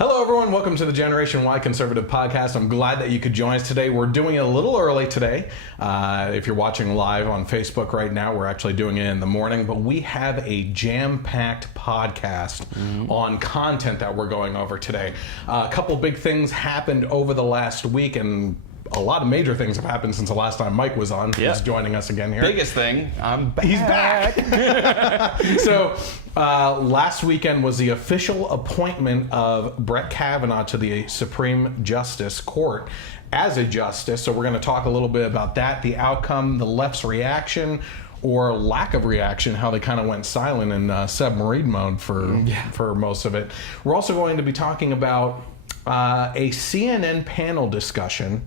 Hello, everyone. Welcome to the Generation Y Conservative Podcast. I'm glad that you could join us today. We're doing it a little early today. If you're watching live on Facebook right now, we're actually doing it in the morning. But we have a jam-packed podcast on content that we're going over today. A couple big things happened over the last week, and a lot of major things have happened since the last time Mike was on. He's joining us again here. Biggest thing, I'm back. He's back. So last weekend was the official appointment of Brett Kavanaugh to the Supreme Justice Court as a justice. So we're going to talk a little bit about that, the outcome, the left's reaction, or lack of reaction, how they kind of went silent in submarine mode for most of it. We're also going to be talking about a CNN panel discussion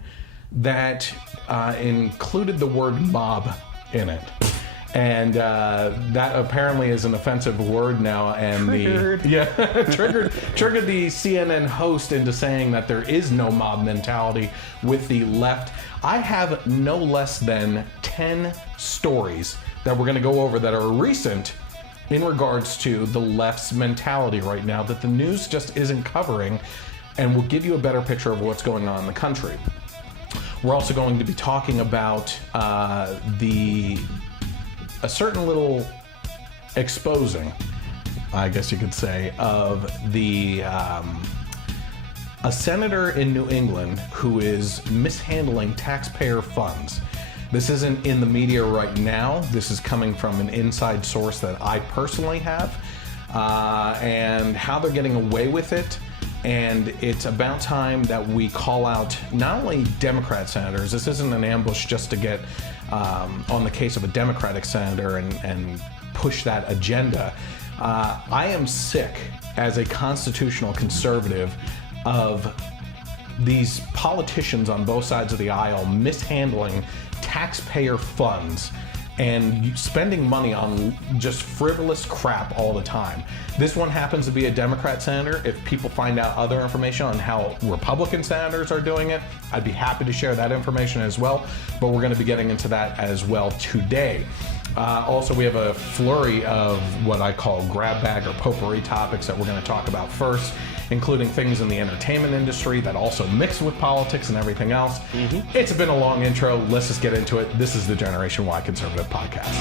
that included the word mob in it. And that apparently is an offensive word now, and triggered the CNN host into saying that there is no mob mentality with the left. I have no less than 10 stories that we're going to go over that are recent in regards to the left's mentality right now that the news just isn't covering, and will give you a better picture of what's going on in the country. We're also going to be talking about a certain little exposing, I guess you could say, of a senator in New England who is mishandling taxpayer funds. This isn't in the media right now. This is coming from an inside source that I personally have, and how they're getting away with it. And it's about time that we call out not only Democrat senators. This isn't an ambush just to get on the case of a Democratic senator and push that agenda. I am sick as a constitutional conservative of these politicians on both sides of the aisle mishandling taxpayer funds and spending money on just frivolous crap all the time. This one happens to be a Democrat senator. If people find out other information on how Republican senators are doing it, I'd be happy to share that information as well, but we're going to be getting into that as well today. Also, we have a flurry of what I call grab bag or potpourri topics that we're going to talk about first, including things in the entertainment industry that also mix with politics and everything else. It's been a long intro. Let's just get into it. This is the Generation Y Conservative Podcast.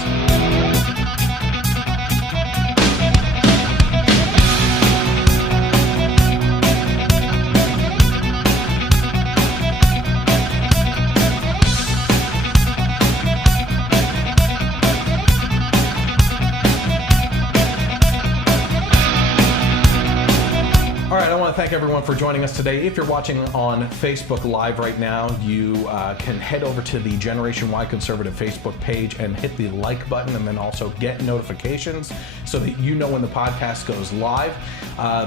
Thank everyone for joining us today. If you're watching on Facebook Live right now, you can head over to the Generation Y Conservative Facebook page and hit the like button, and then also get notifications so that you know when the podcast goes live.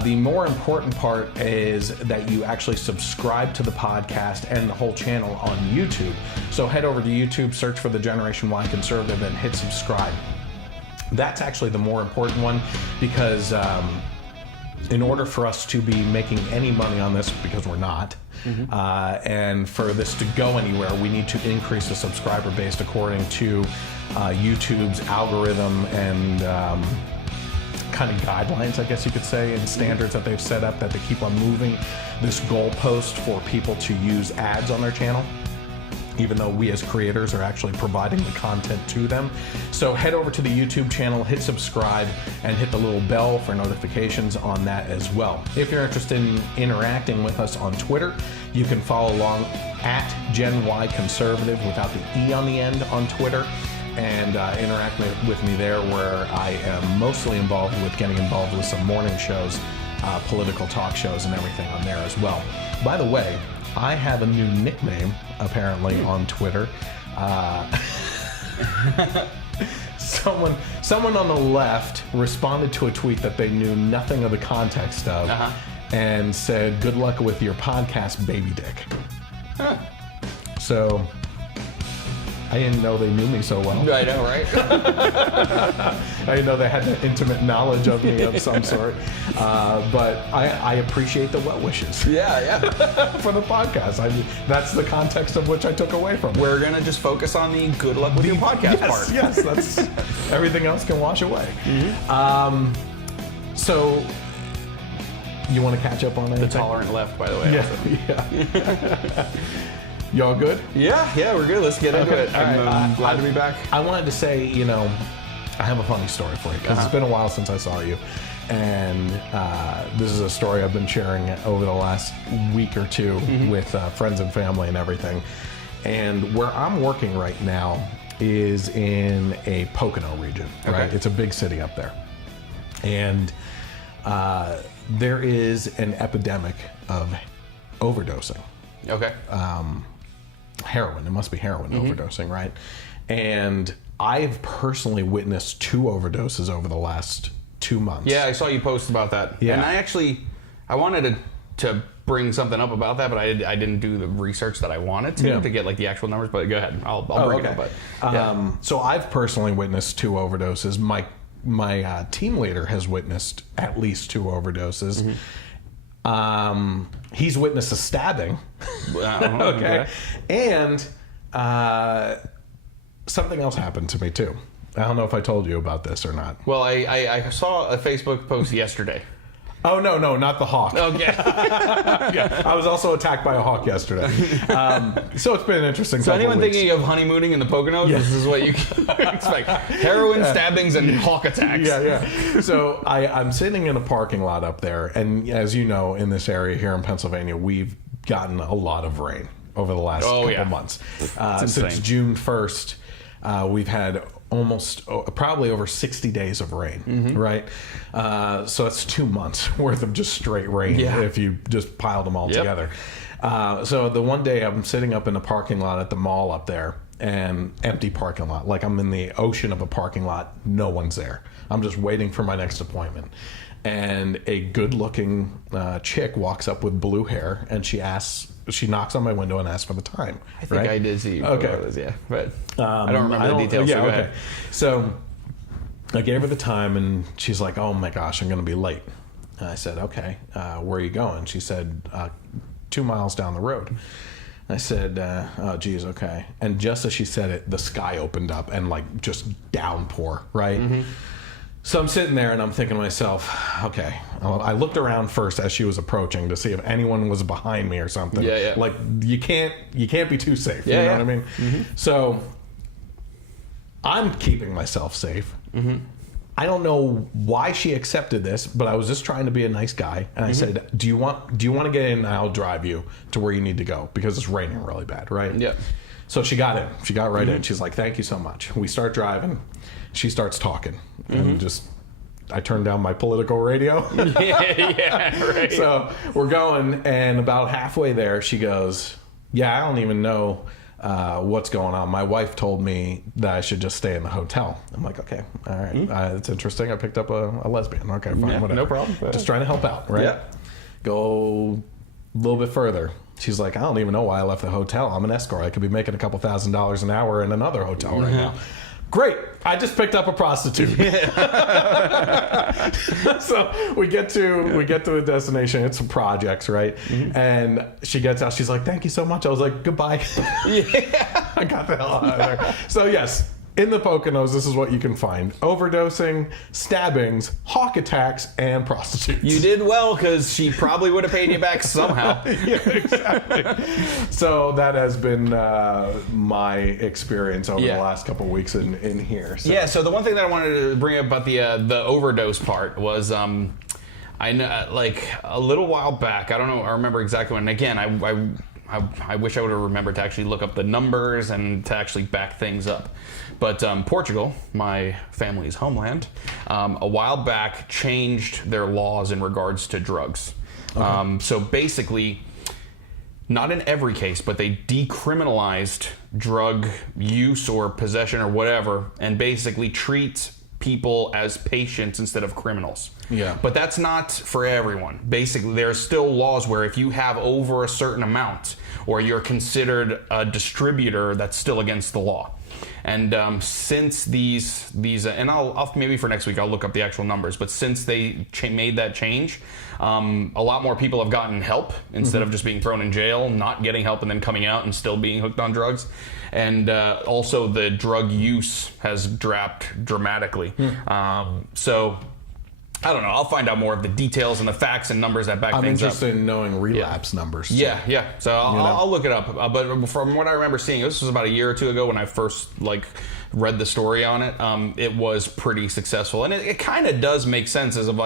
The more important part is that you actually subscribe to the podcast and the whole channel on YouTube. So head over to YouTube, search for the Generation Y Conservative, and hit subscribe. That's actually the more important one, because in order for us to be making any money on this, because we're not, and for this to go anywhere, we need to increase the subscriber base according to YouTube's algorithm and kind of guidelines, I guess you could say, and standards that they've set up, that they keep on moving this goalpost for people to use ads on their channel, even though we as creators are actually providing the content to them. So head over to the YouTube channel, hit subscribe, and hit the little bell for notifications on that as well. If you're interested in interacting with us on Twitter, you can follow along at Gen Y Conservative without the E on the end on Twitter, and interact with me there, where I am mostly involved with getting involved with some morning shows, political talk shows and everything on there as well. By the way, I have a new nickname, apparently, on Twitter. Someone on the left responded to a tweet that they knew nothing of the context of, and said, "Good luck with your podcast, baby dick." So I didn't know they knew me so well. I know, right? I didn't know they had that intimate knowledge of me of some sort. But I appreciate the well wishes. Yeah. For the podcast. I mean, that's the context of which I took away from it. We're going to just focus on the good luck with your podcast part. Yes, that's everything else can wash away. So You want to catch up on anything? The tolerant left, by the way. Yeah. Y'all good? Yeah, we're good. Let's get into it. I'm glad to be back. I wanted to say, I have a funny story for you because it's been a while since I saw you. And this is a story I've been sharing over the last week or two with friends and family and everything. And where I'm working right now is in a Pocono region, right? It's a big city up there. And there is an epidemic of overdosing. Okay. Heroin. It must be heroin overdosing, right? And I've personally witnessed 2 overdoses over the last 2 months. Yeah, I saw you post about that. Yeah. And I wanted to bring something up about that, but I didn't do the research that I wanted to get like the actual numbers. But go ahead, I'll bring it up. But, so I've personally witnessed 2 overdoses. My team leader has witnessed at least 2 overdoses. He's witnessed a stabbing. Okay. And something else happened to me too. I don't know if I told you about this or not. Well, I saw a Facebook post yesterday. Oh, no, not the hawk. Okay. Yeah, I was also attacked by a hawk yesterday. So it's been an interesting So anyone weeks. thinking of honeymooning in the Poconos, this is what you can expect. Heroin, stabbings, and hawk attacks. Yeah. So I'm sitting in a parking lot up there, and as you know, in this area here in Pennsylvania, we've gotten a lot of rain over the last couple months. Since June 1st, we've had probably over 60 days of rain, right? So that's 2 months worth of just straight rain if you just piled them all together. So the one day I'm sitting up in the parking lot at the mall up there, and empty parking lot. Like I'm in the ocean of a parking lot. No one's there. I'm just waiting for my next appointment. And a good-looking chick walks up with blue hair, and she knocks on my window and asks for the time. I think I did see photos, but I don't remember the details. Yeah, okay. So I gave her the time, and she's like, "Oh my gosh, I'm going to be late." And I said, "Okay, where are you going?" She said, 2 miles down the road. I said, "Oh geez, okay." And just as she said it, the sky opened up and like just downpour, right? So I'm sitting there and I'm thinking to myself, okay. I looked around first as she was approaching to see if anyone was behind me or something. Yeah. Like you can't be too safe. You know what I mean? So I'm keeping myself safe. I don't know why she accepted this, but I was just trying to be a nice guy. And I said, do you want to get in? And I'll drive you to where you need to go because it's raining really bad, right? Yeah. So she got in. She got right in. She's like, "Thank you so much." We start driving. She starts talking. And I turn down my political radio. Yeah, right. So we're going, and about halfway there, she goes, "Yeah, I don't even know what's going on. My wife told me that I should just stay in the hotel." I'm like, "Okay, all right. That's interesting. I picked up a lesbian. Okay, fine, whatever. No problem. Just trying to help out, right?" Yeah. Go a little bit further. She's like, "I don't even know why I left the hotel. I'm an escort. I could be making a couple $1,000s an hour in another hotel right now." Great. I just picked up a prostitute. So we get to the destination. It's some projects, right? And she gets out. She's like, "Thank you so much." I was like, "Goodbye." I got the hell out of there. So yes, in the Poconos, this is what you can find: overdosing, stabbings, hawk attacks, and prostitutes. You did well, because she probably would have paid you back somehow. Yeah, exactly. So that has bbeen my experience over the last couple of weeks in here. So. Yeah, so the one thing that I wanted to bring up about the overdose part was I know, like a little while back, I don't know, I remember exactly when, and again, I wish I would have remembered to actually look up the numbers and to actually back things up. But Portugal, my family's homeland, a while back changed their laws in regards to drugs. Okay. So basically, not in every case, but they decriminalized drug use or possession or whatever, and basically treat people as patients instead of criminals. Yeah. But that's not for everyone. Basically, there's still laws where if you have over a certain amount or you're considered a distributor, that's still against the law. And since these and I'll maybe for next week I'll look up the actual numbers, but since they made that change, a lot more people have gotten help instead of just being thrown in jail, not getting help, and then coming out and still being hooked on drugs. And also the drug use has dropped dramatically. So I don't know. I'll find out more of the details and the facts and numbers that back I'm things up. interested in knowing relapse numbers. Yeah. So I'll look it up. But from what I remember seeing, this was about a year or two ago when I first read the story on it. It was pretty successful, and it kind of does make sense as of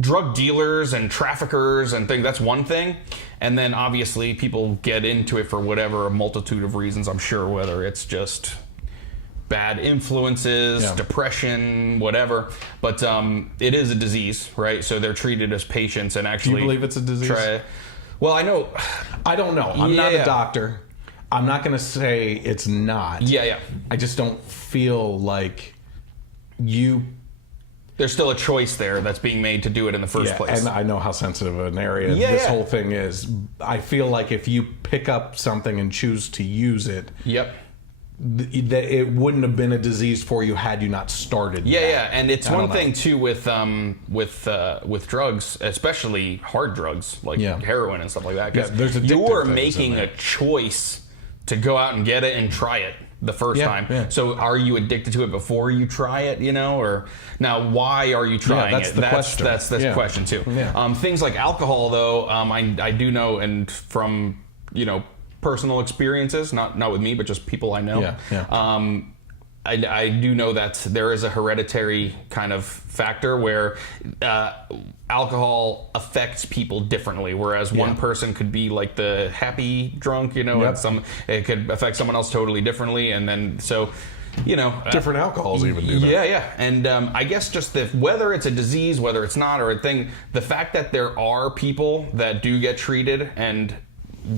drug dealers and traffickers and things. That's one thing, and then obviously people get into it for a multitude of reasons. I'm sure, whether it's just bad influences, depression, whatever. But it is a disease, right? So they're treated as patients and actually... Do you believe it's a disease? Well, I know... I don't know. I'm not a doctor. I'm not going to say it's not. Yeah. I just don't feel like there's still a choice there that's being made to do it in the first place. And I know how sensitive an area this whole thing is. I feel like if you pick up something and choose to use it... Yep. It wouldn't have been a disease for you had you not started. And it's one thing too with drugs, especially hard drugs like heroin and stuff like that. Because you're making a choice to go out and get it and try it the first time. Yeah. So are you addicted to it before you try it? Or now why are you trying it? That's the question too. Yeah. Things like alcohol, though, I do know, and from personal experiences, not with me, but just people I know. I do know that there is a hereditary kind of factor where alcohol affects people differently, whereas one person could be like the happy drunk, and it could affect someone else totally differently, and then different alcohols even do that. And I guess just whether it's a disease, whether it's not, or a thing, the fact that there are people that do get treated and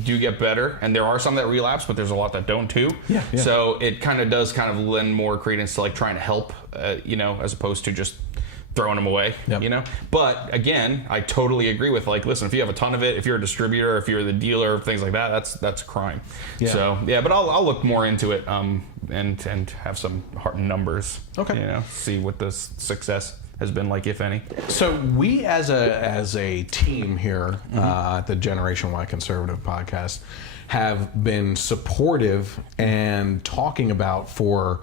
do get better, and there are some that relapse, but there's a lot that don't too. So it does lend more credence to trying to help, as opposed to just throwing them away. But again, I totally agree with listen, if you have a ton of it, if you're a distributor, if you're the dealer, things like that, that's a crime. So but I'll look more into it and have some hard numbers. See what the success has been like, if any. So we as a team here at the Generation Y Conservative podcast have been supportive and talking about for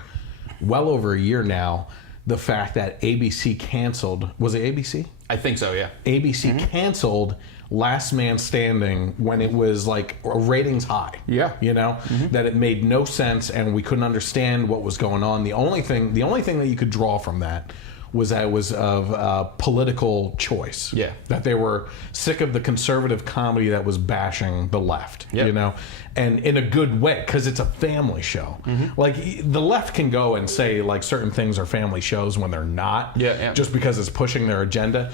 well over a year now the fact that ABC canceled, was it ABC? I think so, yeah. ABC canceled Last Man Standing when it was ratings high. That it made no sense and we couldn't understand what was going on. The only thing that you could draw from that was that it was of political choice. That they were sick of the conservative comedy that was bashing the left, and in a good way, because it's a family show. The left can go and say certain things are family shows when they're not, just because it's pushing their agenda.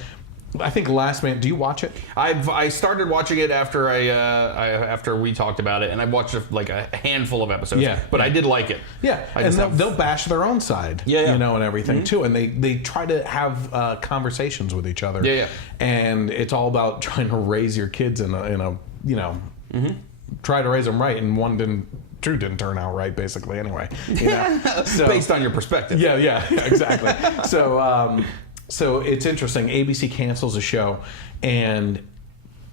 I think Last Man. Do you watch it? I started watching it after after we talked about it, and I watched a handful of episodes. But I did like it. And they'll bash their own side. And everything too, and they try to have conversations with each other. And it's all about trying to raise your kids in a try to raise them right, and one didn't turn out right, basically. Anyway, so, based on your perspective. Exactly. So it's interesting. ABC cancels a show, and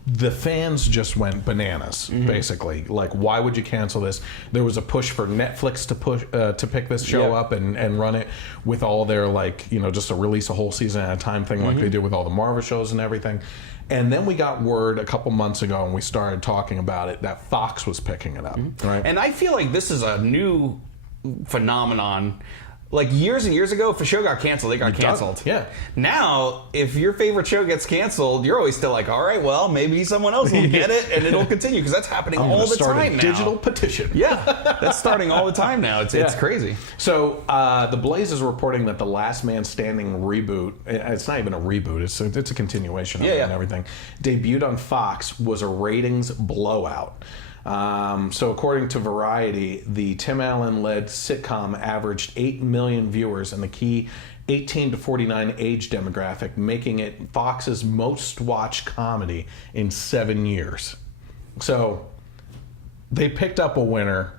the fans just went bananas, basically. Why would you cancel this? There was a push for Netflix to pick this show up and run it with all their, just to release a whole season at a time thing like they did with all the Marvel shows and everything. And then we got word a couple months ago, and we started talking about it, that Fox was picking it up. Right? And I feel like this is a new phenomenon. Years and years ago, if a show got canceled, they got canceled. Now, if your favorite show gets canceled, you're always still all right, well, maybe someone else will get it, and it'll continue, because that's happening all the time now. Digital petition. That's starting all the time now. It's crazy. So, The Blaze is reporting that the Last Man Standing reboot, it's not even a reboot, it's a continuation of it and everything, debuted on Fox, was a ratings blowout. So according to Variety, the Tim Allen-led sitcom averaged 8 million viewers in the key 18 to 49 age demographic, making it Fox's most watched comedy in 7 years. So they picked up a winner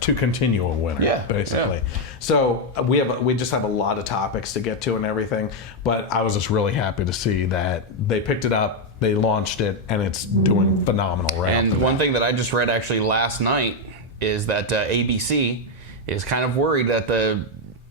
to continue a winner, basically. So we just have a lot of topics to get to and everything, but I was just really happy to see that they picked it up. They launched it, and it's doing phenomenal right And one thing that I just read actually last night is that ABC is kind of worried that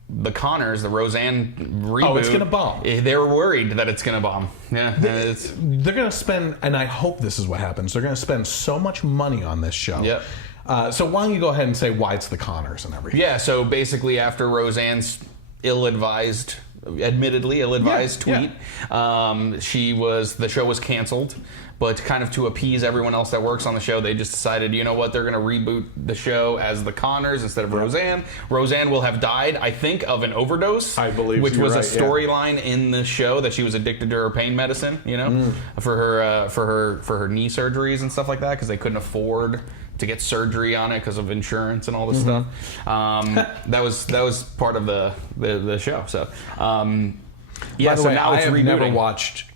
the Connors, the Roseanne reboot. Oh, it's gonna bomb. They're worried that it's gonna bomb. Yeah, they're gonna spend, and I hope this is what happens. They're gonna spend so much money on this show. Yep. So why don't you go ahead and say why it's the Connors and everything? Yeah. So basically, after Roseanne's admittedly ill-advised tweet, the show was canceled. But kind of to appease everyone else that works on the show, they just decided, you know what, they're going to reboot the show as the Connors instead of Roseanne. Roseanne will have died, I think, of an overdose. I believe which was right, a storyline in the show, that she was addicted to her pain medicine, for her knee surgeries and stuff like that, because they couldn't afford to get surgery on it because of insurance and all this stuff. That was part of the show. So By the way, now I it's have rebooting. never watched.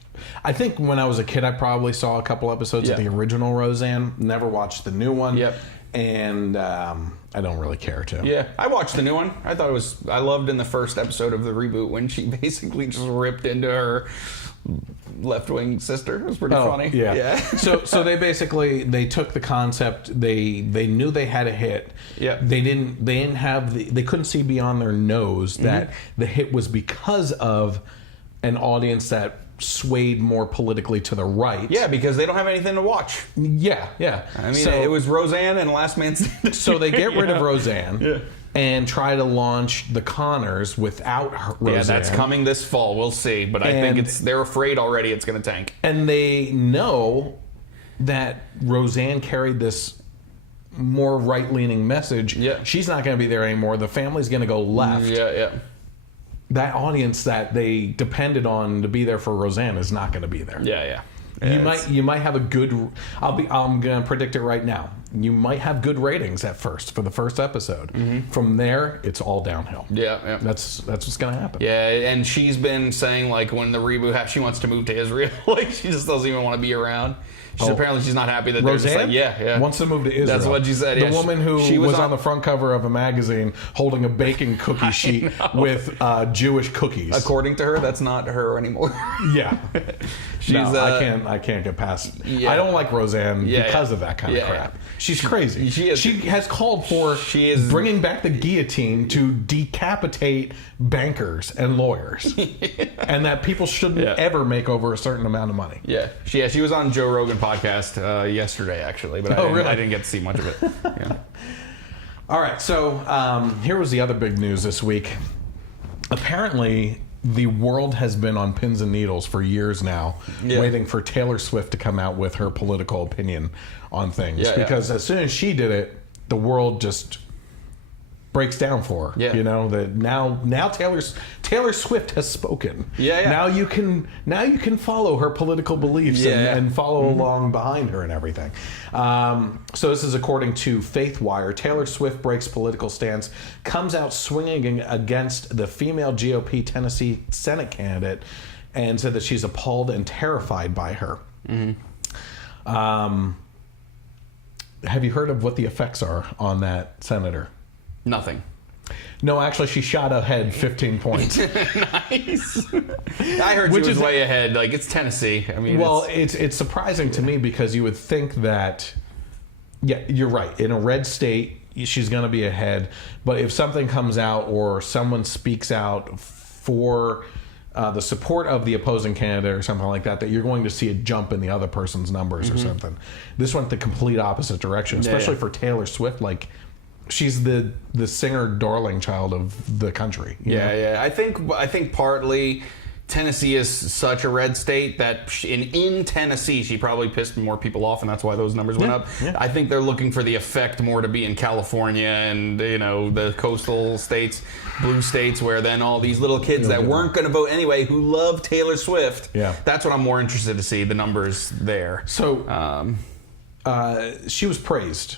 I think when I was a kid, I probably saw a couple episodes of the original Roseanne. Never watched the new one. Yep. And I don't really care to. Yeah, I watched the new one. I loved in the first episode of the reboot when she basically just ripped into her left-wing sister. It was pretty funny. Yeah. So they took the concept. They knew they had a hit. Yeah. They couldn't see beyond their nose that the hit was because of an audience that swayed more politically to the right. Yeah, because they don't have anything to watch. Yeah. I mean, it was Roseanne and Last Man Standing. So they get rid of Roseanne and try to launch the Connors without Roseanne. Yeah, that's coming this fall. We'll see. But I think they're afraid already it's going to tank. And they know that Roseanne carried this more right-leaning message. Yeah. She's not going to be there anymore. The family's going to go left. Yeah. That audience that they depended on to be there for Roseanne is not going to be there. Yeah. You might have a good. I'm going to predict it right now. You might have good ratings at first for the first episode. From there, it's all downhill. Yeah. That's what's going to happen. Yeah, and she's been saying, like, when the reboot she wants to move to Israel. Like, she just doesn't even want to be around. Apparently she's not happy that Roseanne they're just like, wants to move to Israel. That's what she said. The woman who was on the front cover of a magazine holding a baking cookie sheet with Jewish cookies. According to her, that's not her anymore. Yeah. I can't get past. I don't like Roseanne because of that kind of crap. She's crazy. She has called for bringing back the guillotine to decapitate bankers and lawyers, and that people shouldn't ever make over a certain amount of money. Yeah. She was on Joe Rogan podcast yesterday, actually, but I didn't get to see much of it. Yeah. All right, so here was the other big news this week. Apparently, the world has been on pins and needles for years now, waiting for Taylor Swift to come out with her political opinion on things. Because as soon as she did it, the world just breaks down for her. You know that now Taylor Swift has spoken. Now you can follow her political beliefs and follow along behind her and everything. So this is according to FaithWire. Taylor Swift breaks political stance, comes out swinging against the female GOP Tennessee Senate candidate, and said that she's appalled and terrified by her. Have you heard of what the effects are on that senator? Nothing. No, actually, she shot ahead 15 points. Nice. I heard she was way ahead. Like, it's Tennessee. I mean, it's surprising to me because you would think that, you're right. In a red state, she's going to be ahead. But if something comes out or someone speaks out for the support of the opposing candidate or something like that you're going to see a jump in the other person's numbers or something. This went the complete opposite direction, especially for Taylor Swift. Like, she's the singer darling child of the country. You know? I think partly Tennessee is such a red state that in Tennessee she probably pissed more people off, and that's why those numbers went up. I think they're looking for the effect more to be in California and the coastal states, blue states, where then all these little kids that weren't going to vote anyway who love Taylor Swift. That's what I'm more interested to see, the numbers there. So she was praised.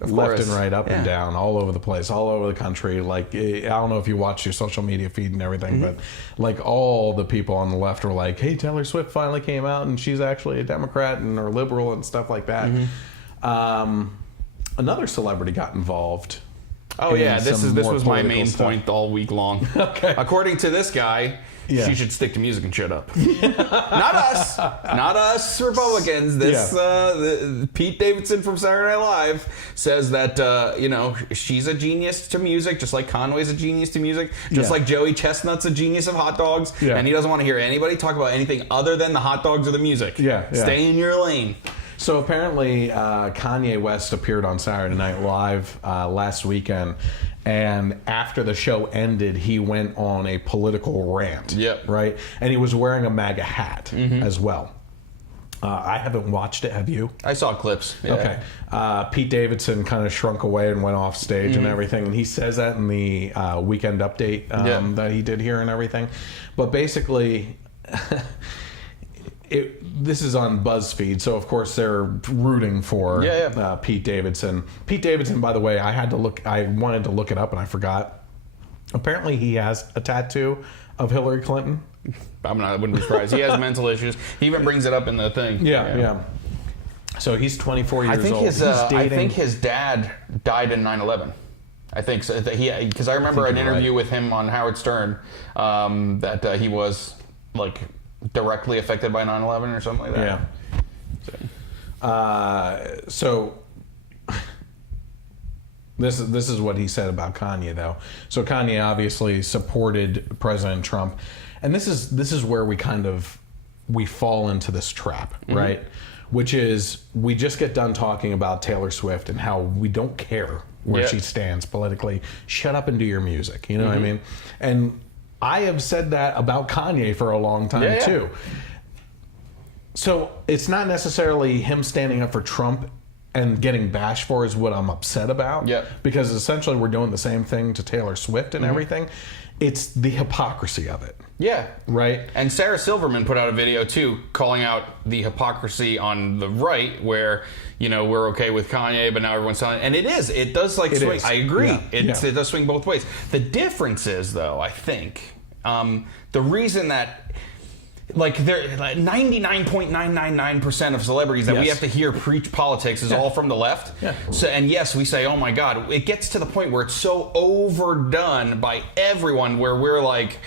Left and right, up and down, all over the place, all over the country. Like, I don't know if you watch your social media feed and everything, but like all the people on the left were like, hey, Taylor Swift finally came out and she's actually a Democrat and or liberal and stuff like that. Another celebrity got involved. Oh yeah, this was my main point all week long. Okay. According to this guy, she should stick to music and shut up. Not us Republicans. Pete Davidson from Saturday Night Live says that she's a genius to music, just like Conway's a genius to music, just like Joey Chestnut's a genius of hot dogs, and he doesn't want to hear anybody talk about anything other than the hot dogs or the music. Stay in your lane. So apparently, Kanye West appeared on Saturday Night Live last weekend, and after the show ended, he went on a political rant. Right? And he was wearing a MAGA hat as well. I haven't watched it. Have you? I saw clips. Okay. Pete Davidson kind of shrunk away and went off stage and everything, and he says that in the weekend update that he did here and everything. But basically... this is on BuzzFeed, so of course they're rooting for Pete Davidson. Pete Davidson, by the way, I wanted to look it up and I forgot. Apparently he has a tattoo of Hillary Clinton. I wouldn't be surprised. He has mental issues. He even brings it up in the thing. Yeah. So he's 24 years old. I think his dad died in 9/11. I think so. Because I remember an interview with him on Howard Stern that he was like directly affected by 9/11 or something like that. So this is what he said about Kanye, though. So Kanye obviously supported President Trump, and this is where we fall into this trap, right? Which is, we just get done talking about Taylor Swift and how we don't care where she stands politically. Shut up and do your music. You know what I mean? And I have said that about Kanye for a long time too. So it's not necessarily him standing up for Trump and getting bashed for is what I'm upset about. Because essentially we're doing the same thing to Taylor Swift and everything. It's the hypocrisy of it. Right? And Sarah Silverman put out a video too, calling out the hypocrisy on the right, where we're okay with Kanye, but now everyone's telling. And it does swing. I agree. It does swing both ways. The difference is, though, I think the reason that. Like 99.999% of celebrities that we have to hear preach politics is all from the left. So, and yes, we say, oh my God, it gets to the point where it's so overdone by everyone where we're like,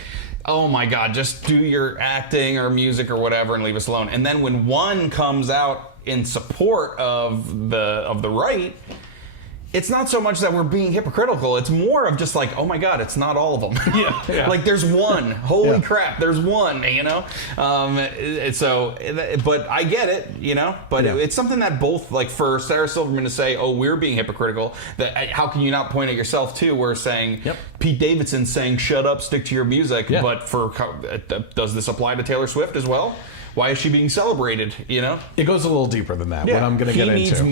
oh my God, just do your acting or music or whatever and leave us alone. And then when one comes out in support of the right, it's not so much that we're being hypocritical. It's more of just like, oh my God, it's not all of them. Like there's one. Holy crap, there's one. So, but I get it. But it's something that both, like, for Sarah Silverman to say, oh, we're being hypocritical. That how can you not point at yourself too? We're saying Pete Davidson saying, shut up, stick to your music. But does this apply to Taylor Swift as well? Why is she being celebrated? It goes a little deeper than that. What I'm going to get into.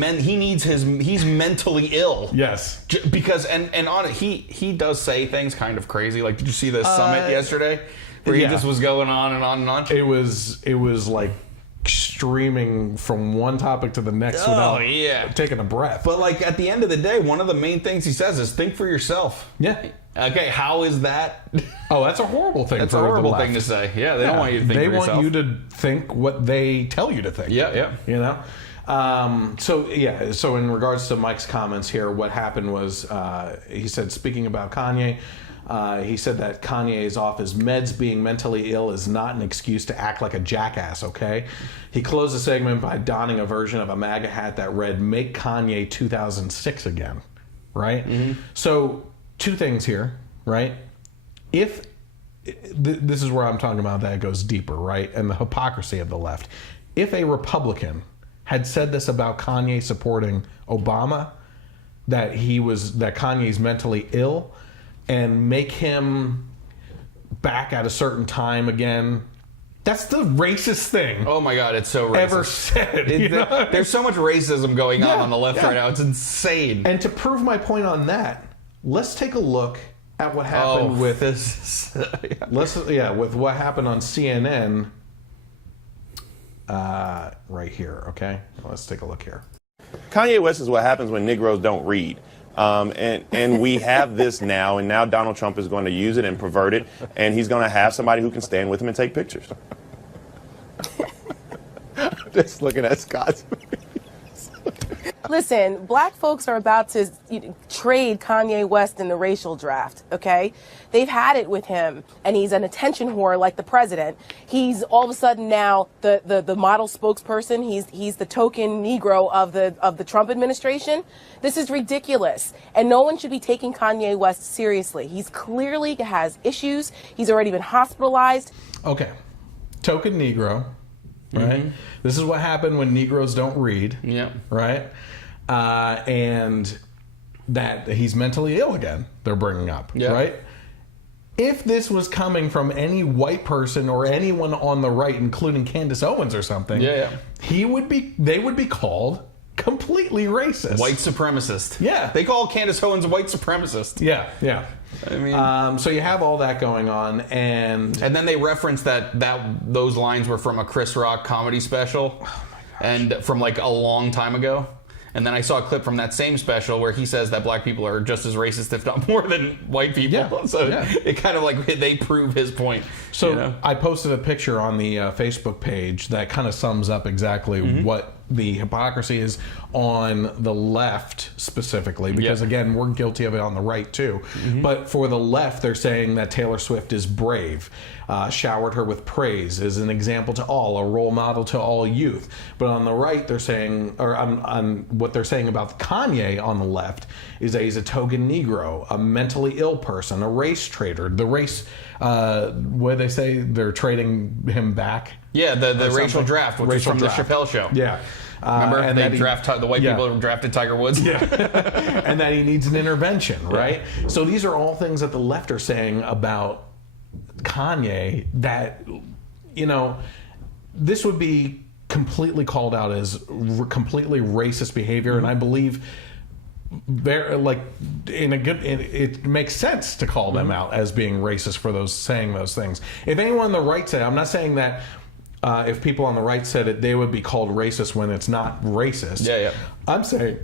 He's mentally ill. Yes. Because and on it, he does say things kind of crazy. Like, did you see the summit yesterday where he just was going on and on and on? It was like streaming from one topic to the next without taking a breath. But like at the end of the day, one of the main things he says is think for yourself. Okay, how is that? Oh, that's a horrible thing. That's a horrible thing to say. Yeah, they don't want you to think for yourself. They want you to think what they tell you to think. So in regards to Mike's comments here, what happened was he said, speaking about Kanye, he said that Kanye is off his meds. Being mentally ill is not an excuse to act like a jackass, okay? He closed the segment by donning a version of a MAGA hat that read, "Make Kanye 2006 again," right? So two things here, right? If this is where I'm talking about that it goes deeper, right? And the hypocrisy of the left. If a Republican had said this about Kanye supporting Obama, that Kanye's mentally ill, and make him back at a certain time again, that's the racist thing. Oh my God, it's so racist. Ever said. There's so much racism going on the left right now. It's insane. And to prove my point on that, let's take a look at what happened with this. With what happened on CNN right here. Okay, let's take a look here. Kanye West is what happens when Negroes don't read. And we have this now, and now Donald Trump is going to use it and pervert it, and he's going to have somebody who can stand with him and take pictures. Just looking at Scott's. Listen, black folks are about to portrayed Kanye West in the racial draft, okay? They've had it with him, and he's an attention whore like the president. He's all of a sudden now the model spokesperson. He's the token Negro of the Trump administration. This is ridiculous, and no one should be taking Kanye West seriously. He's clearly has issues. He's already been hospitalized. Okay, token Negro, right? Mm-hmm. This is what happened when Negroes don't read. Yep. Right? And that he's mentally ill again, they're bringing up, Yep. right? If this was coming from any white person or anyone on the right, including Candace Owens or something, they would be called completely racist. White supremacist. Yeah. They call Candace Owens a white supremacist. Yeah, yeah. I mean, so you have all that going on, and then they reference that those lines were from a Chris Rock comedy special, and from like a long time ago. And then I saw a clip from that same special where he says that black people are just as racist, if not more, than white people. Yeah. So Yeah. it kind of like they prove his point. So you know? I posted a picture on the Facebook page that kind of sums up exactly what the hypocrisy is on the left specifically, because again, we're guilty of it on the right too. But for the left, they're saying that Taylor Swift is brave, showered her with praise, is an example to all, a role model to all youth. But on the right, they're saying, or on what they're saying about Kanye on the left, is that he's a token Negro, a mentally ill person, a race traitor. The race, what do they say? They're trading him back. Yeah, the racial draft, which is from the Chappelle Show. Yeah. Remember? And They that draft the white people who drafted Tiger Woods. Yeah. And that he needs an intervention, right? So these are all things that the left are saying about Kanye that, you know, this would be completely called out as completely racist behavior. And I believe it makes sense to call them out as being racist for saying those things. If anyone on the right said, I'm not saying that if people on the right said it, they would be called racist when it's not racist. Yeah. I'm saying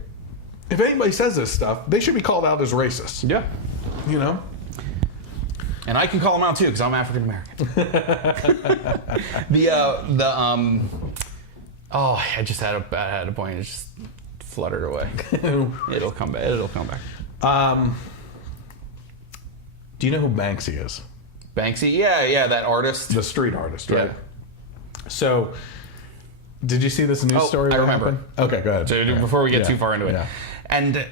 if anybody says this stuff, they should be called out as racist. Yeah. You know? And I can call them out too because I'm African American. I just had a point. It just fluttered away. It'll come back. Do you know who Banksy is? Banksy? Yeah, that artist. The street artist, right? Yeah. So, did you see this news story? I remember. Happened? Okay, go ahead. So before we get too far into it. Yeah. And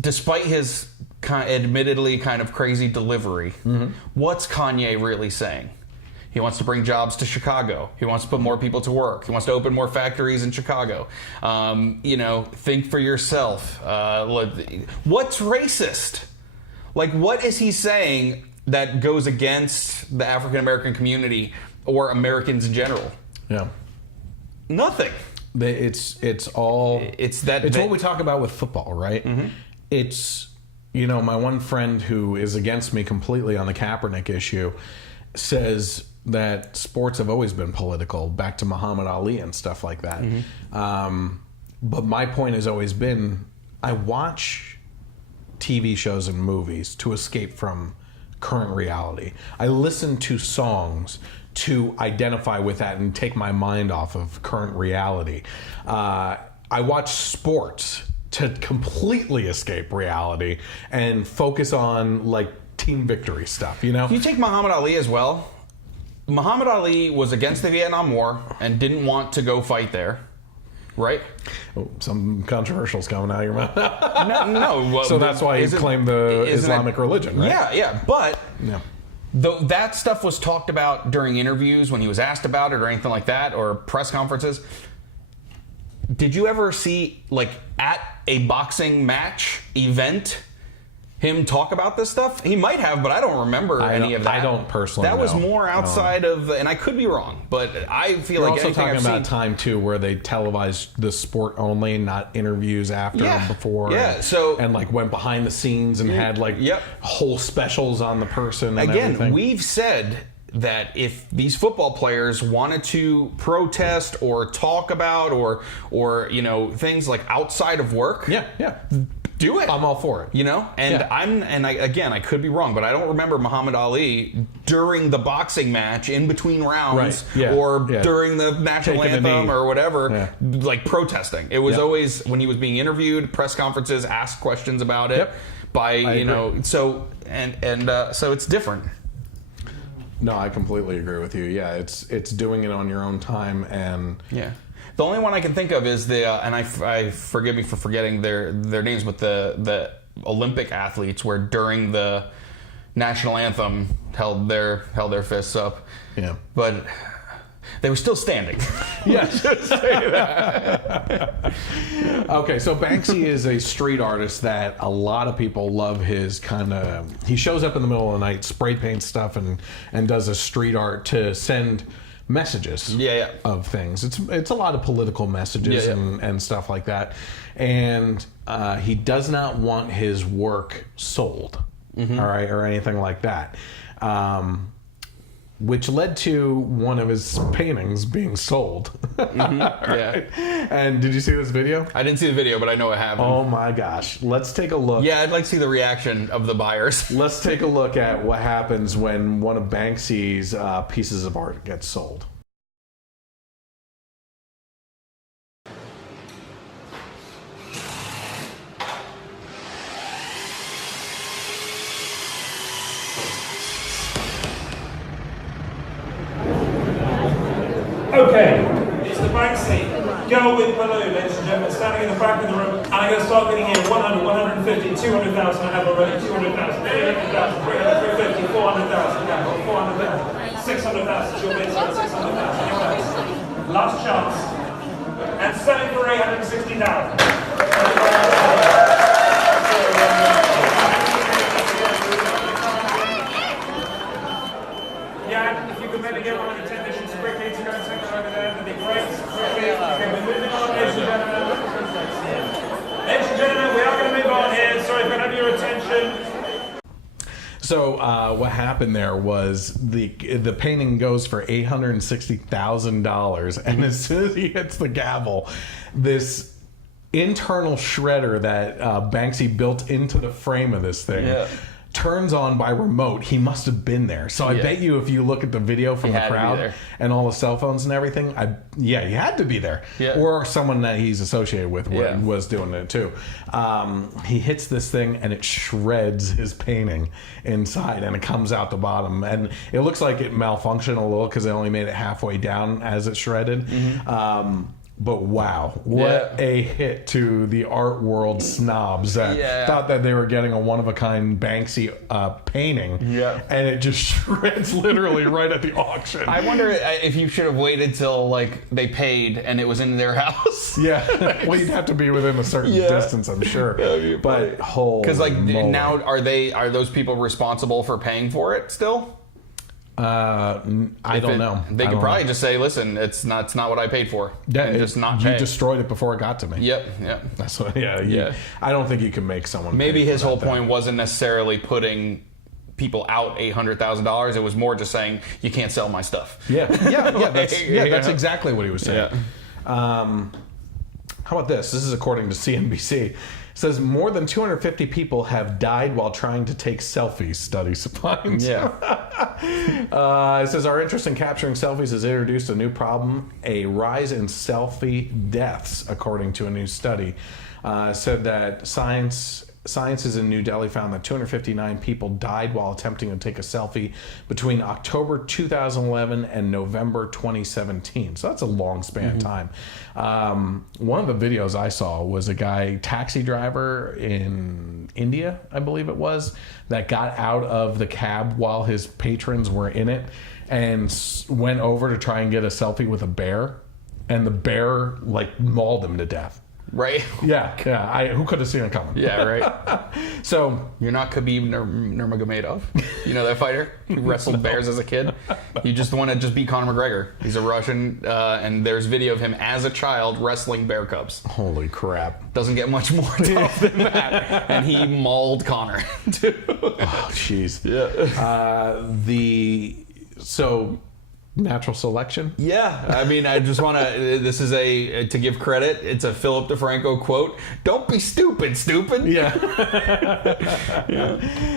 despite his admittedly kind of crazy delivery, what's Kanye really saying? He wants to bring jobs to Chicago. He wants to put more people to work. He wants to open more factories in Chicago. Think for yourself. What's racist? Like, what is he saying that goes against the African American community or Americans in general? Yeah. Nothing. It's what we talk about with football, right? It's, my one friend who is against me completely on the Kaepernick issue says that sports have always been political, back to Muhammad Ali and stuff like that. But my point has always been, I watch TV shows and movies to escape from current reality. I listen to songs to identify with that and take my mind off of current reality. I watch sports to completely escape reality and focus on like team victory stuff, You take Muhammad Ali as well. Muhammad Ali was against the Vietnam War and didn't want to go fight there, right? Oh, some controversial's coming out of your mouth. No. So that's why he claimed the Islamic religion, right? Yeah. But that stuff was talked about during interviews when he was asked about it or anything like that, or press conferences. Did you ever see, like, at a boxing match event, him talk about this stuff? He might have, but I don't remember any of that. I don't personally That was know. more outside of, and I could be wrong, but I feel We're like also anything talking I've about seen, time too, where they televised the sport only, not interviews after and before. Yeah, and like went behind the scenes and had like whole specials on the person. And again, everything. we've said that if these football players wanted to protest or talk about or things like outside of work, do it. I'm all for it. You know, and I could be wrong, but I don't remember Muhammad Ali during the boxing match, in between rounds, or during the national anthem or whatever, like protesting. It was always when he was being interviewed, press conferences, asked questions about it by so it's different. No, I completely agree with you. Yeah, it's doing it on your own time, and the only one I can think of is the and I forgive me for forgetting their names, but the Olympic athletes, where during the national anthem held their fists up. Yeah, but they were still standing. Yes. Okay, so Banksy is a street artist that a lot of people love his kind of... He shows up in the middle of the night, spray paints stuff, and does a street art to send messages of things. It's a lot of political messages and stuff like that. And he does not want his work sold, all right, or anything like that. Which led to one of his paintings being sold. Right? And did you see this video? I didn't see the video, but I know it happened. Oh my gosh. Let's take a look. Yeah, I'd like to see the reaction of the buyers. Let's take a look at what happens when one of Banksy's pieces of art gets sold. Okay, it's the Banksy girl with balloon, ladies and gentlemen, standing in the back of the room, and I'm going to start getting here 100, 150, 200,000, I have already 200,000, 300,000, 350, 400,000, 400,000, 600,000, she'll bid 600,000, anyone else? Last chance, and selling for 860,000. Yeah, if you could maybe get one of the technicians quickly to go and take it over there, that'd be great. Okay, we're moving on, ladies and gentlemen. Ladies and gentlemen, we are going to move on here. Sorry if I have your attention. So what happened there was the painting goes for $860,000, and as soon as he hits the gavel, this internal shredder that Banksy built into the frame of this thing turns on by remote. He must have been there. So I bet you if you look at the video from the crowd and all the cell phones and everything, he had to be there. Or someone that he's associated with was doing it too. He hits this thing and it shreds his painting inside, and it comes out the bottom. And it looks like it malfunctioned a little because they only made it halfway down as it shredded. But wow, what a hit to the art world snobs that thought that they were getting a one-of-a-kind Banksy painting, and it just shreds literally right at the auction. I wonder if you should have waited till like they paid and it was in their house. Well, you'd have to be within a certain distance, I'm sure. But because like now, are those people responsible for paying for it still? I don't know. They could probably just say, "Listen, it's not what I paid for." And just not pay. You destroyed it before it got to me. Yep. That's what. I don't think you can make someone. Maybe his whole point wasn't necessarily putting people out $800,000. It was more just saying, "You can't sell my stuff." That's exactly what he was saying. How about this? This is according to CNBC. It says more than 250 people have died while trying to take selfies, study finds. It says our interest in capturing selfies has introduced a new problem, a rise in selfie deaths, according to a new study. Said that Sciences in New Delhi found that 259 people died while attempting to take a selfie between October 2011 and November 2017. So that's a long span of time. One of the videos I saw was a taxi driver in India, I believe it was, that got out of the cab while his patrons were in it and went over to try and get a selfie with a bear, and the bear like mauled him to death. Right. Who could have seen it coming? So you're not Khabib Nurmagomedov. You know that fighter who wrestled bears as a kid. You just want to just beat Conor McGregor. He's a Russian, and there's video of him as a child wrestling bear cubs. Holy crap! Doesn't get much more tough than that. And he mauled Conor too. Oh, jeez. natural selection. Yeah, I mean, I just want to. This is to give credit. It's a Philip DeFranco quote. Don't be stupid. Yeah,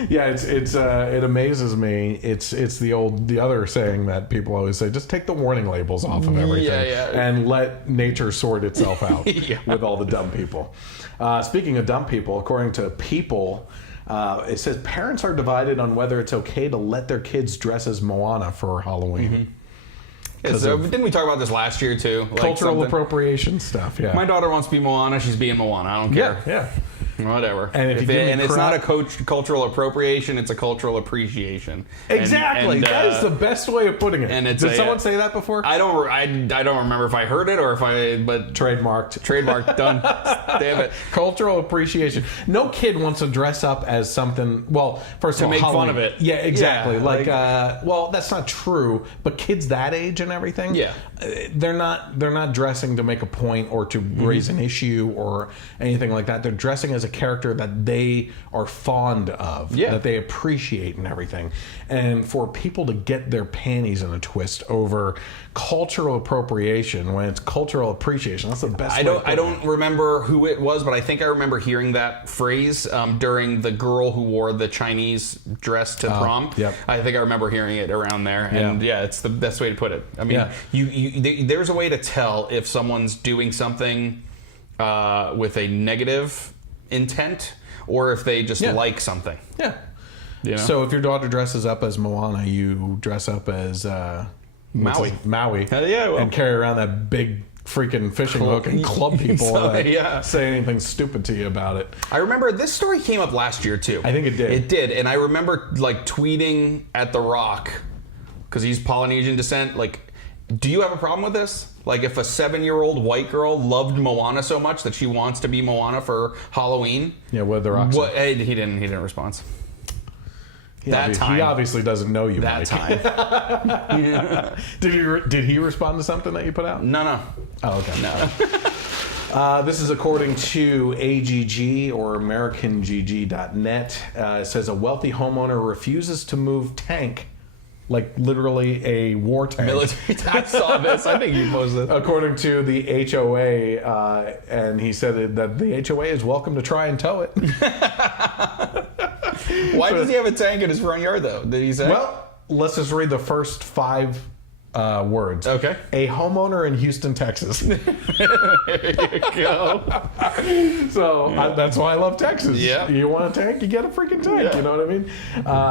yeah. It amazes me. It's the other saying that people always say: just take the warning labels off of everything, and let nature sort itself out with all the dumb people. Speaking of dumb people, according to People. It says parents are divided on whether it's okay to let their kids dress as Moana for Halloween. Didn't we talk about this last year too? Cultural appropriation stuff. Yeah. My daughter wants to be Moana. She's being Moana. I don't care. Yeah. Whatever. And it's not a cultural appropriation. It's a cultural appreciation. Exactly. That is the best way of putting it. And did someone say that before? I don't remember if I heard it or but trademarked. Done. Damn it. Cultural appreciation. No kid wants to dress up as something. Well, first of all, to make Halloween. fun of it. Yeah, exactly. Yeah, well, that's not true. But kids that age and everything. Yeah. They're not dressing to make a point or to raise an issue or anything like that. They're dressing as a character that they are fond of, that they appreciate and everything. And for people to get their panties in a twist over cultural appropriation when it's cultural appreciation, that's the best way. I don't remember who it was, but I think I remember hearing that phrase during the girl who wore the Chinese dress to prom. Yep. I think I remember hearing it around there, and it's the best way to put it. I mean, there's a way to tell if someone's doing something with a negative intent or if they just like something. Yeah. You know? So if your daughter dresses up as Moana, you dress up as Maui. And carry around that big freaking fishing hook and club people that say anything stupid to you about it. I remember this story came up last year too. I think it did. It did, and I remember like tweeting at The Rock because he's Polynesian descent. Like, do you have a problem with this? Like, if a 7-year-old white girl loved Moana so much that she wants to be Moana for Halloween? Yeah, what The Rock said? He didn't respond. He obviously doesn't know you. That Mike. time. Did he respond to something that you put out? No. Oh, okay. No. This is according to AGG or AmericanGG.net. It says a wealthy homeowner refuses to move tank, like literally a war tank. Military. I saw this. I think you posted. According to the HOA, and he said that the HOA is welcome to try and tow it. Why does he have a tank in his front yard, though? Did he say? Well, let's just read the first 5 words. Okay. A homeowner in Houston, Texas. There you go. So that's why I love Texas. Yeah. You want a tank, you get a freaking tank. Yeah. You know what I mean?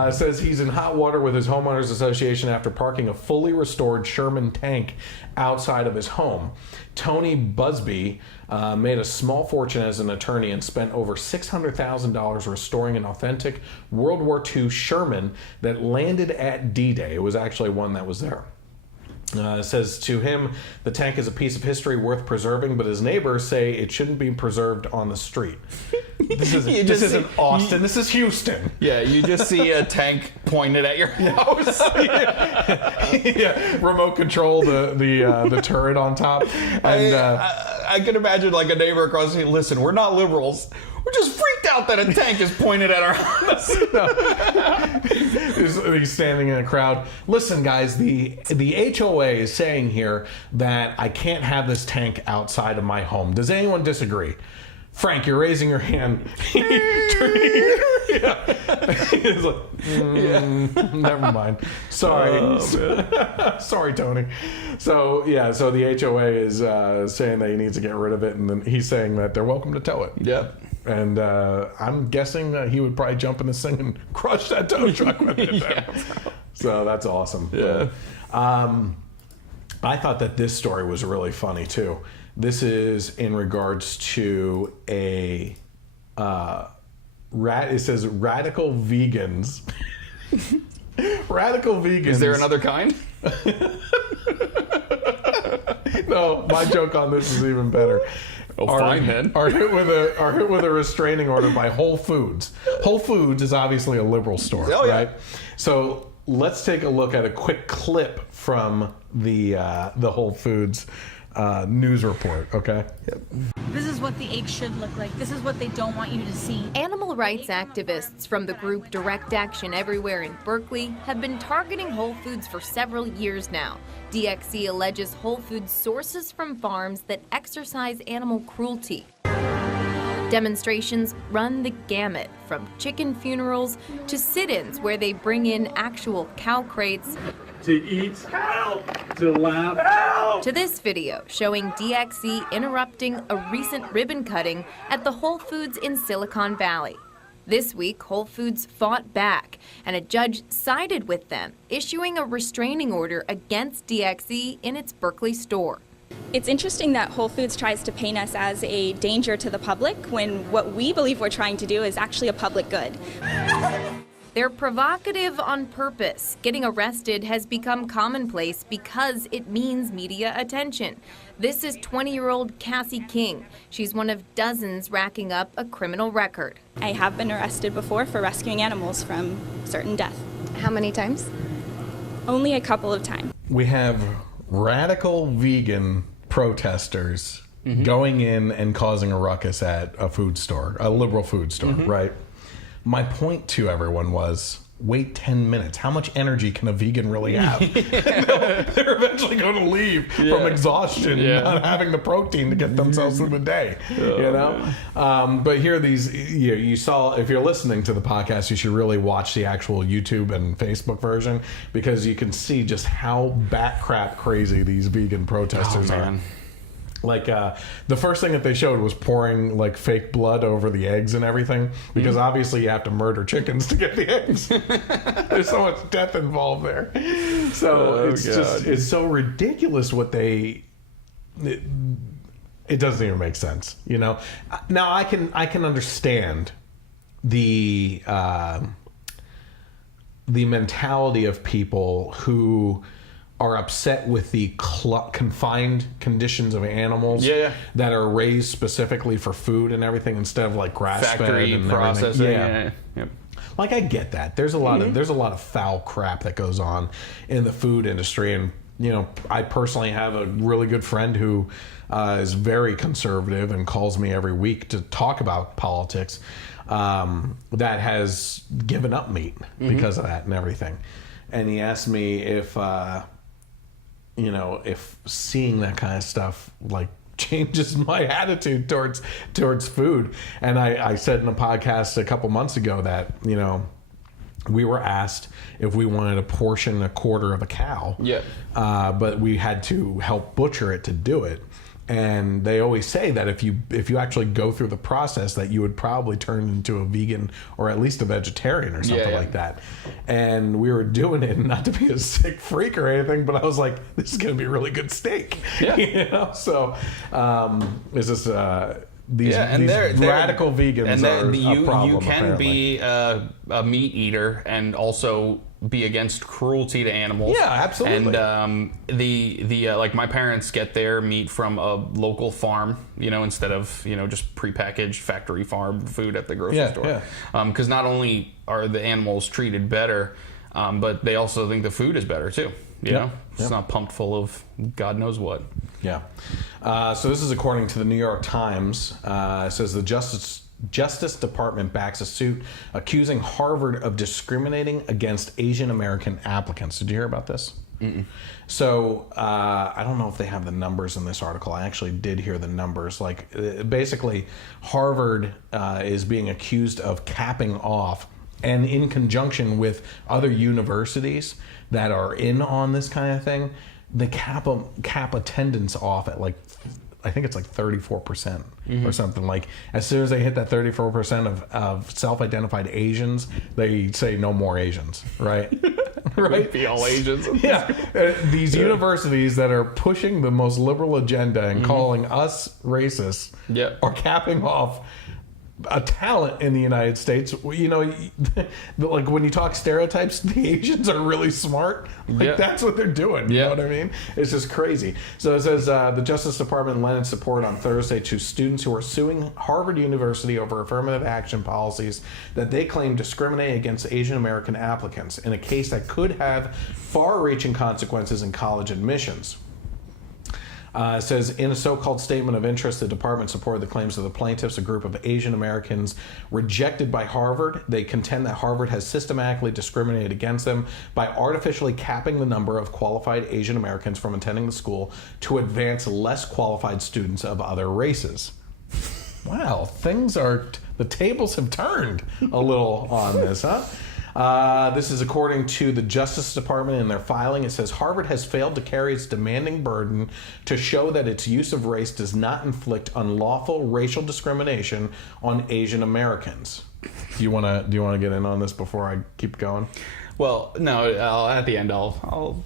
It says he's in hot water with his homeowners association after parking a fully restored Sherman tank outside of his home. Tony Busby made a small fortune as an attorney and spent over $600,000 restoring an authentic World War II Sherman that landed at D-Day. It was actually one that was there. It says to him, the tank is a piece of history worth preserving, but his neighbors say it shouldn't be preserved on the street. This isn't Austin. This is Houston. Yeah, you just see a tank pointed at your house. Yeah, remote control the turret on top. And I can imagine like a neighbor across the street. Listen, we're not liberals. We're just freaked out that a tank is pointed at our house. He's standing in a crowd. Listen, guys, the HOA is saying here that I can't have this tank outside of my home. Does anyone disagree? Frank, you're raising your hand. He's like, never mind. Sorry. Sorry, Tony. So the HOA is saying that he needs to get rid of it, and then he's saying that they're welcome to tow it. Yep. And I'm guessing that he would probably jump in this thing and crush that tow truck with it. So that's awesome. Yeah. I thought that this story was really funny too. This is in regards to a it says radical vegans. Radical vegans. Is there another kind? No, my joke on this is even better. Oh, fine then. Are hit with a restraining order by Whole Foods. Whole Foods is obviously a liberal store, right? So let's take a look at a quick clip from the Whole Foods news report. Okay. Yep. This is what the egg should look like. This is what they don't want you to see. Animal rights activists from the group Direct Action Everywhere in Berkeley have been targeting Whole Foods for several years now. DXC alleges Whole Foods sources from farms that exercise animal cruelty. Demonstrations run the gamut, from chicken funerals to sit-ins where they bring in actual cow crates, To eat, help! To laugh, help! to this video showing DXC interrupting a recent ribbon cutting at the Whole Foods in Silicon Valley. This week, Whole Foods fought back, and a judge sided with them, issuing a restraining order against DXC in its Berkeley store. It's interesting that Whole Foods tries to paint us as a danger to the public when what we believe we're trying to do is actually a public good. They're provocative on purpose. Getting arrested has become commonplace because it means media attention. This is 20-year-old Cassie King. She's one of dozens racking up a criminal record. I have been arrested before for rescuing animals from certain death. How many times? Only a couple of times. We have radical vegan protesters going in and causing a ruckus at a food store, a liberal food store, right? My point to everyone was, wait 10 minutes. How much energy can a vegan really have? They're eventually going to leave from exhaustion, not having the protein to get themselves through the day. You know, but here are these. You saw, if you're listening to the podcast, you should really watch the actual YouTube and Facebook version, because you can see just how bat crap crazy these vegan protesters are. Like, the first thing that they showed was pouring, like, fake blood over the eggs and everything, because obviously you have to murder chickens to get the eggs. There's so much death involved there. So it's so ridiculous what it doesn't even make sense, you know? Now, I can understand the mentality of people who are upset with the confined conditions of animals that are raised specifically for food and everything, instead of like grass-fed and processing. Everything. Like, I get that. There's a lot of foul crap that goes on in the food industry, and you know, I personally have a really good friend who is very conservative and calls me every week to talk about politics, that has given up meat because of that and everything. And he asked me if you know, if seeing that kind of stuff like changes my attitude towards food. And I said in a podcast a couple months ago that, you know, we were asked if we wanted to portion a quarter of a cow, but we had to help butcher it to do it. And they always say that if you actually go through the process, that you would probably turn into a vegan or at least a vegetarian or something like that. And we were doing it, not to be a sick freak or anything, but I was like, this is going to be a really good steak. You know? So it's just these radical vegans are a problem. You can apparently be a meat eater and also be against cruelty to animals. Yeah, absolutely. And the like, my parents get their meat from a local farm, you know, instead of, you know, just prepackaged factory farm food at the grocery store. Because not only are the animals treated better, but they also think the food is better too. You know, it's not pumped full of God knows what. So this is according to the New York Times. It says the Justice Department backs a suit accusing Harvard of discriminating against Asian American applicants. Did you hear about this? So I don't know if they have the numbers in this article. I actually did hear the numbers. Like, basically, Harvard is being accused of capping off, and in conjunction with other universities that are in on this kind of thing, they cap attendance off at, like, I think it's like 34% or something. Like, as soon as they hit that 34% of self-identified Asians, they say no more Asians, right? Right? Be all Asians. These universities that are pushing the most liberal agenda and calling us racist are capping off a talent in the United States. You know, like, when you talk stereotypes, the Asians are really smart. Like, that's what they're doing. You know what I mean? It's just crazy. So it says the Justice Department lent its support on Thursday to students who are suing Harvard University over affirmative action policies that they claim discriminate against Asian American applicants in a case that could have far-reaching consequences in college admissions. It says, in a so-called statement of interest, the department supported the claims of the plaintiffs, a group of Asian Americans rejected by Harvard. They contend that Harvard has systematically discriminated against them by artificially capping the number of qualified Asian Americans from attending the school to advance less qualified students of other races. Wow, the tables have turned a little on this, huh? This is according to the Justice Department in their filing. It says Harvard has failed to carry its demanding burden to show that its use of race does not inflict unlawful racial discrimination on Asian Americans. Do you want to get in on this before I keep going? Well, no. At the end, I'll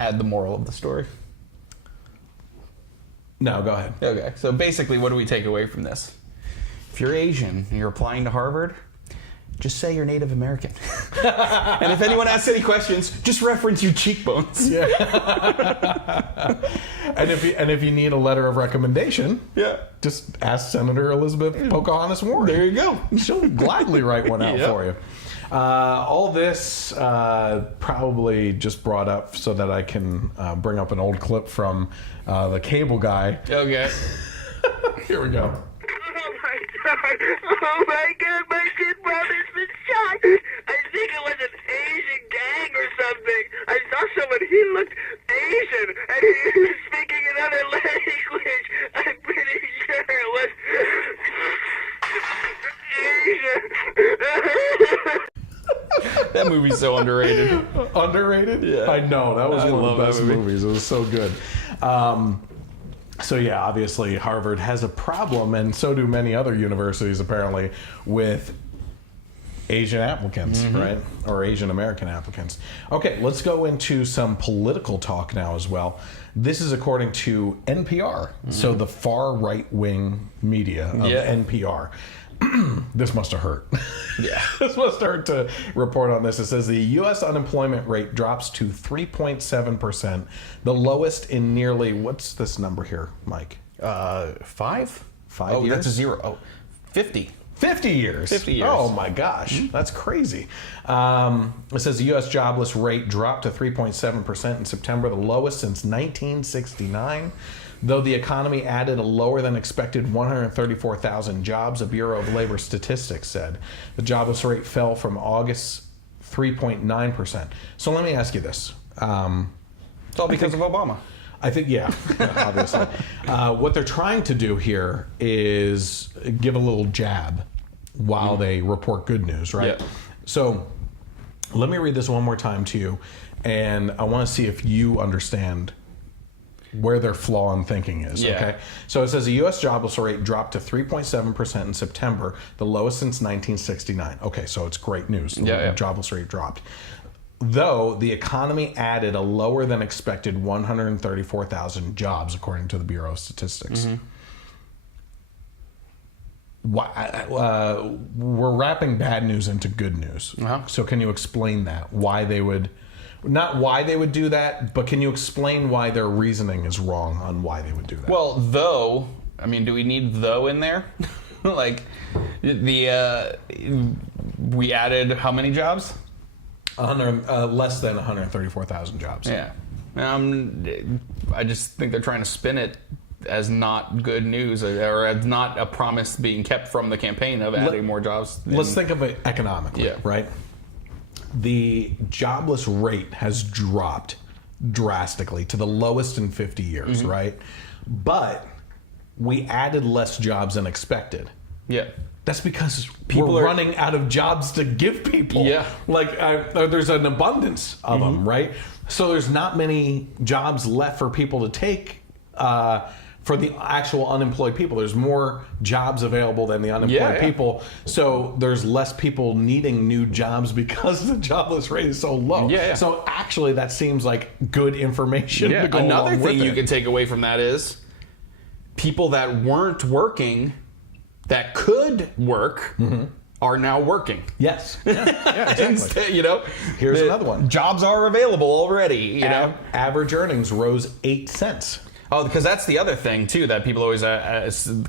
add the moral of the story. No, go ahead. Okay. So basically, what do we take away from this? If you're Asian and you're applying to Harvard, just say you're Native American. And if anyone asks any questions, just reference your cheekbones. Yeah. and if you need a letter of recommendation, just ask Senator Elizabeth Pocahontas Warren. There you go. She'll gladly write one out for you. All this probably just brought up so that I can bring up an old clip from the cable guy. Okay. Here we go. Oh my God, my kid brother's been shot. I think it was an Asian gang or something. I saw someone, he looked Asian, and he was speaking another language. I'm pretty sure it was Asian. That movie's so underrated. Underrated? Yeah. I know. That was one of the best movie. movies. It was so good. So yeah, obviously Harvard has a problem, and so do many other universities apparently, with Asian applicants, right? Or Asian American applicants. Okay, let's go into some political talk now as well. This is according to NPR, so the far right-wing media of NPR. This must have hurt. Yeah. This must hurt to report on this. It says the U.S. unemployment rate drops to 3.7%, the lowest in nearly, what's this number here, Mike? 5? 5 years? That's a 0. Oh, 50. 50 years. 50 years. Oh my gosh, that's crazy. It says the U.S. jobless rate dropped to 3.7% in September, the lowest since 1969. Though the economy added a lower than expected 134,000 jobs, the Bureau of Labor Statistics said. The jobless rate fell from August 3.9%. So let me ask you this. It's all because of Obama. I think, obviously. What they're trying to do here is give a little jab while they report good news, right? Yeah. So let me read this one more time to you, and I want to see if you understand where their flaw in thinking is, okay? So it says the U.S. jobless rate dropped to 3.7% in September, the lowest since 1969. Okay, so it's great news. The jobless rate dropped. Though the economy added a lower than expected 134,000 jobs, according to the Bureau of Statistics. We're wrapping bad news into good news. So can you explain that? Why they would... Not why they would do that, but can you explain why their reasoning is wrong on why they would do that? Well, though, I mean, do we need though in there? Like, we added how many jobs? Less than 134,000 jobs. Yeah. I just think they're trying to spin it as not good news or as not a promise being kept from the campaign of adding more jobs. Let's think of it economically, right? The jobless rate has dropped drastically to the lowest in 50 years, right? But we added less jobs than expected. Yeah. That's because people are running out of jobs to give people. Yeah. Like, there's an abundance of them, right? So there's not many jobs left for people to take for the actual unemployed people. There's more jobs available than the unemployed people. So there's less people needing new jobs because the jobless rate is so low. So actually that seems like good information to go Another along with thing you it. can take away from that is people that weren't working that could work are now working. Yes. Yeah, exactly. Instead, here's another one. Jobs are available already, you know. Average earnings rose 8 cents. Oh, because that's the other thing, too, that people always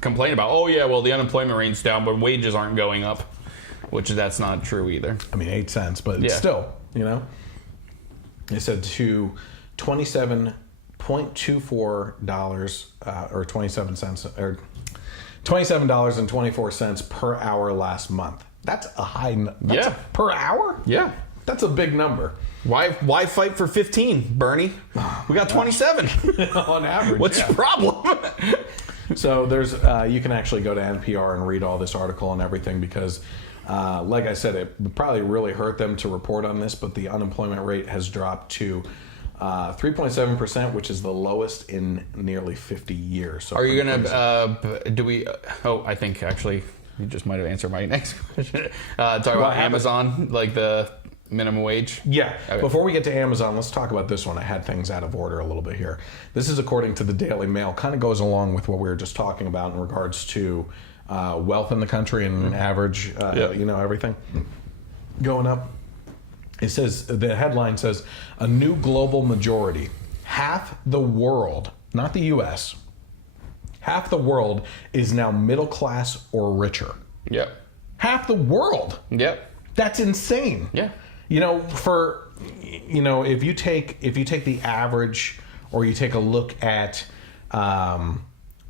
complain about. Oh, yeah, well, the unemployment rate's down, but wages aren't going up, which that's not true either. I mean, 8 cents, but still, It said to 27% $0.24 or 27 cents or $27.24 per hour last month. That's a high per hour? Yeah. That's a big number. Why fight for 15, Bernie? We got 27 on average. What's the problem? So there's you can actually go to NPR and read all this article and everything because like I said, it would probably really hurt them to report on this, but the unemployment rate has dropped to 3.7%, which is the lowest in nearly 50 years. So are you going to, I think actually you just might have answered my next question. Talk about Amazon, like the minimum wage? Yeah. Okay. Before we get to Amazon, let's talk about this one. I had things out of order a little bit here. This is according to the Daily Mail. Kind of goes along with what we were just talking about in regards to wealth in the country and average, everything going up. It says, the headline says, a new global majority. Half the world, not the U.S., half the world is now middle class or richer. Yep. Half the world. Yep. That's insane. Yeah. If you take the average, or you take a look at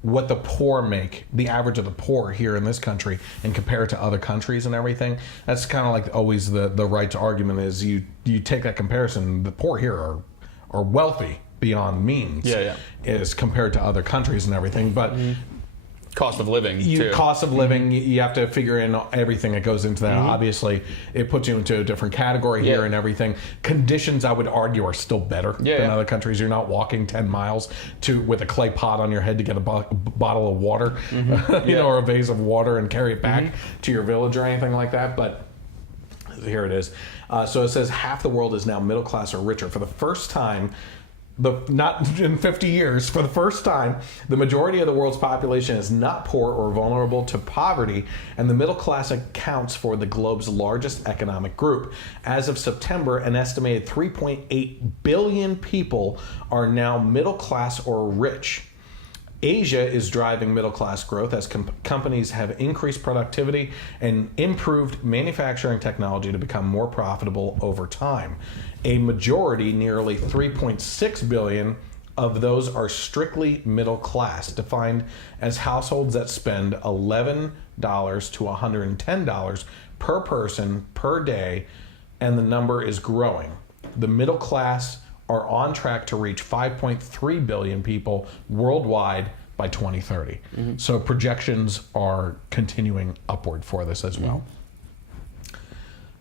what the poor make, the average of the poor here in this country, and compare it to other countries and everything, that's kind of like always the right's argument is you take that comparison. The poor here are wealthy beyond means, is compared to other countries and everything, but. Cost of living, too. Cost of living, you have to figure in everything that goes into that. Obviously, it puts you into a different category here and everything. Conditions, I would argue, are still better than other countries. You're not walking 10 miles with a clay pot on your head to get a bottle of water, or a vase of water and carry it back to your village or anything like that. But here it is. So it says half the world is now middle class or richer. For the first time, not in 50 years, for the first time, the majority of the world's population is not poor or vulnerable to poverty, and the middle class accounts for the globe's largest economic group. As of September, an estimated 3.8 billion people are now middle class or rich. Asia is driving middle class growth as companies have increased productivity and improved manufacturing technology to become more profitable over time. A majority, nearly 3.6 billion, of those are strictly middle class, defined as households that spend $11 to $110 per person per day, and the number is growing. The middle class are on track to reach 5.3 billion people worldwide by 2030. So projections are continuing upward for this as well.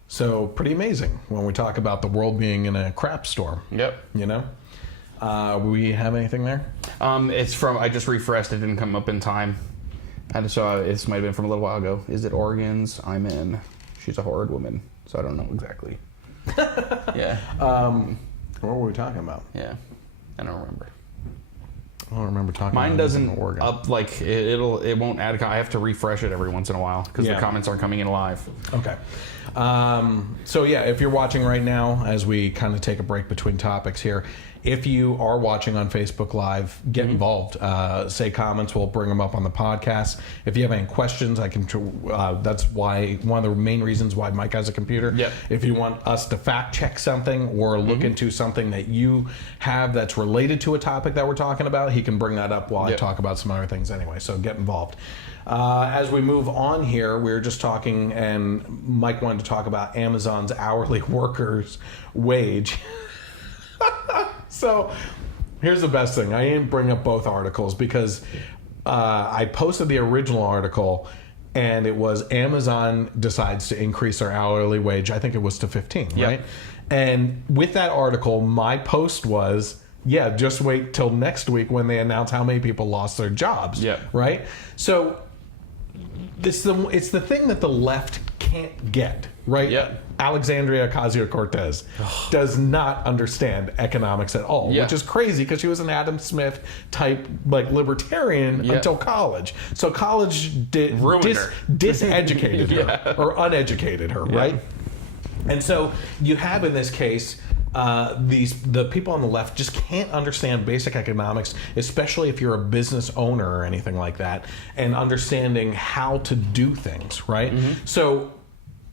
So pretty amazing when we talk about the world being in a crap storm. Yep. We have anything there? It's from, I just refreshed, it didn't come up in time. So this might have been from a little while ago. Is it organs? I'm in. She's a horrid woman. So I don't know exactly. What were we talking about? Yeah. I don't remember. I don't remember talking Mine about doesn't organ. up like it won't add. I have to refresh it every once in a while because the comments aren't coming in live. Okay. So if you're watching right now, as we kind of take a break between topics here, if you are watching on Facebook Live, get involved. Say comments, we'll bring them up on the podcast. If you have any questions, I can. That's why one of the main reasons why Mike has a computer. Yep. If you want us to fact check something or look into something that you have that's related to a topic that we're talking about, he can bring that up while I talk about some other things anyway. So get involved. As we move on here, we were just talking, and Mike wanted to talk about Amazon's hourly workers' wage. So here's the best thing. I didn't bring up both articles because I posted the original article, and it was Amazon decides to increase their hourly wage. I think it was to 15, right? And with that article, my post was, just wait till next week when they announce how many people lost their jobs, right? So it's the thing that the left can't get, right? Alexandria Ocasio-Cortez does not understand economics at all, which is crazy because she was an Adam Smith type libertarian until college. So college diseducated her or uneducated her, right? And so you have in this case the people on the left just can't understand basic economics, especially if you're a business owner or anything like that, and understanding how to do things, right? So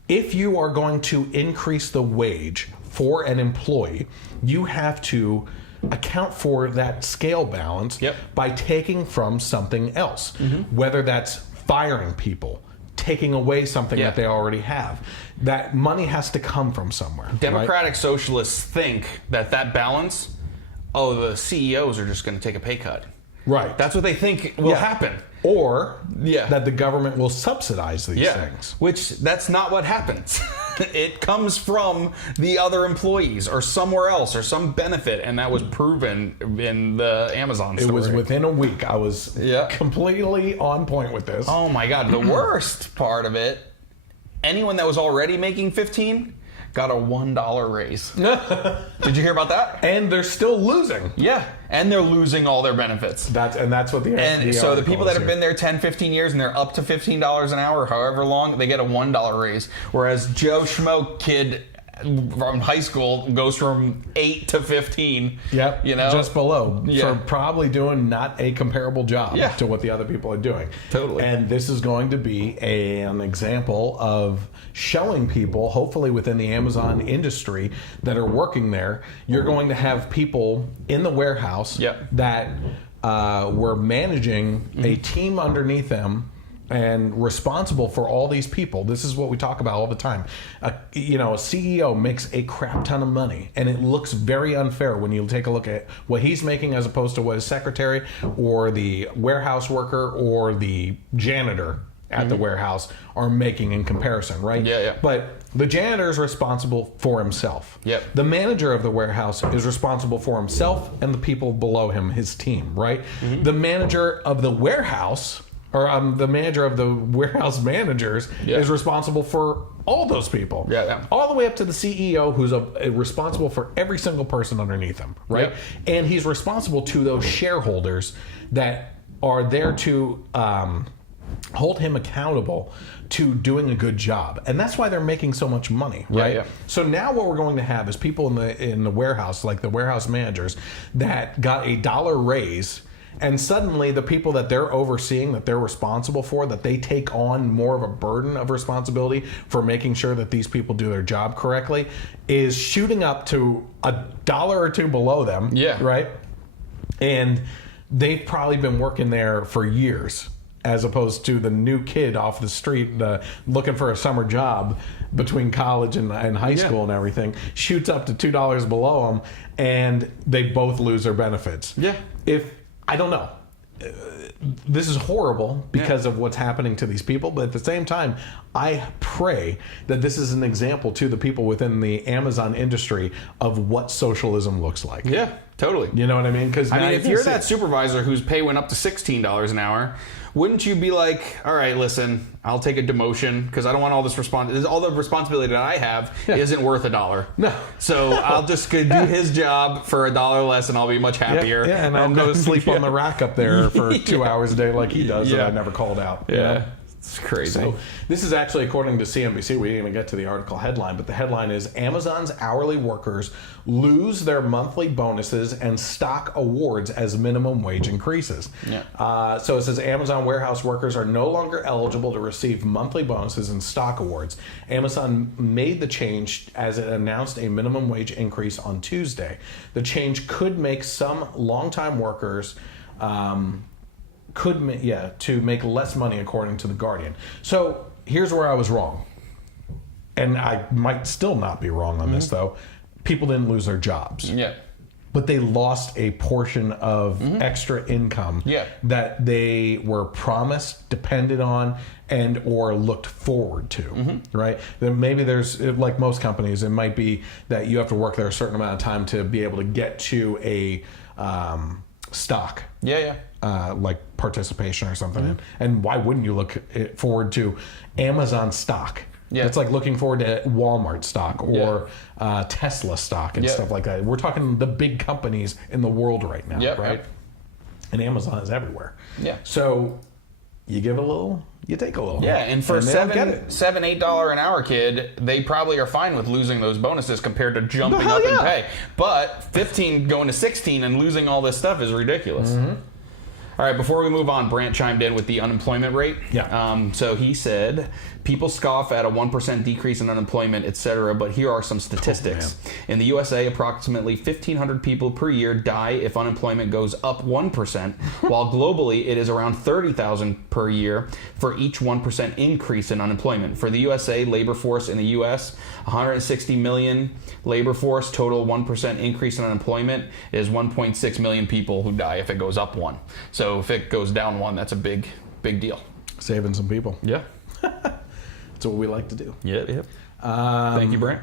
if you are going to increase the wage for an employee, you have to account for that scale balance by taking from something else, whether that's firing people, taking away something that they already have. That money has to come from somewhere. Democratic socialists think that balance, the CEOs are just going to take a pay cut. Right. That's what they think will happen. Or that the government will subsidize these things. Which, that's not what happens. It comes from the other employees or somewhere else or some benefit, and that was proven in the Amazon story. It was within a week. I was completely on point with this. Oh my God. The worst part of it, anyone that was already making $15 got a $1 raise. Did you hear about that? And they're still losing. Yeah. And they're losing all their benefits. That's what so the people that have been there 10, 15 years and they're up to $15 an hour, however long, they get a $1 raise. Whereas Joe Schmo kid from high school goes from 8 to 15. Yep. Just below. Yeah. For probably doing not a comparable job to what the other people are doing. Totally. And this is going to be an example of showing people, hopefully within the Amazon industry that are working there, you're going to have people in the warehouse that were managing a team underneath them and responsible for all these people. This is what we talk about all the time. A CEO makes a crap ton of money, and it looks very unfair when you take a look at what he's making as opposed to what his secretary or the warehouse worker or the janitor at the warehouse are making in comparison, right? Yeah. But the janitor is responsible for himself. Yep. The manager of the warehouse is responsible for himself and the people below him, his team, right? The manager of the warehouse, or the manager of the warehouse managers, is responsible for all those people. All the way up to the CEO, who's responsible for every single person underneath him, right? And he's responsible to those shareholders that are there to hold him accountable to doing a good job. And that's why they're making so much money, right? So now what we're going to have is people in the warehouse, like the warehouse managers, that got a $1 raise. And suddenly the people that they're overseeing, that they're responsible for, that they take on more of a burden of responsibility for making sure that these people do their job correctly, is shooting up to $1 or $2 below them, right? And they've probably been working there for years, as opposed to the new kid off the street looking for a summer job between college and high school and everything, shoots up to $2 below them, and they both lose their benefits. I don't know. This is horrible because of what's happening to these people, but at the same time, I pray that this is an example to the people within the Amazon industry of what socialism looks like. Yeah, totally. You know what I mean? Because if you're that supervisor whose pay went up to $16 an hour, wouldn't you be like, all right, listen, I'll take a demotion because I don't want all this all the responsibility that I have isn't worth $1. No. So I'll just do his job for $1 less and I'll be much happier. And I'll go sleep on the rack up there for 2 hours a day like he does that I never called out. You know? It's crazy. So this is actually according to CNBC. We didn't even get to the article headline, but the headline is Amazon's hourly workers lose their monthly bonuses and stock awards as minimum wage increases. So it says Amazon warehouse workers are no longer eligible to receive monthly bonuses and stock awards. Amazon made the change as it announced a minimum wage increase on Tuesday. The change could make some longtime workers to make less money, according to The Guardian. So here's where I was wrong. And I might still not be wrong on this, though. People didn't lose their jobs. But they lost a portion of extra income that they were promised, depended on, and or looked forward to, right? Then maybe there's, like most companies, it might be that you have to work there a certain amount of time to be able to get to a stock. Like participation or something. And why wouldn't you look forward to Amazon stock? It's like looking forward to Walmart stock or Tesla stock and stuff like that. We're talking the big companies in the world right now, right? And Amazon is everywhere. So you give a little, you take a little. And for $7-8 an hour kid, they probably are fine with losing those bonuses compared to jumping up in pay. But 15 going to 16 and losing all this stuff is ridiculous. All right, before we move on, Brant chimed in with the unemployment rate. Yeah. So he said, people scoff at a 1% decrease in unemployment, etc., but here are some statistics. In the USA, approximately 1,500 people per year die if unemployment goes up 1%, while globally it is around 30,000 per year for each 1% increase in unemployment. For the USA, labor force in the U.S., 160 million labor force, total 1% increase in unemployment is 1.6 million people who die if it goes up 1. So if it goes down 1, that's a big deal. Saving some people. Yeah. That's what we like to do. Yep. Thank you, Brant.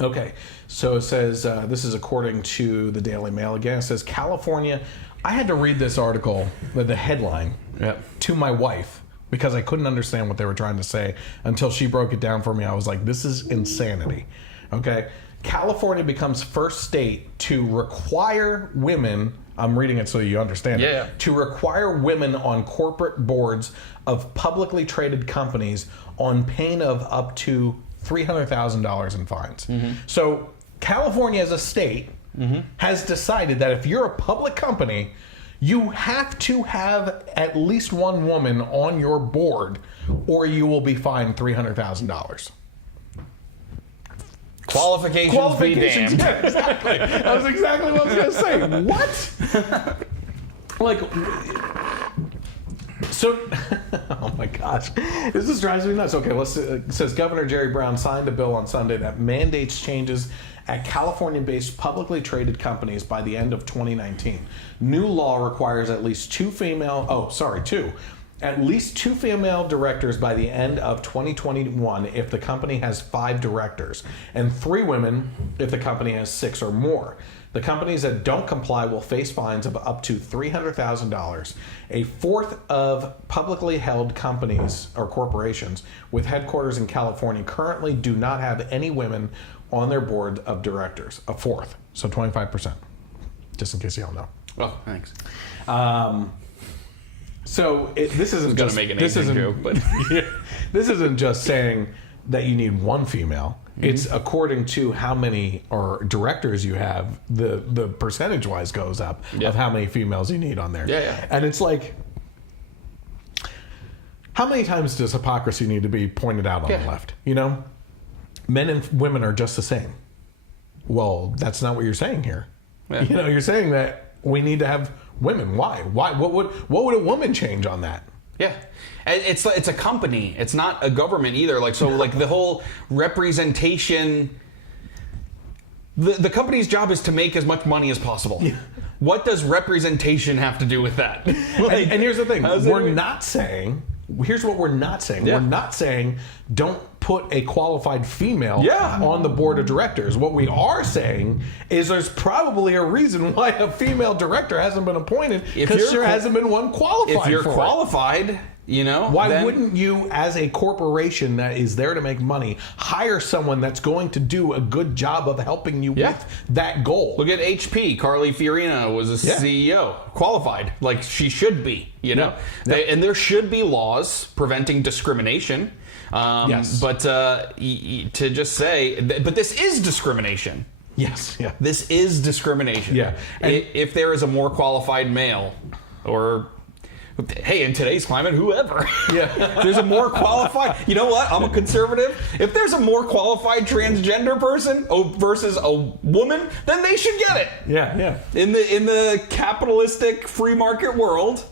Okay, so it says, this is according to the Daily Mail again. It says, California, I had to read this article, the headline, to my wife because I couldn't understand what they were trying to say until she broke it down for me. I was like, this is insanity. Okay, California becomes first state to require women, I'm reading it so you understand it, to require women on corporate boards of publicly traded companies on pain of up to $300,000 in fines. So California as a state has decided that if you're a public company, you have to have at least one woman on your board or you will be fined $300,000. Qualifications be damned. Yeah, exactly. That was exactly what I was going to say. What? Like, so, oh my gosh, this just drives me nuts. Okay, it says Governor Jerry Brown signed a bill on Sunday that mandates changes at California-based publicly traded companies by the end of 2019. New law requires at least two female directors by the end of 2021 if the company has 5 directors, and 3 women if the company has 6 or more. The companies that don't comply will face fines of up to $300,000. A fourth of publicly held companies or corporations with headquarters in California currently do not have any women on their board of directors. A fourth, so 25%. Just in case you all know. Oh, thanks. So this isn't just make an joke, but this isn't just saying that you need one female. It's according to how many or directors you have, the percentage wise goes up of how many females you need on there. And it's like, how many times does hypocrisy need to be pointed out on the left? You know, men and women are just the same. Well, that's not what you're saying here. You know, you're saying that we need to have women. Why? What would a woman change on that? Yeah. It's a company. It's not a government either. Like, so like the whole representation, the company's job is to make as much money as possible. Yeah. What does representation have to do with that? Like, and here's the thing. We're not saying, here's what we're not saying. We're not saying don't put a qualified female on the board of directors. What we are saying is there's probably a reason why a female director hasn't been appointed, because there hasn't been one qualified. If you're qualified, you know, why wouldn't you, as a corporation that is there to make money, hire someone that's going to do a good job of helping you with that goal? Look at HP. Carly Fiorina was a CEO, qualified, like she should be. You know, and there should be laws preventing discrimination. But to just say, but this is discrimination. Yes. Yeah. This is discrimination. Yeah. And if there is a more qualified male, or hey, in today's climate, whoever. There's a more qualified. You know what? I'm a conservative. If there's a more qualified transgender person versus a woman, then they should get it. Yeah. In the capitalistic free market world,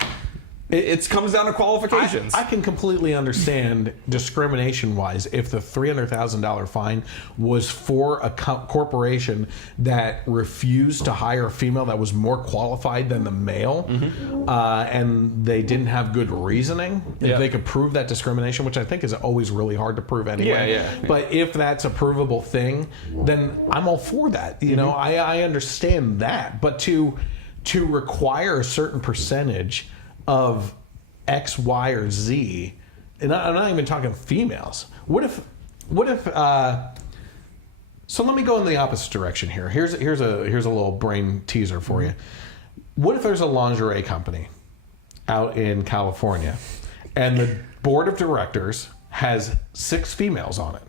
it comes down to qualifications. I can completely understand discrimination-wise if the $300,000 fine was for a corporation that refused to hire a female that was more qualified than the male, and they didn't have good reasoning. If they could prove that discrimination, which I think is always really hard to prove anyway. But if that's a provable thing, then I'm all for that. You know, I understand that. But to require a certain percentage of X, Y, or Z, and I'm not even talking females. What if? So let me go in the opposite direction here. Here's a little brain teaser for you. What if there's a lingerie company out in California, and the board of directors has 6 females on it?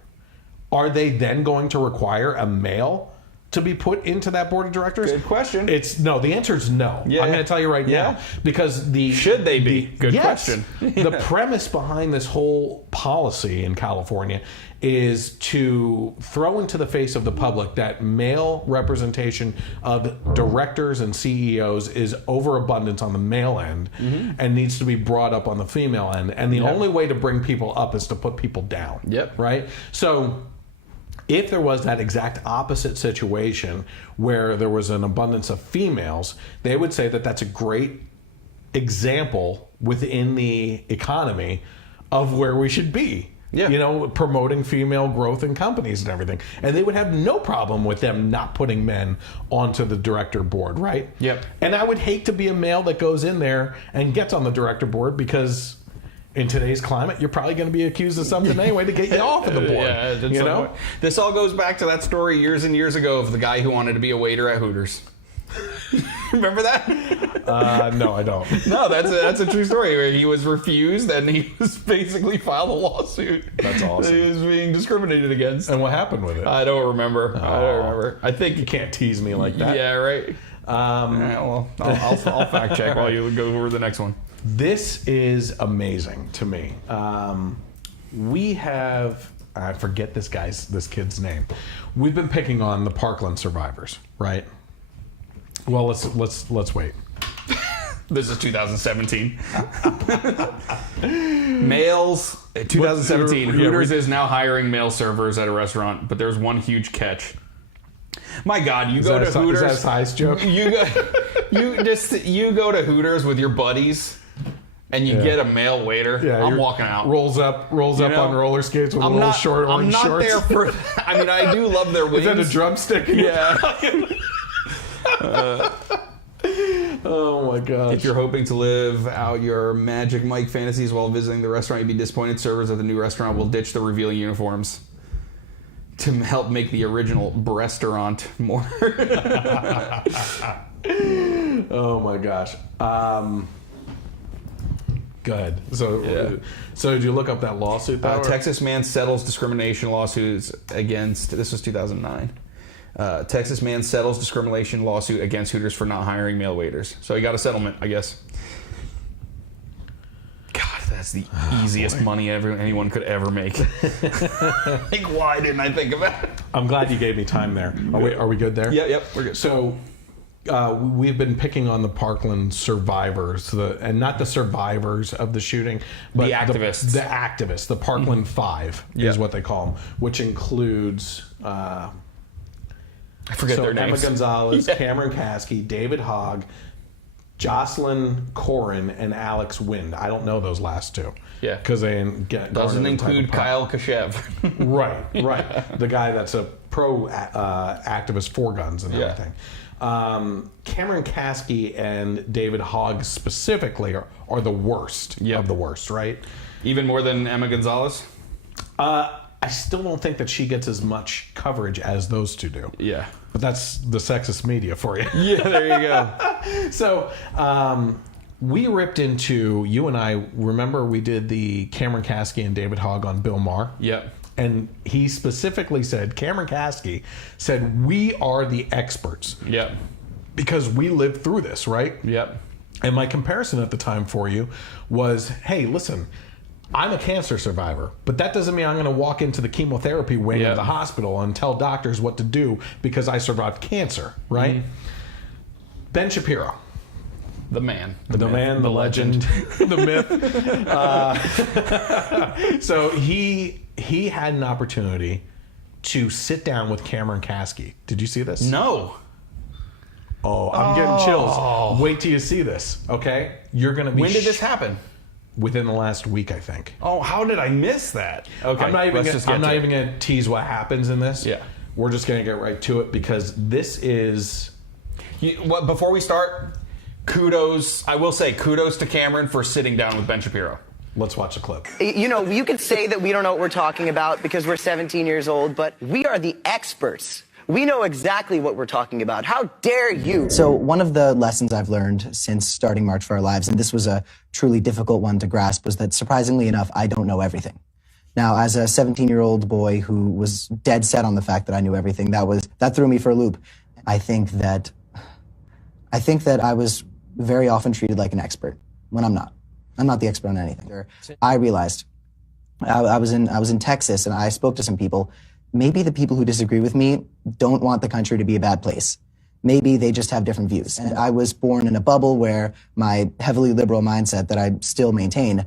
Are they then going to require a male to be put into that board of directors? Good question. The answer is no. Yeah. I'm going to tell you right now, because should they be? Good question. The premise behind this whole policy in California is to throw into the face of the public that male representation of directors and CEOs is overabundance on the male end and needs to be brought up on the female end. And the only way to bring people up is to put people down. Yep. Right? So if there was that exact opposite situation where there was an abundance of females, they would say that that's a great example within the economy of where we should be. Yeah. Promoting female growth in companies and everything. And they would have no problem with them not putting men onto the director board, right? Yep. And I would hate to be a male that goes in there and gets on the director board, because in today's climate, you're probably going to be accused of something anyway to get you off of the board. This all goes back to that story years and years ago of the guy who wanted to be a waiter at Hooters. Remember that? No, I don't. No, that's a true story where he was refused and he was basically filed a lawsuit. That's awesome. He was being discriminated against. And what happened with it? I don't remember. I think you can't tease me like that. Yeah, right. I'll fact check while you go over the next one. This is amazing to me. We have, I forget this kid's name. We've been picking on the Parkland survivors, right? Well, let's wait. This is 2017. Males, 2017. Hooters is now hiring male servers at a restaurant, but there's one huge catch. My God, you go to Hooters. Is that a size joke? You go to Hooters with your buddies, and you get a male waiter. Yeah, I'm walking out. Rolls up on roller skates with short orange shorts. I'm not there for. I mean, I do love their wings. Is that a drumstick? Yeah. Oh my gosh. If you're hoping to live out your Magic Mike fantasies while visiting the restaurant, you'd be disappointed. Servers at the new restaurant will ditch the revealing uniforms to help make the original restaurant more. Oh my gosh. Good. So did you look up that lawsuit? Texas man settles discrimination lawsuits against. This was 2009. Texas man settles discrimination lawsuit against Hooters for not hiring male waiters. So he got a settlement, I guess. God, that's the easiest money anyone could ever make. Like, why didn't I think of that? I'm glad you gave me time there. Are we good there? Yep, we're good. So we've been picking on the Parkland survivors, and not the survivors of the shooting, but the activists. The activists, the Parkland Five is what they call them, which includes... I forget their names. Emma Gonzalez, Cameron Kasky, David Hogg, Jocelyn Corin, and Alex Wind. I don't know those last two. Yeah. Because they get... Doesn't include Kyle Kashev. Right. The guy that's a pro activist for guns and everything. Cameron Kasky and David Hogg specifically are the worst of the worst, right? Even more than Emma Gonzalez? I still don't think that she gets as much coverage as those two do. Yeah. But that's the sexist media for you. Yeah, there you go. So, we ripped into, you and I, remember we did the Cameron Kasky and David Hogg on Bill Maher? Yep. And he specifically said, Cameron Kasky said, we are the experts. Yep. Because we lived through this, right? Yep. And my comparison at the time for you was, hey, listen, I'm a cancer survivor, but that doesn't mean I'm going to walk into the chemotherapy wing of the hospital and tell doctors what to do because I survived cancer, right? Mm-hmm. Ben Shapiro. The man. The man, the legend, the myth. So he had an opportunity to sit down with Cameron Kasky. Did you see this? No. Oh, I'm getting chills. Wait till you see this, okay? You're going to be... When did this happen? Within the last week, I think. Oh, how did I miss that? Okay, I'm not even going to tease what happens in this. Yeah. We're just going to get right to it because this is... Before we start, I will say kudos to Cameron for sitting down with Ben Shapiro. Let's watch the clip. You could say that we don't know what we're talking about because we're 17 years old, but we are the experts. We know exactly what we're talking about. How dare you? So one of the lessons I've learned since starting March for Our Lives, and this was a truly difficult one to grasp, was that surprisingly enough, I don't know everything. Now, as a 17-year-old boy who was dead set on the fact that I knew everything, that threw me for a loop. I think that I was very often treated like an expert when I'm not. I'm not the expert on anything. I realized I was in Texas and I spoke to some people. Maybe the people who disagree with me don't want the country to be a bad place. Maybe they just have different views. And I was born in a bubble where my heavily liberal mindset that I still maintain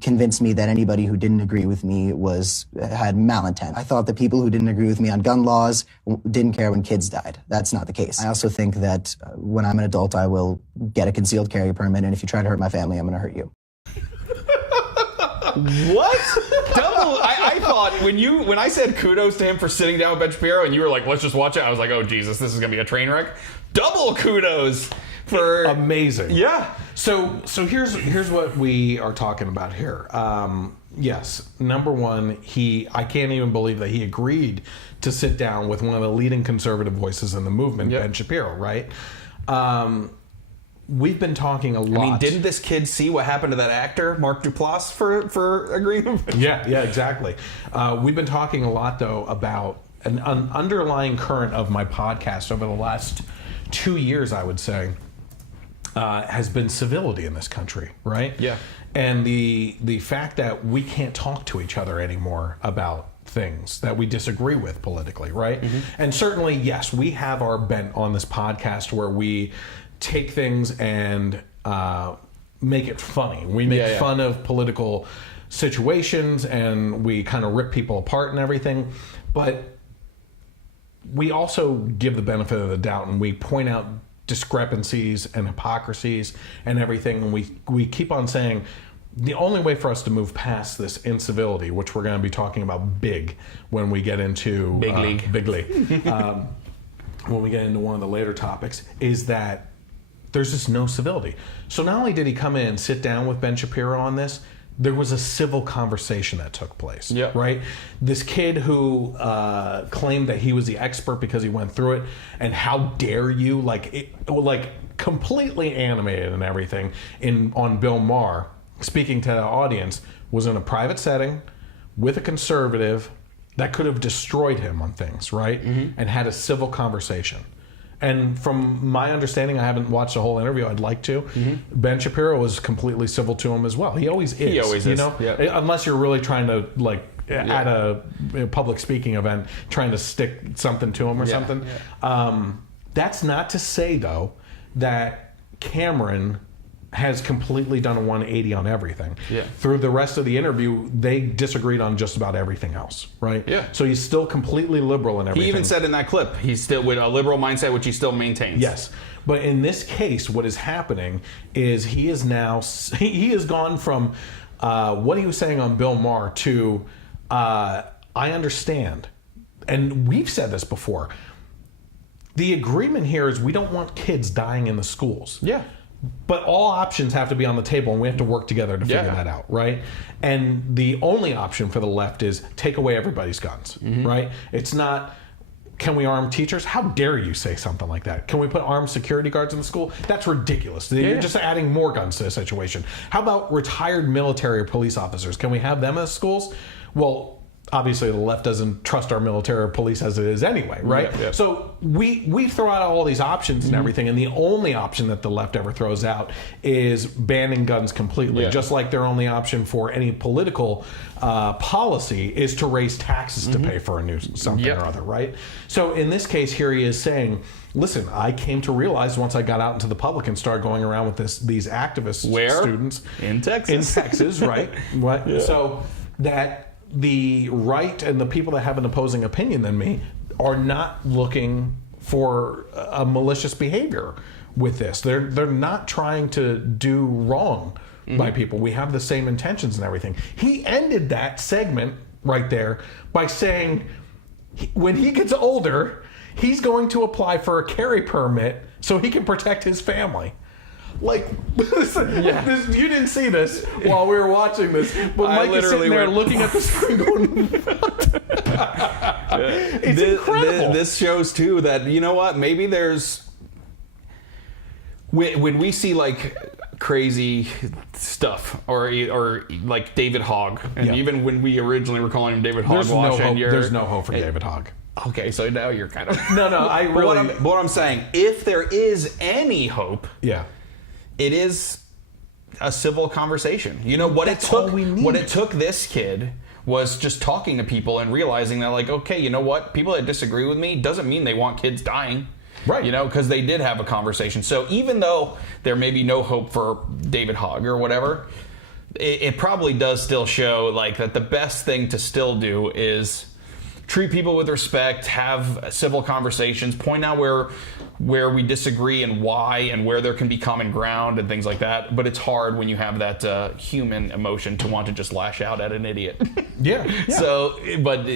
convinced me that anybody who didn't agree with me had malintent. I thought that people who didn't agree with me on gun laws didn't care when kids died. That's not the case. I also think that when I'm an adult, I will get a concealed carry permit, and if you try to hurt my family, I'm going to hurt you. What? Double? I thought when I said kudos to him for sitting down with Ben Shapiro, and you were like, let's just watch it, I was like, oh Jesus, this is gonna be a train wreck. Double kudos for amazing. Yeah. So here's what we are talking about here. Yes, number one, I can't even believe that he agreed to sit down with one of the leading conservative voices in the movement, Ben Shapiro, right? We've been talking a lot. I mean, didn't this kid see what happened to that actor, Mark Duplass, for agreeing? Yeah, exactly. We've been talking a lot, though, about an underlying current of my podcast over the last 2 years, I would say, has been civility in this country, right? Yeah. And the fact that we can't talk to each other anymore about things that we disagree with politically, right? Mm-hmm. And certainly, yes, we have our bent on this podcast where we take things and make it funny. We make fun of political situations and we kind of rip people apart and everything. But we also give the benefit of the doubt and we point out discrepancies and hypocrisies and everything. And we keep on saying the only way for us to move past this incivility, which we're going to be talking about big when we get into Big league. When we get into one of the later topics, is that there's just no civility. So not only did he come in and sit down with Ben Shapiro on this, there was a civil conversation that took place, right? This kid who claimed that he was the expert because he went through it, and how dare you, like completely animated and everything on Bill Maher, speaking to the audience, was in a private setting with a conservative that could have destroyed him on things, right? Mm-hmm. And had a civil conversation. And from my understanding, I haven't watched the whole interview. I'd like to. Mm-hmm. Ben Shapiro was completely civil to him as well. He always is. He always is. Unless you're really trying to at a public speaking event, trying to stick something to him or something. Yeah. That's not to say though that Cameron has completely done a 180 on everything. Yeah. Through the rest of the interview, they disagreed on just about everything else, right? Yeah. So he's still completely liberal in everything. He even said in that clip, he's still with a liberal mindset, which he still maintains. Yes. But in this case, what is happening is he has gone from what he was saying on Bill Maher to, I understand. And we've said this before. The agreement here is we don't want kids dying in the schools. Yeah. But all options have to be on the table, and we have to work together to figure that out, right? And the only option for the left is take away everybody's guns, right? It's not, can we arm teachers? How dare you say something like that? Can we put armed security guards in the school? That's ridiculous. You're just adding more guns to the situation. How about retired military or police officers? Can we have them as schools? Well, obviously the left doesn't trust our military or police as it is anyway, right? Yeah. So we throw out all these options and everything, and the only option that the left ever throws out is banning guns completely, just like their only option for any political policy is to raise taxes to pay for a new something or other, right? So in this case, here he is saying, listen, I came to realize once I got out into the public and started going around with these activist students. In Texas. In Texas, right? What? Yeah. So that the right and the people that have an opposing opinion than me are not looking for a malicious behavior with this. They're not trying to do wrong by people. We have the same intentions and everything. He ended that segment right there by saying when he gets older, he's going to apply for a carry permit so he can protect his family. Like, listen, you didn't see this while we were watching this, but Mike is sitting there looking at the screen going, it's incredible. This shows, too, that, you know what, maybe there's, when we see, like, crazy stuff, or like David Hogg, and even when we originally were calling him David Hogwash, there's no hope for David Hogg. Okay, so now you're kind of no. What I'm saying, if there is any hope, it is a civil conversation. You know what That's it took? all we need. What it took this kid was just talking to people and realizing that, like, okay, you know what? People that disagree with me doesn't mean they want kids dying. Right. You know, because they did have a conversation. So even though there may be no hope for David Hogg or whatever, it probably does still show, like, that the best thing to still do is treat people with respect, have civil conversations, point out where we disagree and why, and where there can be common ground and things like that. But it's hard when you have that human emotion to want to just lash out at an idiot. Yeah. So, but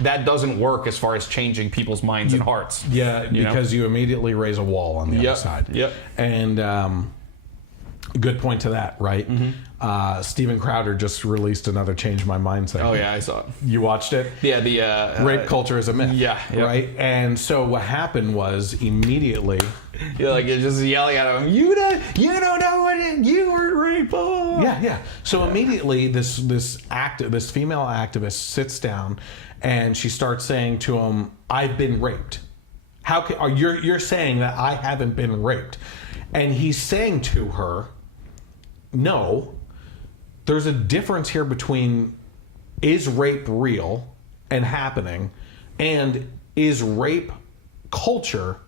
that doesn't work as far as changing people's minds and hearts. Yeah, because you immediately raise a wall on the other side. Yep. And good point to that, right? Steven Crowder just released another Change My Mind segment. Oh yeah, I saw it. You watched it? Yeah, the rape culture is a myth. Yeah, right. And so what happened was immedially, you're just yelling at him. You don't know what you were raped. Yeah. So immediately, this female activist sits down, and she starts saying to him, "I've been raped. How can you're saying that I haven't been raped?" And he's saying to her, "No. There's a difference here between is rape real and happening, and is rape culture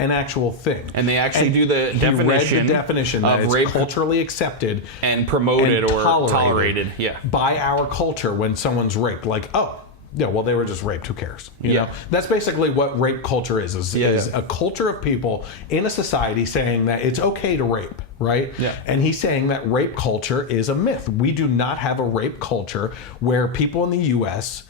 an actual thing?" And they actually do the definition. Read the definition that it's rape culturally accepted and promoted and or tolerated. Yeah. By our culture when someone's raped. Like, oh, yeah, well, they were just raped. Who cares? You know? That's basically what rape culture is a culture of people in a society saying that it's okay to rape, right? Yeah. And he's saying that rape culture is a myth. We do not have a rape culture where people in the U.S.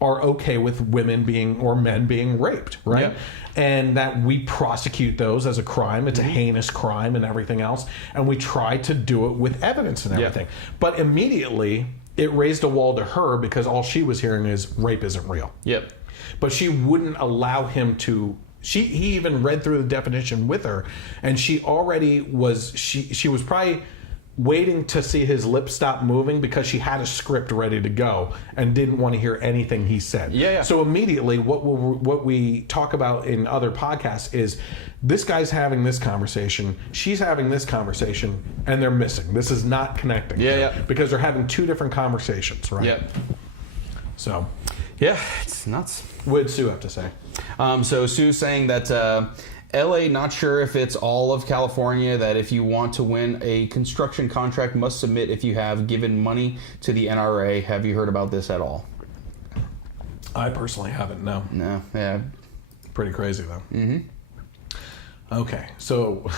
are okay with women being or men being raped, right? Yeah. And that we prosecute those as a crime. It's a heinous crime and everything else. And we try to do it with evidence and everything. But immediately, it raised a wall to her because all she was hearing is rape isn't real. Yep. But she wouldn't allow him to. He even read through the definition with her, and she already was. She was probably waiting to see his lips stop moving because she had a script ready to go and didn't want to hear anything he said. Yeah. So immediately, what we talk about in other podcasts is this guy's having this conversation, she's having this conversation, and they're missing. This is not connecting. Yeah. Because they're having two different conversations, right? Yep. So. Yeah, it's nuts. What did Sue have to say? So Sue's saying that LA, not sure if it's all of California, that if you want to win a construction contract, must submit if you have given money to the NRA. Have you heard about this at all? I personally haven't, no. No, yeah. Pretty crazy, though. Mm-hmm. Okay, so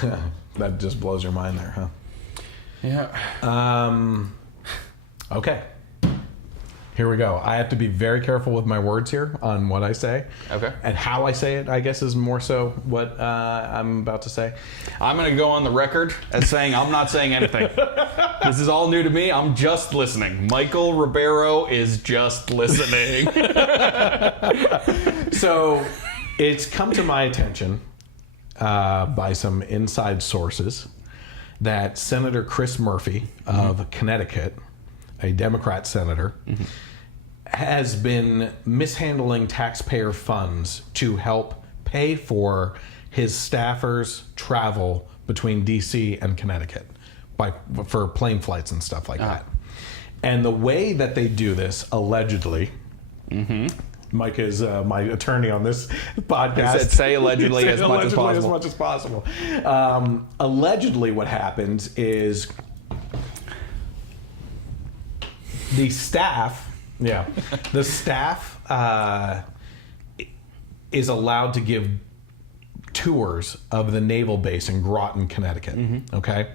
that just blows your mind there, huh? Yeah. Okay. Here we go. I have to be very careful with my words here on what I say. Okay. And how I say it, I guess, is more so what I'm about to say. I'm going to go on the record as saying I'm not saying anything. This is all new to me. I'm just listening. Michael Ribeiro is just listening. So it's come to my attention by some inside sources that Senator Chris Murphy of Connecticut, a Democrat senator, has been mishandling taxpayer funds to help pay for his staffers' travel between D.C. and Connecticut for plane flights and stuff like that. And the way that they do this, allegedly, Mike is my attorney on this podcast. He said say allegedly as much as possible. As much as possible. Allegedly, what happens is the staff, is allowed to give tours of the naval base in Groton, Connecticut. Okay,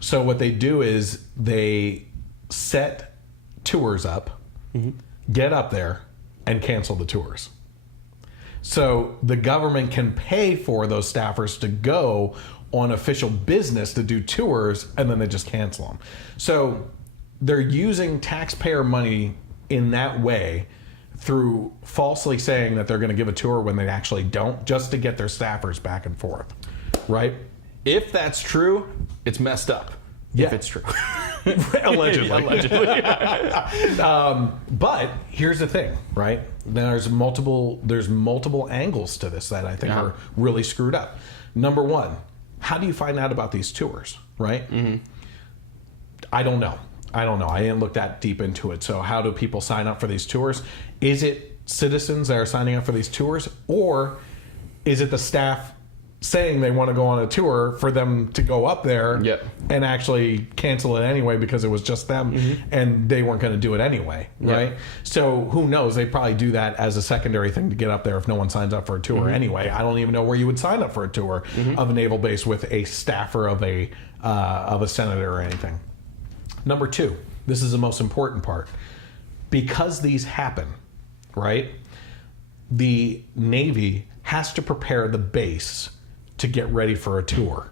so what they do is they set tours up, get up there, and cancel the tours. So the government can pay for those staffers to go on official business to do tours, and then they just cancel them. So they're using taxpayer money in that way through falsely saying that they're going to give a tour when they actually don't, just to get their staffers back and forth, right? If that's true, it's messed up. If it's true. Allegedly. Allegedly. But here's the thing, right? There's multiple angles to this that I think are really screwed up. Number one, how do you find out about these tours, right? Mm-hmm. I don't know. I didn't look that deep into it. So how do people sign up for these tours? Is it citizens that are signing up for these tours, or is it the staff saying they want to go on a tour for them to go up there and actually cancel it anyway because it was just them and they weren't going to do it anyway, right? So who knows? They probably do that as a secondary thing to get up there if no one signs up for a tour anyway. I don't even know where you would sign up for a tour of a naval base with a staffer of a senator or anything. Number two, this is the most important part. Because these happen, right? The Navy has to prepare the base to get ready for a tour.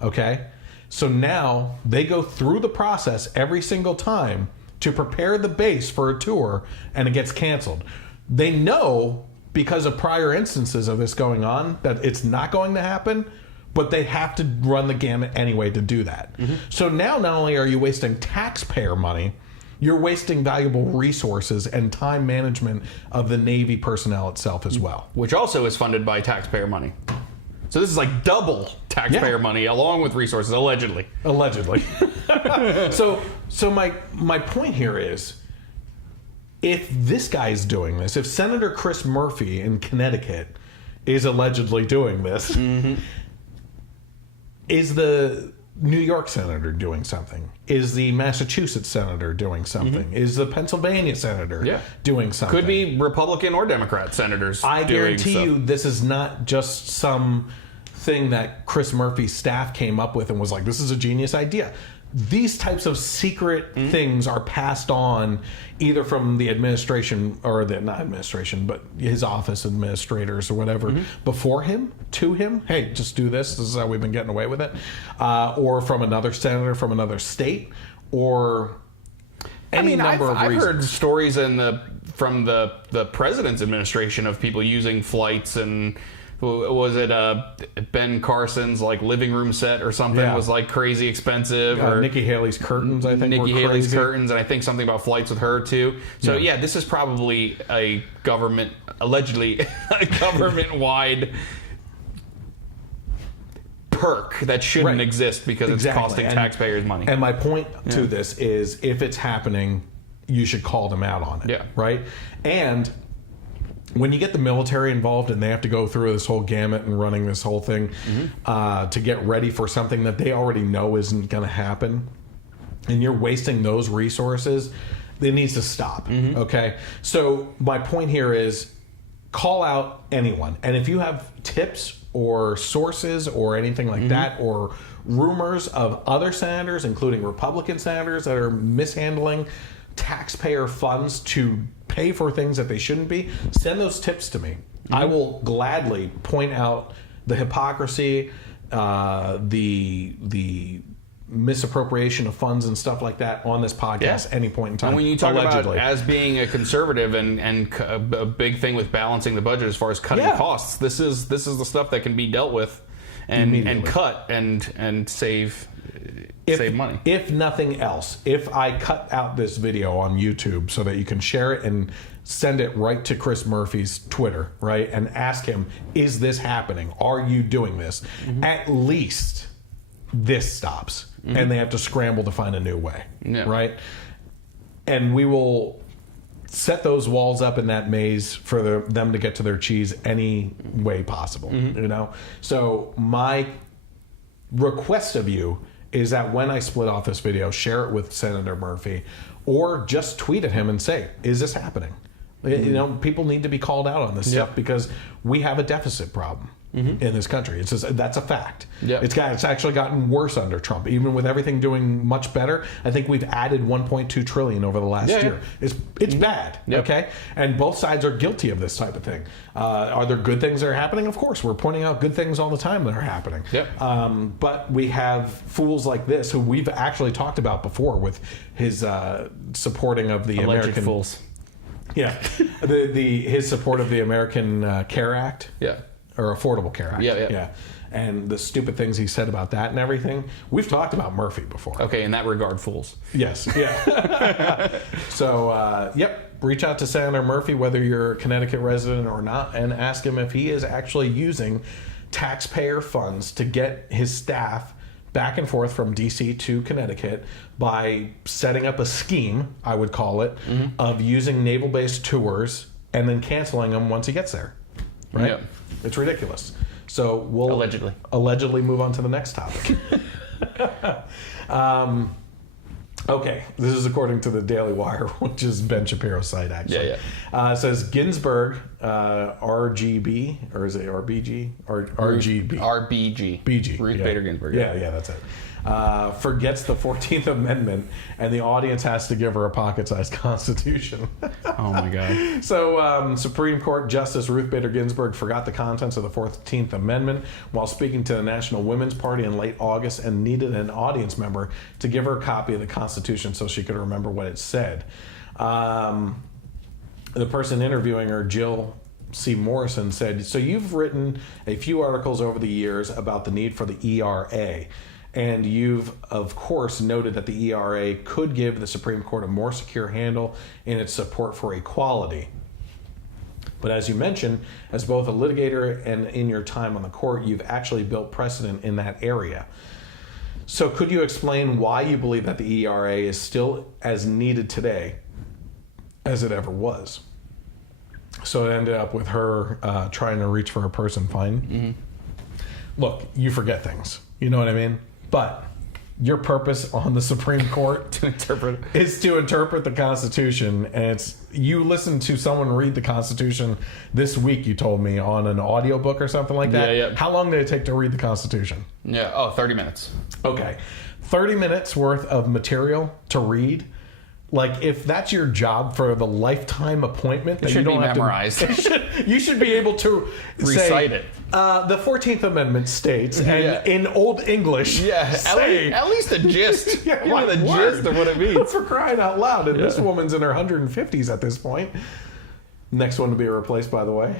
Okay? So now they go through the process every single time to prepare the base for a tour, and it gets canceled. They know, because of prior instances of this going on, that it's not going to happen, but they have to run the gamut anyway to do that. So now not only are you wasting taxpayer money, you're wasting valuable resources and time management of the Navy personnel itself as well. Which also is funded by taxpayer money. So this is like double taxpayer money along with resources, allegedly. Allegedly. So my point here is, if this guy's doing this, if Senator Chris Murphy in Connecticut is allegedly doing this, is the New York senator doing something? Is the Massachusetts senator doing something? Is the Pennsylvania senator doing something? Could be Republican or Democrat senators. I guarantee doing you this is not just some thing that Chris Murphy's staff came up with and was like, this is a genius idea. These types of secret things are passed on either from the administration, or the not administration, but his office administrators or whatever before him to him. Hey, just do this. This is how we've been getting away with it. Or from another senator from another state, or any number of reasons. I've heard stories from the president's administration of people using flights, and was it Ben Carson's like living room set or something was like crazy expensive, or Nikki Haley's curtains, I think. Nikki were Haley's crazy. curtains, and I think something about flights with her too. So yeah, this is probably a allegedly a government-wide perk that shouldn't exist because it's costing taxpayers money. And my point to this is, if it's happening, you should call them out on it. Right? And when you get the military involved and they have to go through this whole gamut and running this whole thing to get ready for something that they already know isn't going to happen, and you're wasting those resources, it needs to stop. Okay? So my point here is, call out anyone. And if you have tips or sources or anything like that, or rumors of other senators, including Republican senators, that are mishandling taxpayer funds to pay for things that they shouldn't be, send those tips to me. I will gladly point out the hypocrisy, the misappropriation of funds and stuff like that on this podcast any point in time. And when you talk allegedly. about as being a conservative and a big thing with balancing the budget as far as cutting costs, this is the stuff that can be dealt with and cut and save money. If nothing else, if I cut out this video on YouTube so that you can share it and send it right to Chris Murphy's Twitter, right, and ask him, is this happening? Are you doing this? At least this stops, and they have to scramble to find a new way, right? And we will set those walls up in that maze for them to get to their cheese any way possible, you know? So my request of you is that when I split off this video, share it with Senator Murphy, or just tweet at him and say, is this happening? You know, people need to be called out on this stuff, because we have a deficit problem in this country. It's just, that's a fact. It's actually gotten worse under Trump, even with everything doing much better. I think we've added 1.2 trillion over the last year. It's bad. Okay, and both sides are guilty of this type of thing. Are there good things that are happening? Of course, we're pointing out good things all the time that are happening. But we have fools like this, who we've actually talked about before, with his supporting of the alleged American fools. his support of the American Care Act. or Affordable Care Act. Yeah. And the stupid things he said about that and everything. We've talked about Murphy before. Okay, in that regard, fools. Yes, yeah. So, reach out to Senator Murphy, whether you're a Connecticut resident or not, and ask him if he is actually using taxpayer funds to get his staff back and forth from D.C. to Connecticut by setting up a scheme, I would call it, of using naval-based tours and then canceling them once he gets there. Right? Yep. It's ridiculous. So we'll allegedly move on to the next topic. Okay, this is according to the Daily Wire, which is Ben Shapiro's site, actually. It says Ginsburg, RGB, or is it RBG? Or RGB? RBG. BG. Ruth Bader Ginsburg. Yeah, that's it. Forgets the 14th Amendment, and the audience has to give her a pocket-sized Constitution. Oh, my God. So, Supreme Court Justice Ruth Bader Ginsburg forgot the contents of the 14th Amendment while speaking to the National Women's Party in late August and needed an audience member to give her a copy of the Constitution so she could remember what it said. The person interviewing her, Jill C. Morrison, said, so you've written a few articles over the years about the need for the ERA. And you've, of course, noted that the ERA could give the Supreme Court a more secure handle in its support for equality. But as you mentioned, as both a litigator and in your time on the court, you've actually built precedent in that area. So could you explain why you believe that the ERA is still as needed today as it ever was? So it ended up with her trying to reach for a person fine. Look, you forget things. You know what I mean? But your purpose on the Supreme Court is to interpret the Constitution, and it's you listened to someone read the Constitution this week, you told me, on an audiobook or something like that. Yeah. How long did it take to read the Constitution? 30 minutes. Okay. 30 minutes worth of material to read. Like, if that's your job for the lifetime appointment, that you don't be have memorized. You should be able to recite it. The 14th Amendment states, and in Old English, at least a gist. Give me the gist of what it means. For crying out loud. And this woman's in her 150s at this point. Next one to be replaced, by the way,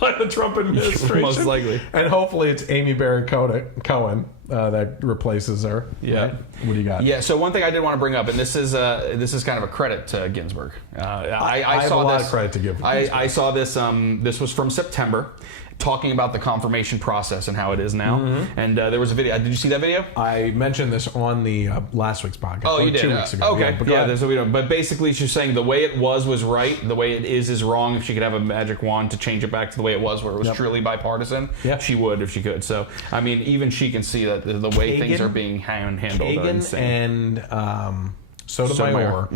by the Trump administration. Most likely. And hopefully it's Amy Barrett Cohen that replaces her. Yeah. Right? What do you got? Yeah, so one thing I did want to bring up, and this is kind of a credit to Ginsburg. I have a lot of credit to give. I saw this. This was from September, talking about the confirmation process and how it is now. And there was a video. Did you see that video? I mentioned this on the last week's podcast. Oh, you did? 2 weeks ago. Okay. Yeah, there's a video. But basically, she's saying the way it was right. The way it is wrong. If she could have a magic wand to change it back to the way it was, where it was truly bipartisan, she would if she could. So, I mean, even she can see that the way things are being handled are insane. And Sotomayor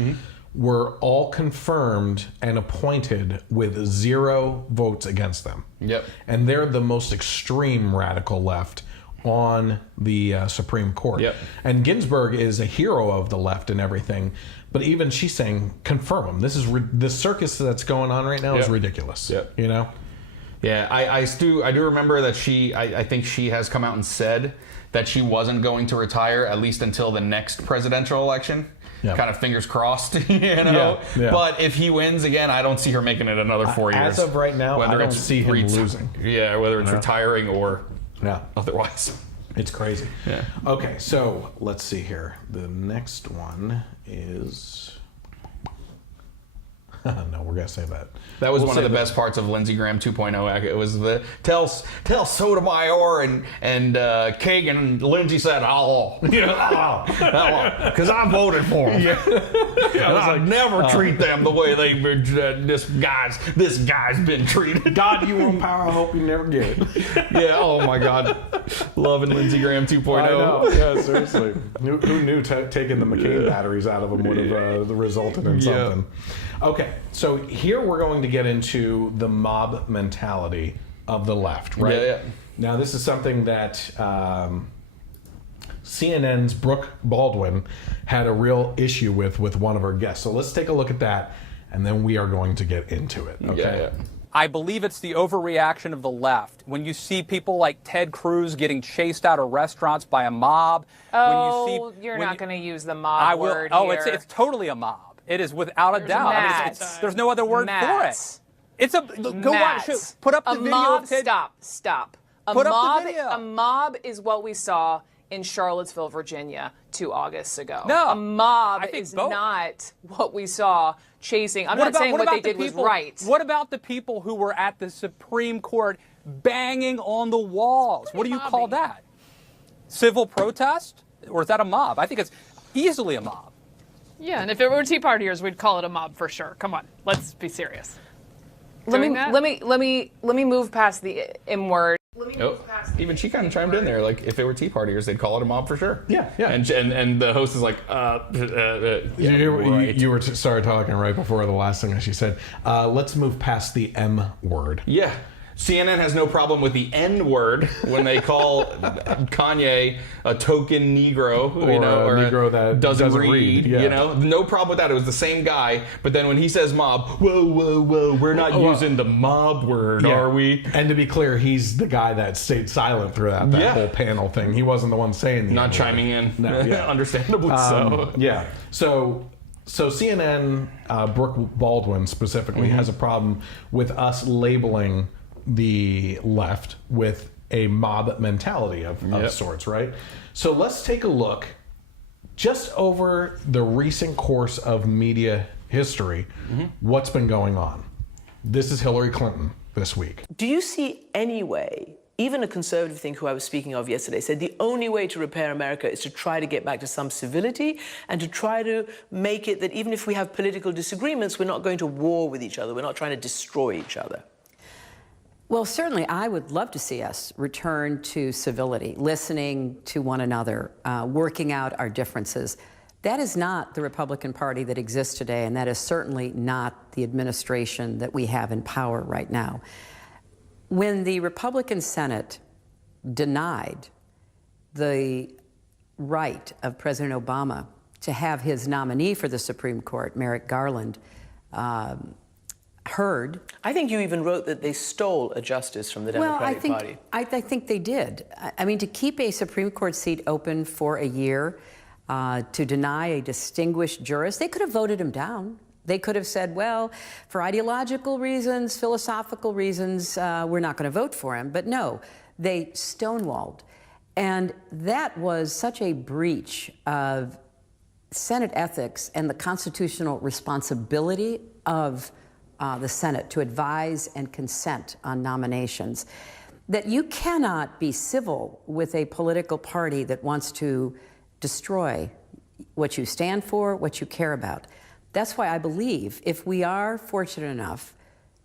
were all confirmed and appointed with 0 votes against them. Yep. And they're the most extreme radical left on the Supreme Court. Yep. And Ginsburg is a hero of the left and everything, but even she's saying, confirm them. This is the circus that's going on right now is ridiculous. Yep. You know? Yeah, I do remember that I think she has come out and said that she wasn't going to retire at least until the next presidential election. Yep. Kind of fingers crossed, you know. Yeah. But if he wins again, I don't see her making it another 4 years. As of right now, I don't see him losing. Yeah, whether it's retiring or Yeah. otherwise. It's crazy. Yeah. Okay, so let's see here. The next one is... no, we're going to say that. That was one of the best parts of Lindsey Graham 2.0. It was the tell Sotomayor and Kagan and Lindsey said, because I voted for them. And I'd never treat them the way this guy's been treated. God, you want power, I hope you never get it. Yeah, oh my God. Loving Lindsey Graham 2.0. I know, yeah, seriously. Who knew taking the McCain batteries out of them would have resulted in something? Okay, so here we're going to get into the mob mentality of the left, right? Yeah. Now, this is something that CNN's Brooke Baldwin had a real issue with one of her guests. So let's take a look at that, and then we are going to get into it, okay? Yeah. I believe it's the overreaction of the left. When you see people like Ted Cruz getting chased out of restaurants by a mob. You're not going to use the mob word here. It's totally a mob. It is without a doubt. I mean, there's no other word for it. It's a go watch. Put up the video. Mob. Stop. Put up the video. A mob is what we saw in Charlottesville, Virginia, 2 August ago. No, a mob I think is both. not what we saw chasing. I'm not saying what they did was right. What about the people who were at the Supreme Court banging on the walls? What do you call that? Civil protest? Or is that a mob? I think it's easily a mob. Yeah, and if it were Tea Partiers, we'd call it a mob for sure. Come on, let's be serious. Let me move past the M word. Even she kind of chimed in there, like if it were Tea Partiers, they'd call it a mob for sure. Yeah. And the host is like, you were started talking right before the last thing that she said. Let's move past the M word. Yeah. CNN has no problem with the N word when they call Kanye a token Negro, or a Negro that doesn't read. Yeah. You know, no problem with that. It was the same guy, but then when he says mob, whoa, we're not using the mob word, are we? And to be clear, he's the guy that stayed silent throughout that whole panel thing. He wasn't the one saying the not N-word. chiming in. No, understandably so. Yeah. So CNN, Brooke Baldwin specifically, has a problem with us labeling the left with a mob mentality of sorts, right? So let's take a look just over the recent course of media history, what's been going on. This is Hillary Clinton this week. Do you see any way, even a conservative thing who I was speaking of yesterday said the only way to repair America is to try to get back to some civility and to try to make it that even if we have political disagreements, we're not going to war with each other, we're not trying to destroy each other? Well, certainly, I would love to see us return to civility, listening to one another, working out our differences. That is not the Republican Party that exists today, and that is certainly not the administration that we have in power right now. When the Republican Senate denied the right of President Obama to have his nominee for the Supreme Court, Merrick Garland, heard. I think you even wrote that they stole a justice from the Democratic Party. I think they did. I mean, to keep a Supreme Court seat open for a year, to deny a distinguished jurist, they could have voted him down. They could have said, well, for ideological reasons, philosophical reasons, we're not going to vote for him. But no, they stonewalled. And that was such a breach of Senate ethics and the constitutional responsibility of the Senate to advise and consent on nominations, that you cannot be civil with a political party that wants to destroy what you stand for, what you care about. That's why I believe if we are fortunate enough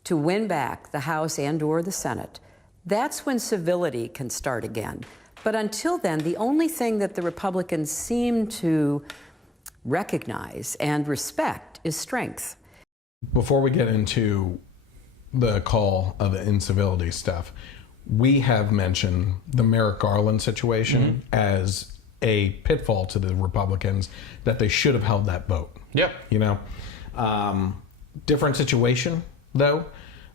to win back the House and/or the Senate, that's when civility can start again. But until then, the only thing that the Republicans seem to recognize and respect is strength. Before we get into the call of the incivility stuff, we have mentioned the Merrick Garland situation as a pitfall to the Republicans, that they should have held that vote. Yep. You know, different situation though.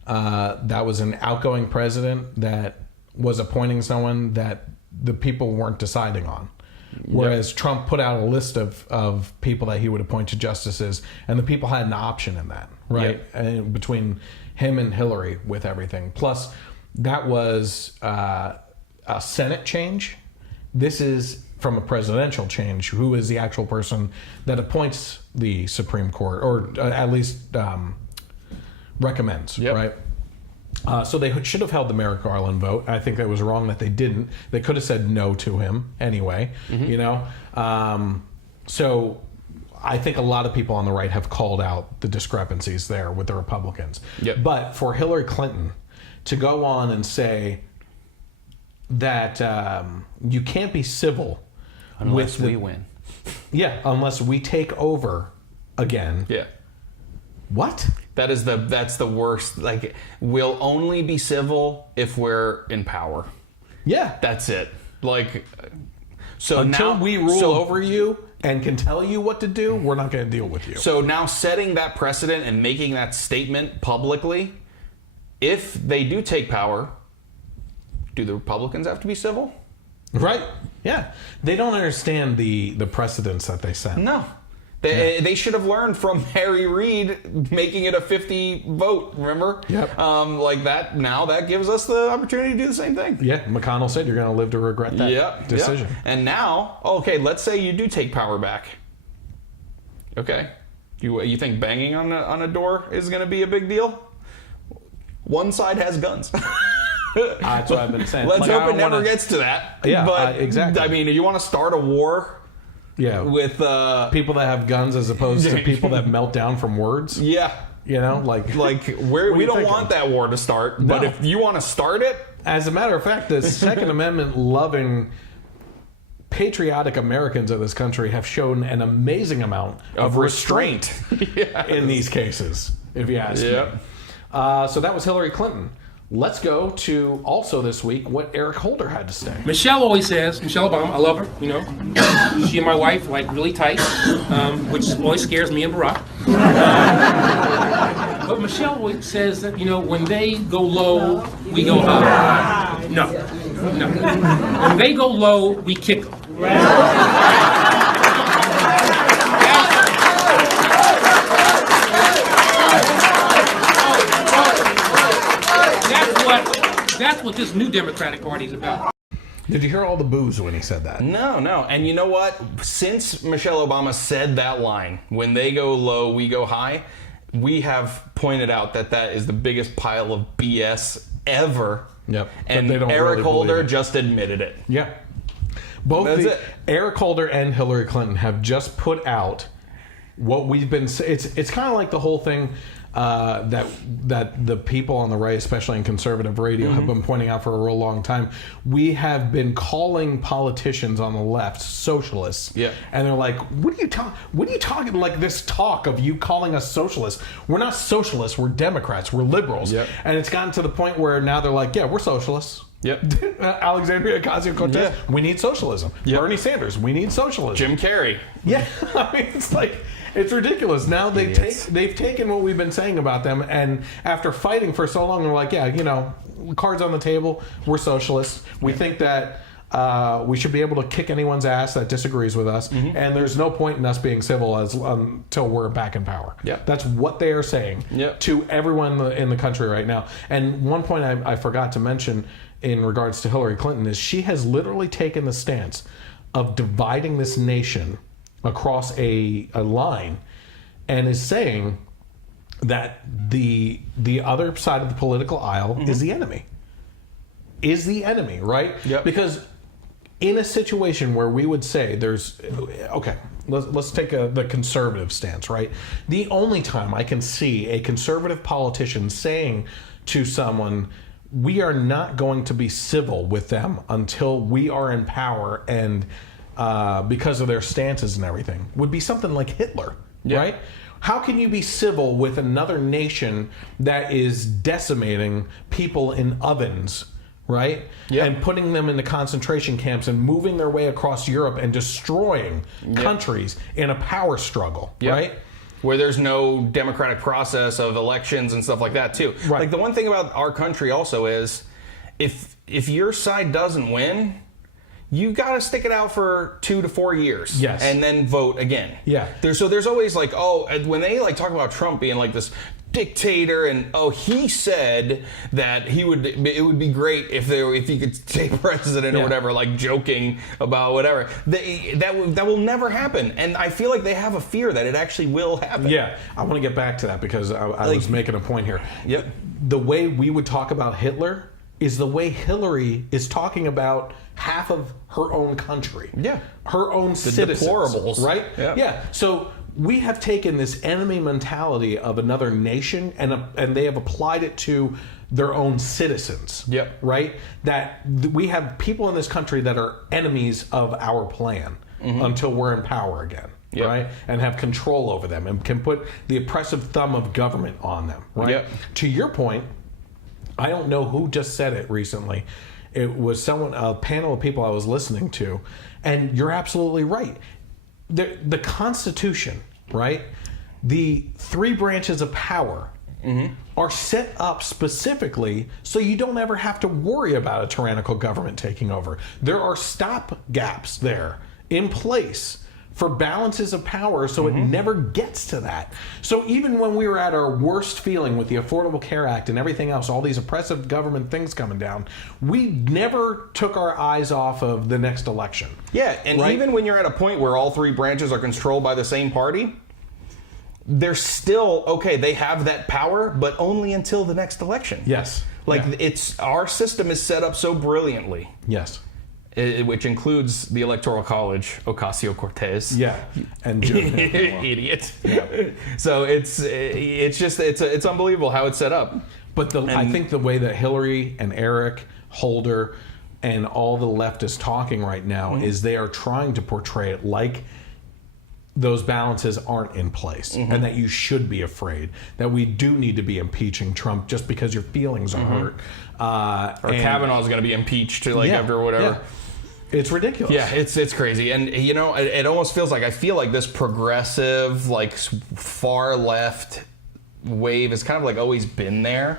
That was an outgoing president that was appointing someone that the people weren't deciding on. Whereas Trump put out a list of people that he would appoint to justices, and the people had an option in that, right? And between him and Hillary with everything. Plus, that was a Senate change. This is from a presidential change. Who is the actual person that appoints the Supreme Court, or at least recommends, right? So they should have held the Merrick Garland vote. I think it was wrong that they didn't. They could have said no to him anyway, you know? So I think a lot of people on the right have called out the discrepancies there with the Republicans. But for Hillary Clinton to go on and say that you can't be civil unless we win. Yeah, unless we take over again. Yeah. What? That's the worst. Like, we'll only be civil if we're in power. Yeah. That's it. Like, so until now we rule over you and can tell you what to do, we're not going to deal with you. So now setting that precedent and making that statement publicly, if they do take power, do the Republicans have to be civil? Right. Yeah. They don't understand the precedents that they set. No. They should have learned from Harry Reid making it a 50 vote, remember? Yep. Like that, now that gives us the opportunity to do the same thing. Yeah, McConnell said you're going to live to regret that decision. Yep. And now, okay, let's say you do take power back. Okay. You think banging on a door is going to be a big deal? One side has guns. That's what I've been saying. Let's hope it never gets to that. Yeah, but exactly. I mean, you want to start a war? Yeah, with people that have guns as opposed to people that melt down from words. Yeah, you know, like we don't want that war to start. But if you want to start it, as a matter of fact, the Second Amendment loving, patriotic Americans of this country have shown an amazing amount of restraint in these cases. If you ask me. So that was Hillary Clinton. Let's go to also this week what Eric Holder had to say. Michelle always says, Michelle Obama, I love her, you know. She and my wife, like, really tight, which always scares me and Barack. But Michelle always says that, you know, when they go low, we go high. No. When they go low, we kick them. That's what this new Democratic Party is about. Did you hear all the boos when he said that? No. And you know what? Since Michelle Obama said that line, when they go low, we go high, we have pointed out that is the biggest pile of BS ever. Yep. And they don't Eric really Holder believe it. just admitted it. Yeah. Eric Holder and Hillary Clinton have just put out what we've been. It's kind of like the whole thing. That the people on the right, especially in conservative radio, have been pointing out for a real long time. We have been calling politicians on the left socialists, and they're like, "What are you talking like this talk of you calling us socialists? We're not socialists. We're Democrats. We're liberals." And it's gotten to the point where now they're like, "Yeah, we're socialists." Alexandria Ocasio-Cortez, we need socialism. Bernie Sanders, we need socialism. Jim Carrey. Yeah, I mean, it's like. It's ridiculous. Now they've taken what we've been saying about them, and after fighting for so long, they're like, yeah, you know, cards on the table. We're socialists. We think that we should be able to kick anyone's ass that disagrees with us, and there's no point in us being civil until we're back in power. That's what they are saying to everyone in the country right now. And one point I forgot to mention in regards to Hillary Clinton is she has literally taken the stance of dividing this nation across a line, and is saying that the other side of the political aisle is the enemy. Is the enemy, right? Because in a situation where we would say let's take the conservative stance, right? The only time I can see a conservative politician saying to someone, we are not going to be civil with them until we are in power and because of their stances and everything, would be something like Hitler, right? How can you be civil with another nation that is decimating people in ovens, right? And putting them into concentration camps and moving their way across Europe and destroying countries in a power struggle, right? Where there's no democratic process of elections and stuff like that too. Like the one thing about our country also is if your side doesn't win, you got to stick it out for 2 to 4 years, and then vote again. So there's always like, when they like talk about Trump being like this dictator, and he said that it would be great if he could stay president or whatever, like joking about whatever. That will never happen, and I feel like they have a fear that it actually will happen. I want to get back to that because I was making a point here. The way we would talk about Hitler is the way Hillary is talking about half of her own country. Her own citizens. Deplorables. Right? So we have taken this enemy mentality of another nation and they have applied it to their own citizens. Right? That we have people in this country that are enemies of our plan until we're in power again. Right? And have control over them and can put the oppressive thumb of government on them. Right? To your point, I don't know who just said it recently. It was a panel of people I was listening to, and you're absolutely right. The Constitution, right? The 3 branches of power are set up specifically so you don't ever have to worry about a tyrannical government taking over. There are stop gaps there in place for balances of power so it never gets to that. So even when we were at our worst feeling with the Affordable Care Act and everything else, all these oppressive government things coming down, we never took our eyes off of the next election. Yeah, and even when you're at a point where all three branches are controlled by the same party, they're still, okay, they have that power, but only until the next election. Yes. It's our system is set up so brilliantly. Yes. Which includes the Electoral College, Ocasio-Cortez. Yeah, and idiot. Yeah. So it's unbelievable how it's set up. But I think the way that Hillary and Eric Holder and all the leftists talking right now is they are trying to portray it like those balances aren't in place and that you should be afraid, that we do need to be impeaching Trump just because your feelings are hurt. Or Kavanaugh's going to be impeached after whatever. Yeah. It's ridiculous. Yeah, it's crazy. And, it almost feels like, I feel like this progressive, far left wave has kind of always been there.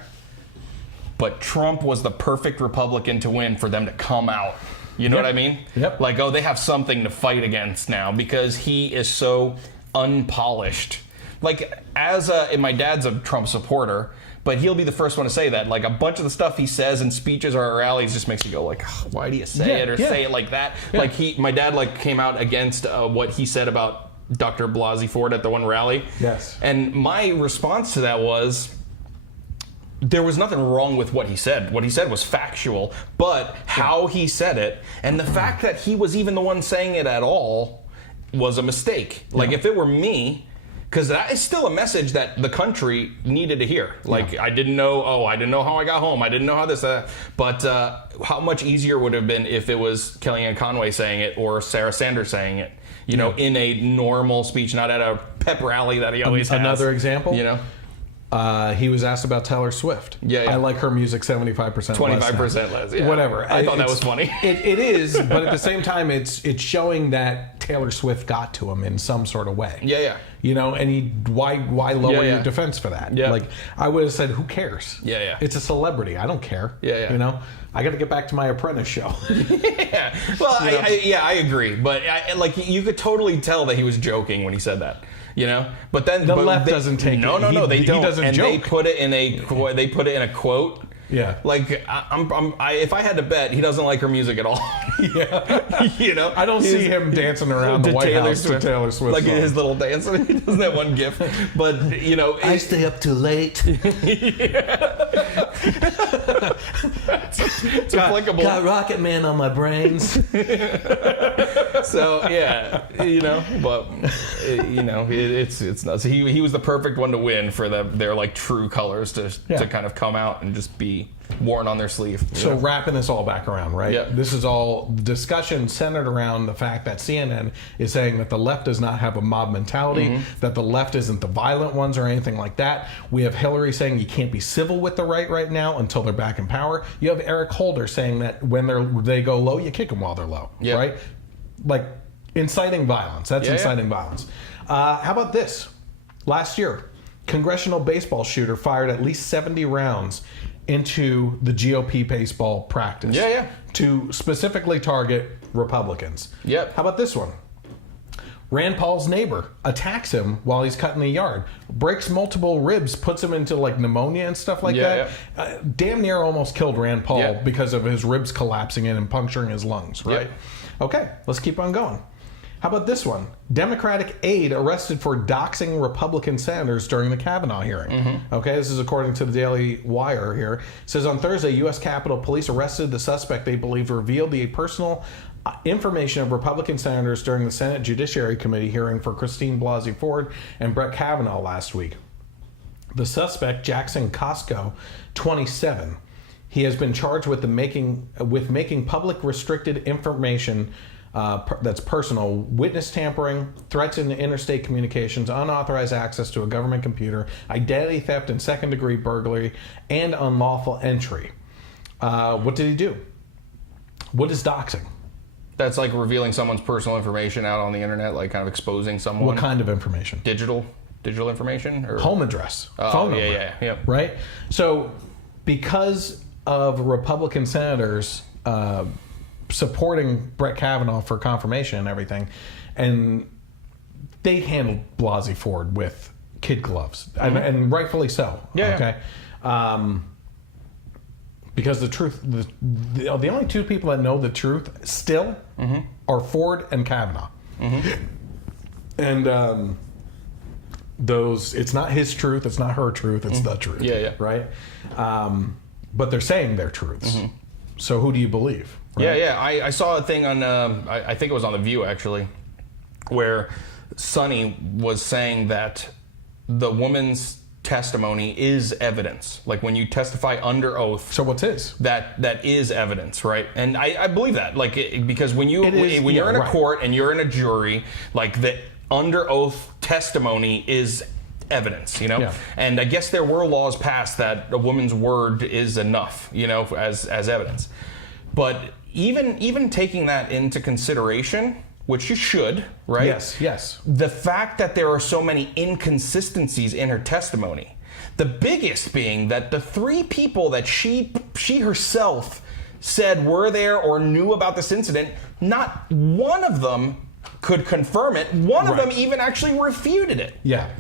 But Trump was the perfect Republican to win for them to come out. You know what I mean? Yep. They have something to fight against now because he is so unpolished. And my dad's a Trump supporter, but he'll be the first one to say that. A bunch of the stuff he says in speeches or at rallies just makes you go why do you say it or say it like that? Yeah. My dad came out against what he said about Dr. Blasey Ford at the one rally. Yes. And my response to that was, there was nothing wrong with what he said. What he said was factual, but how he said it and the fact that he was even the one saying it at all was a mistake. If it were me, because that is still a message that the country needed to hear. I didn't know, I didn't know how I got home. I didn't know how this, but how much easier would it have been if it was Kellyanne Conway saying it or Sarah Sanders saying it, in a normal speech, not at a pep rally that he always has. Another example? He was asked about Taylor Swift. Yeah. I like her music 75% 25% less. Yeah. Whatever. I thought that was funny. It is, but at the same time, it's showing that Taylor Swift got to him in some sort of way. Yeah, yeah. And why lower your defense for that? Yeah. I would have said, who cares? Yeah, yeah. It's a celebrity. I don't care. Yeah, yeah. I got to get back to my Apprentice show. Yeah. Well, I agree, but you could totally tell that he was joking when he said that. But then the left doesn't take it. No, they don't. He doesn't and joke. They put it in a quote. Yeah. If I had to bet, he doesn't like her music at all. Yeah. I don't see him dancing around the White House to Taylor Swift. His little dance. He does that one gif. But I stay up too late. It's applicable. Got Rocket Man on my brains. So but it's nuts. He was the perfect one to win for their true colors to kind of come out and just be worn on their sleeve. So wrapping this all back around, right? Yeah. This is all discussion centered around the fact that CNN is saying that the left does not have a mob mentality, that the left isn't the violent ones or anything like that. We have Hillary saying you can't be civil with the right now until they're back in power. You have Eric Holder saying that when they go low, you kick them while they're low, right? Inciting violence. That's inciting violence. How about this? Last year, congressional baseball shooter fired at least 70 rounds into the GOP baseball practice to specifically target Republicans. Yep. How about this one? Rand Paul's neighbor attacks him while he's cutting the yard, breaks multiple ribs, puts him into pneumonia and stuff like that. Yeah. Damn near almost killed Rand Paul because of his ribs collapsing in and puncturing his lungs, right? Okay, let's keep on going. How about this one? Democratic aide arrested for doxing Republican senators during the Kavanaugh hearing. Okay, this is according to the Daily Wire here. It says on Thursday, U.S. Capitol Police arrested the suspect they believe revealed the personal information of Republican senators during the Senate Judiciary Committee hearing for Christine Blasey Ford and Brett Kavanaugh last week. The suspect, Jackson Costco, 27, he has been charged with making public restricted information that's personal, witness tampering, threats in interstate communications, unauthorized access to a government computer, identity theft and second-degree burglary, and unlawful entry. What did he do? What is doxing? That's revealing someone's personal information out on the internet, kind of exposing someone. What kind of information? Digital information? Or home address, phone number. Yeah. Right? So because of Republican senators supporting Brett Kavanaugh for confirmation and everything, and they handled Blasey Ford with kid gloves, and rightfully so. Yeah. Okay. Because the truth, the only two people that know the truth still are Ford and Kavanaugh. And it's not his truth, it's not her truth, it's the truth. Yeah. Right? But they're saying their truths. So who do you believe? Right? Yeah. I saw a thing on, I think it was on The View actually, where Sonny was saying that the woman's testimony is evidence. Like when you testify under oath. So what's his? That is evidence, right? And I believe that, like, because when you're in a court and you're in a jury, like the under oath testimony is evidence, you know? Yeah. And I guess there were laws passed that a woman's word is enough, you know, as evidence. But even taking that into consideration, which you should, right? Yes. The fact that there are so many inconsistencies in her testimony, the biggest being that the 3 people that she herself said were there or knew about this incident, not one of them could confirm it. One of them even actually refuted it. Yeah.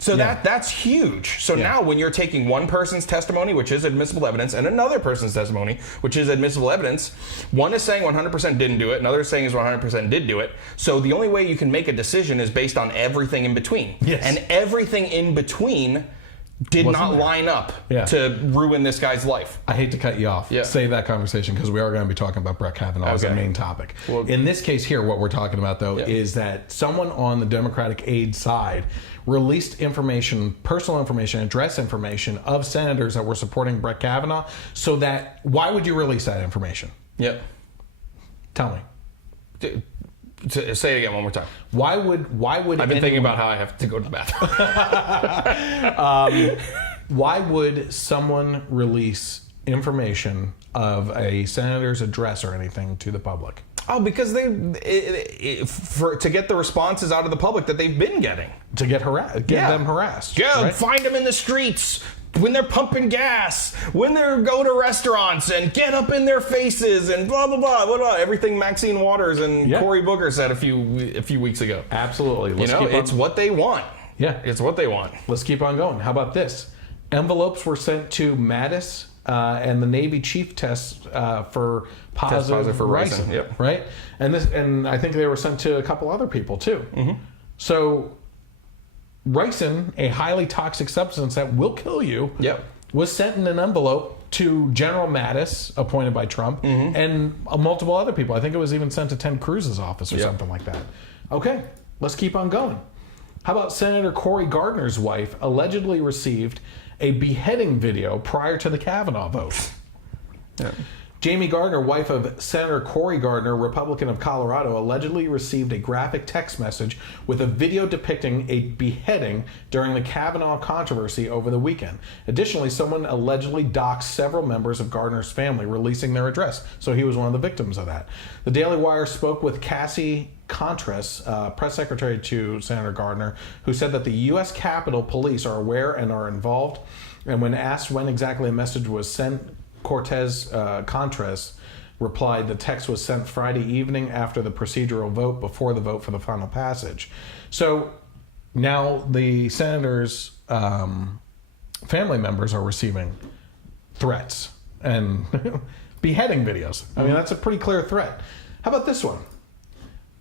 So that's huge. So now when you're taking one person's testimony, which is admissible evidence, and another person's testimony, which is admissible evidence, one is saying 100% didn't do it, another is saying is 100% did do it. So the only way you can make a decision is based on everything in between. Yes. And everything in between did not line up to ruin this guy's life. I hate to cut you off. Yeah. Save that conversation because we are going to be talking about Brett Kavanaugh as the main topic. Well, in this case here, what we're talking about, though, is that someone on the Democratic aid side released information, personal information, address information of senators that were supporting Brett Kavanaugh. So that, why would you release that information? Yep. Tell me. Say it again one more time. Why would I've been thinking about how I have to go to the bathroom. Why would someone release information of a senator's address or anything to the public? Oh, because to get the responses out of the public that they've been getting. To get them harassed. Yeah, right? Find them in the streets when they're pumping gas, when they go to restaurants and get up in their faces and blah, blah, blah, blah, blah. Everything Maxine Waters and Cory Booker said a few weeks ago. Absolutely. It's what they want. Yeah. It's what they want. Let's keep on going. How about this? Envelopes were sent to Mattis and the Navy chief tests for positive for ricin. Yep. Right? And I think they were sent to a couple other people too. So ricin, a highly toxic substance that will kill you, was sent in an envelope to General Mattis, appointed by Trump, and multiple other people. I think it was even sent to Ted Cruz's office or something like that. Okay, let's keep on going. How about Senator Cory Gardner's wife allegedly received a beheading video prior to the Kavanaugh vote? Jamie Gardner, wife of Senator Cory Gardner, Republican of Colorado, allegedly received a graphic text message with a video depicting a beheading during the Kavanaugh controversy over the weekend. Additionally, someone allegedly doxed several members of Gardner's family, releasing their address. So he was one of the victims of that. The Daily Wire spoke with Cassie Contras, press secretary to Senator Gardner, who said that the U.S. Capitol Police are aware and are involved. And when asked when exactly a message was sent, Contras replied the text was sent Friday evening after the procedural vote, before the vote for the final passage. So now the senator's family members are receiving threats and beheading videos. I mean, that's a pretty clear threat. How about this one?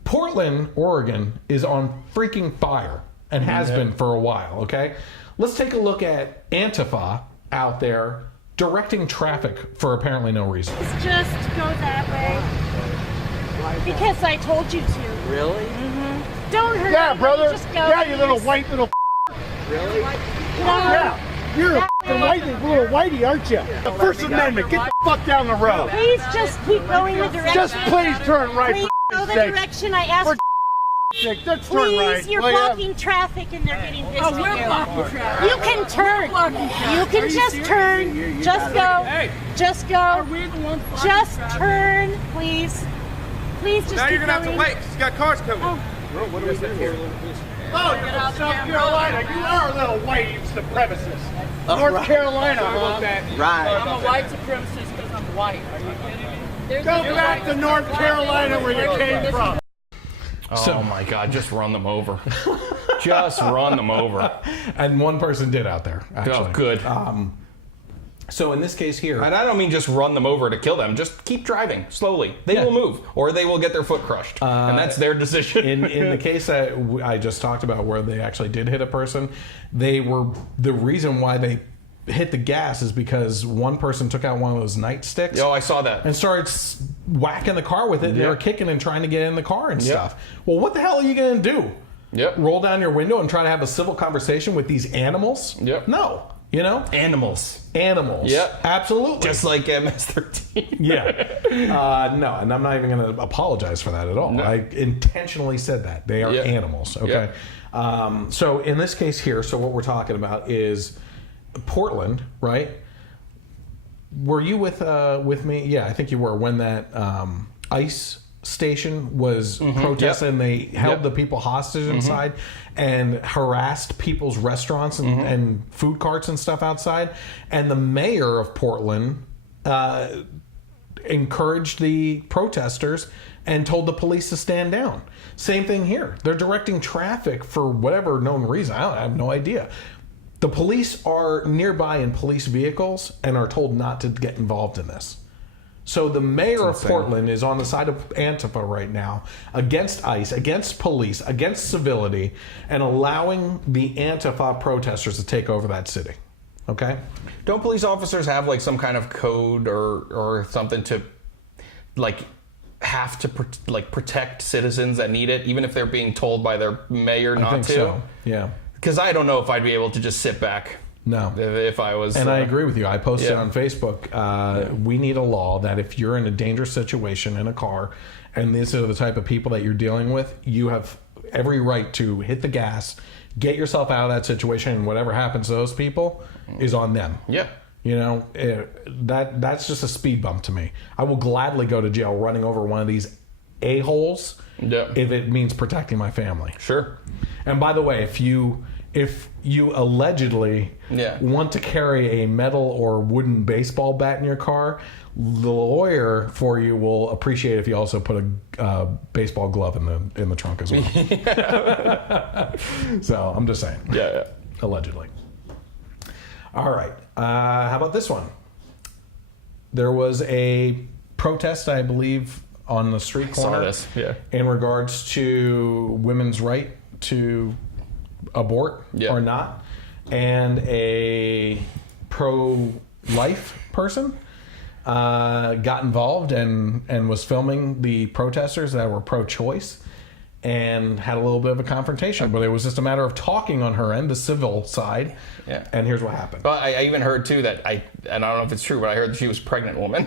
Portland, Oregon is on freaking fire and has been for a while, okay? Let's take a look at Antifa out there directing traffic for apparently no reason. Just go that way. Because I told you to. Really? Mm-hmm. Don't hurt Yeah, anybody, brother. just go. Yeah, you little white little Really? Yeah. You're a little whitey, aren't you? The First Amendment. Get the fuck down the road. Please just keep going the direction. Just please turn right. Please for go the sake. direction I asked. Let's turn Please, right. you're blocking traffic and they're getting this. Oh, we're blocking traffic. You can turn. You can just turn. Just go. Just go. Just turn, please. Please just Now keep you're gonna have to going. wait. She's got cars coming. Bro, what do we do here? Oh, you're from South Carolina. You are a little white supremacist. North Carolina, huh? Right. I'm a white supremacist because I'm white. Are you kidding me? Go back to North Carolina where you came from. Oh my God, just run them over. Just run them over. And one person did out there, actually. Oh, good. So in this case here... And I don't mean just run them over to kill them. Just keep driving slowly. They will move, or they will get their foot crushed. And that's their decision. In the case that I just talked about where they actually did hit a person, the reason why they hit the gas is because one person took out one of those nightsticks. Oh, I saw that. And started whacking the car with it. And they were kicking and trying to get in the car and stuff. Well, what the hell are you going to do? Yep. Roll down your window and try to have a civil conversation with these animals? Yep. No. You know? Animals. Yep. Absolutely. Just like MS-13. No, and I'm not even going to apologize for that at all. No. I intentionally said that. They are animals. Okay. So in this case here, so what we're talking about is Portland, right? Were you with me? Yeah, I think you were when that ICE station was protesting. And they held the people hostage inside and harassed people's restaurants and food carts and stuff outside. And the mayor of Portland encouraged the protesters and told the police to stand down. Same thing here. They're directing traffic for whatever known reason. I have no idea. The police are nearby in police vehicles and are told not to get involved in this. So the mayor of Portland is on the side of Antifa right now, against ICE, against police, against civility, and allowing the Antifa protesters to take over that city. Okay? Don't police officers have like some kind of code or something to like have to protect citizens that need it, even if they're being told by their mayor not to? I think so. Yeah. Because I don't know if I'd be able to just sit back. No. If I was... And I agree with you. I posted on Facebook, we need a law that if you're in a dangerous situation in a car, and these are the type of people that you're dealing with, you have every right to hit the gas, get yourself out of that situation, and whatever happens to those people is on them. Yeah. You know, that's just a speed bump to me. I will gladly go to jail running over one of these a-holes if it means protecting my family. Sure. And by the way, if you allegedly want to carry a metal or wooden baseball bat in your car, the lawyer for you will appreciate if you also put a baseball glove in the trunk as well. So I'm just saying. Yeah. Allegedly. All right. How about this one? There was a protest, I believe, on the street corner in regards to women's right to abort or not, and a pro-life person got involved and was filming the protesters that were pro-choice and had a little bit of a confrontation, but it was just a matter of talking on her end, the civil side. And here's what happened. Well, I even heard too that and I don't know if it's true, but I heard that she was a pregnant woman.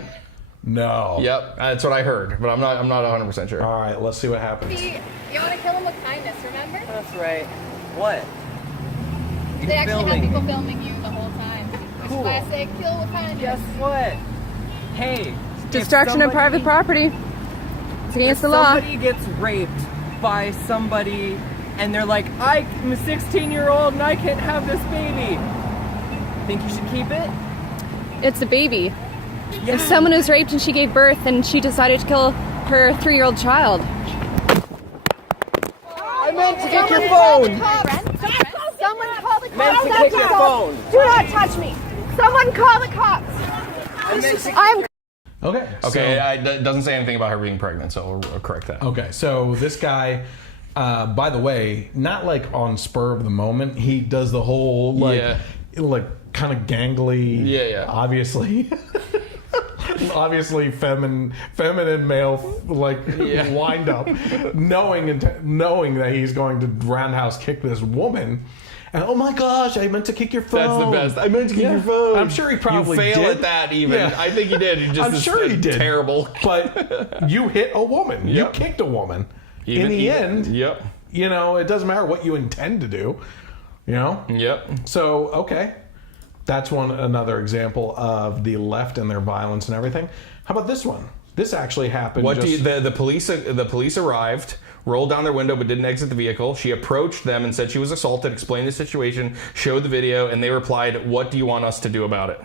No. Yep, that's what I heard, but I'm not 100% sure. All right, let's see what happens. You want to kill him with kindness, remember? That's right. What? They actually have people filming you the whole time. Which is why I say kill with kindness. Guess what? Hey. Destruction of private property. It's against the law. Somebody gets raped by somebody and they're like, I'm a 16-year-old and I can't have this baby. Think you should keep it? It's a baby. Yeah. If someone was raped and she gave birth and she decided to kill her 3-year-old child. I meant to get your phone. Someone call the cops. Meant to get your phone. Do not touch me. Someone call the cops. I'm Okay. It doesn't say anything about her being pregnant, so we'll correct that. Okay, so this guy, by the way, not like on spur of the moment, he does the whole like kind of gangly, obviously feminine male wind up, knowing that he's going to roundhouse kick this woman. And oh my gosh, I meant to kick your phone. That's the best. I meant to kick your phone. I'm sure he probably did. You fail at that even. Yeah. I think he did. I'm sure he did. Terrible. But you hit a woman. You kicked a woman. In the end, you know, it doesn't matter what you intend to do. You know? Yep. So, okay. That's another example of the left and their violence and everything. How about this one? This actually happened. The police arrived, rolled down their window but didn't exit the vehicle. She approached them and said she was assaulted, explained the situation, showed the video, and they replied, "What do you want us to do about it?"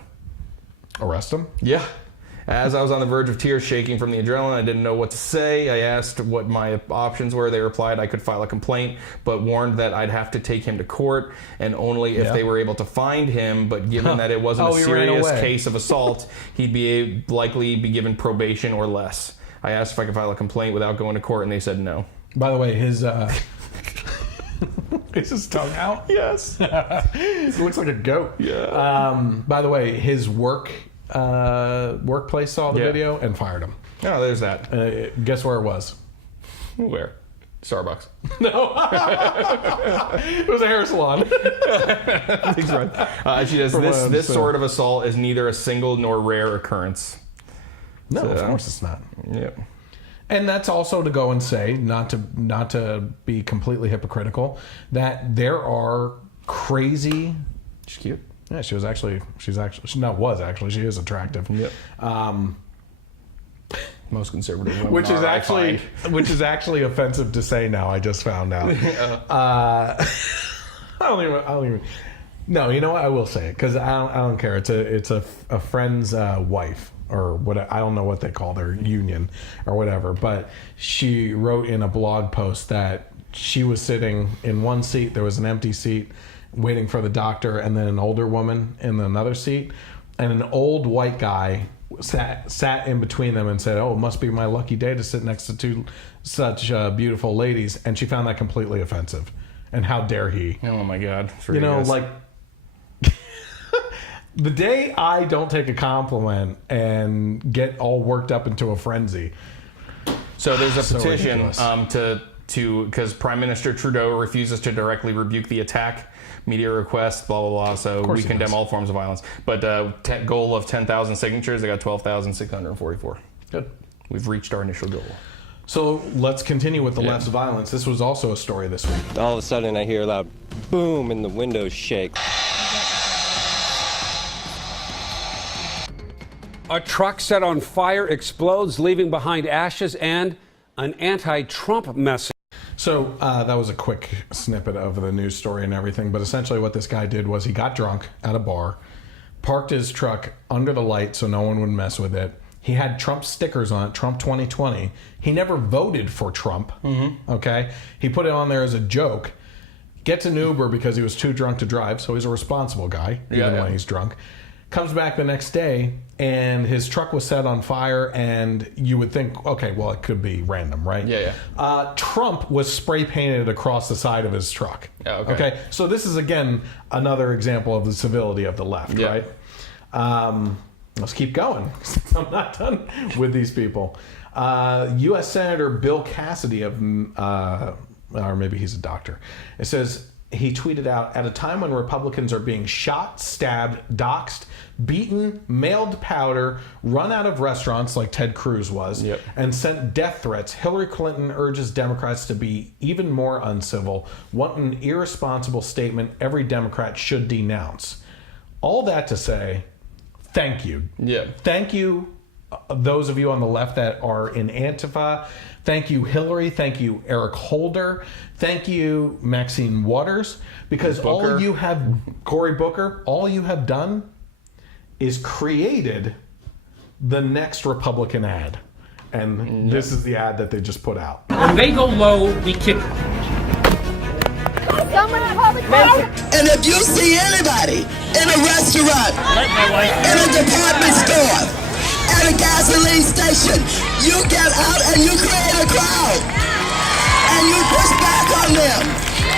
Arrest them? Yeah. As I was on the verge of tears, shaking from the adrenaline, I didn't know what to say. I asked what my options were. They replied I could file a complaint, but warned that I'd have to take him to court, and only if they were able to find him. But given that it wasn't a serious case of assault, he'd likely be given probation or less. I asked if I could file a complaint without going to court, and they said no. By the way, his is his tongue out? Yes. It looks like a goat. Yeah. By the way, his workplace saw the video and fired him. Oh, there's that. Guess where it was? Where? Starbucks. No. It was a hair salon. Thanks, Ron. She says, this sort of assault is neither a single nor rare occurrence. No, of course it's not. Yep. And that's also to go and say, not to be completely hypocritical, that there are crazy. She's cute. Yeah, she is attractive. Yep. Most conservative women which is actually offensive to say now. I just found out. I don't even. No, you know what? I will say it because I don't care. It's a friend's wife. Or what, I don't know what they call their union or whatever, but she wrote in a blog post that she was sitting in one seat, there was an empty seat waiting for the doctor, and then an older woman in another seat, and an old white guy sat in between them and said, "Oh, it must be my lucky day to sit next to two such beautiful ladies," and she found that completely offensive. And how dare he? Oh my God! You know, like. The day I don't take a compliment and get all worked up into a frenzy. So there's a petition ridiculous. because Prime Minister Trudeau refuses to directly rebuke the attack, media requests, blah, blah, blah. So we condemn all forms of violence. But goal of 10,000 signatures, they got 12,644. Good. We've reached our initial goal. So let's continue with the left's violence. This was also a story this week. All of a sudden I hear a loud boom and the windows shake. A truck set on fire explodes, leaving behind ashes and an anti-Trump message. So that was a quick snippet of the news story and everything, but essentially what this guy did was he got drunk at a bar, parked his truck under the light so no one would mess with it. He had Trump stickers on it, Trump 2020. He never voted for Trump, okay? He put it on there as a joke. Gets an Uber because he was too drunk to drive, so he's a responsible guy, even when he's drunk. Comes back the next day, and his truck was set on fire, and you would think, okay, well, it could be random, right? Trump was spray painted across the side of his truck. Okay. So this is, again, another example of the civility of the left, right? Let's keep going. I'm not done with these people. U.S. Senator Bill Cassidy of, or maybe he's a doctor. It says, he tweeted out, at a time when Republicans are being shot, stabbed, doxxed, beaten, mailed powder, run out of restaurants like Ted Cruz was, and sent death threats, Hillary Clinton urges Democrats to be even more uncivil. What an irresponsible statement every Democrat should denounce. All that to say, thank you. Thank you, those of you on the left that are in Antifa. Thank you, Hillary. Thank you, Eric Holder. Thank you, Maxine Waters. Because all you have, Cory Booker, all you have done is created the next Republican ad. And this is the ad that they just put out. When they go low, we kick them. And if you see anybody in a restaurant, in a department store, at a gasoline station, you get out and you create a crowd. And you push back on them.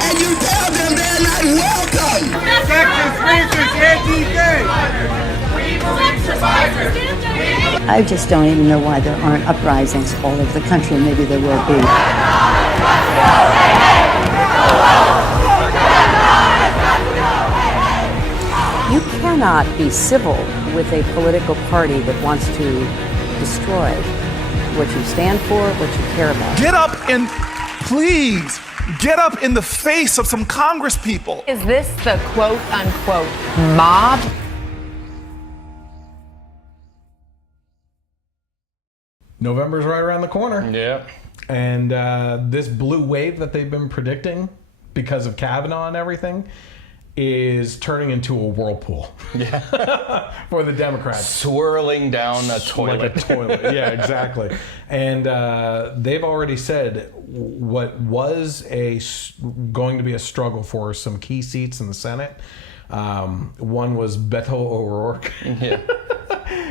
And you tell them they're not welcome. I just don't even know why there aren't uprisings all over the country, and maybe there will be. You cannot be civil with a political party that wants to destroy what you stand for, what you care about. Get up and please get up in the face of some Congress people. Is this the quote unquote mob? November's right around the corner. And this blue wave that they've been predicting because of Kavanaugh and everything is turning into a whirlpool. Yeah. For the Democrats. Swirling down a toilet. Like a toilet. Yeah, exactly. And they've already said what was going to be a struggle for some key seats in the Senate. One was Beto O'Rourke. Yeah.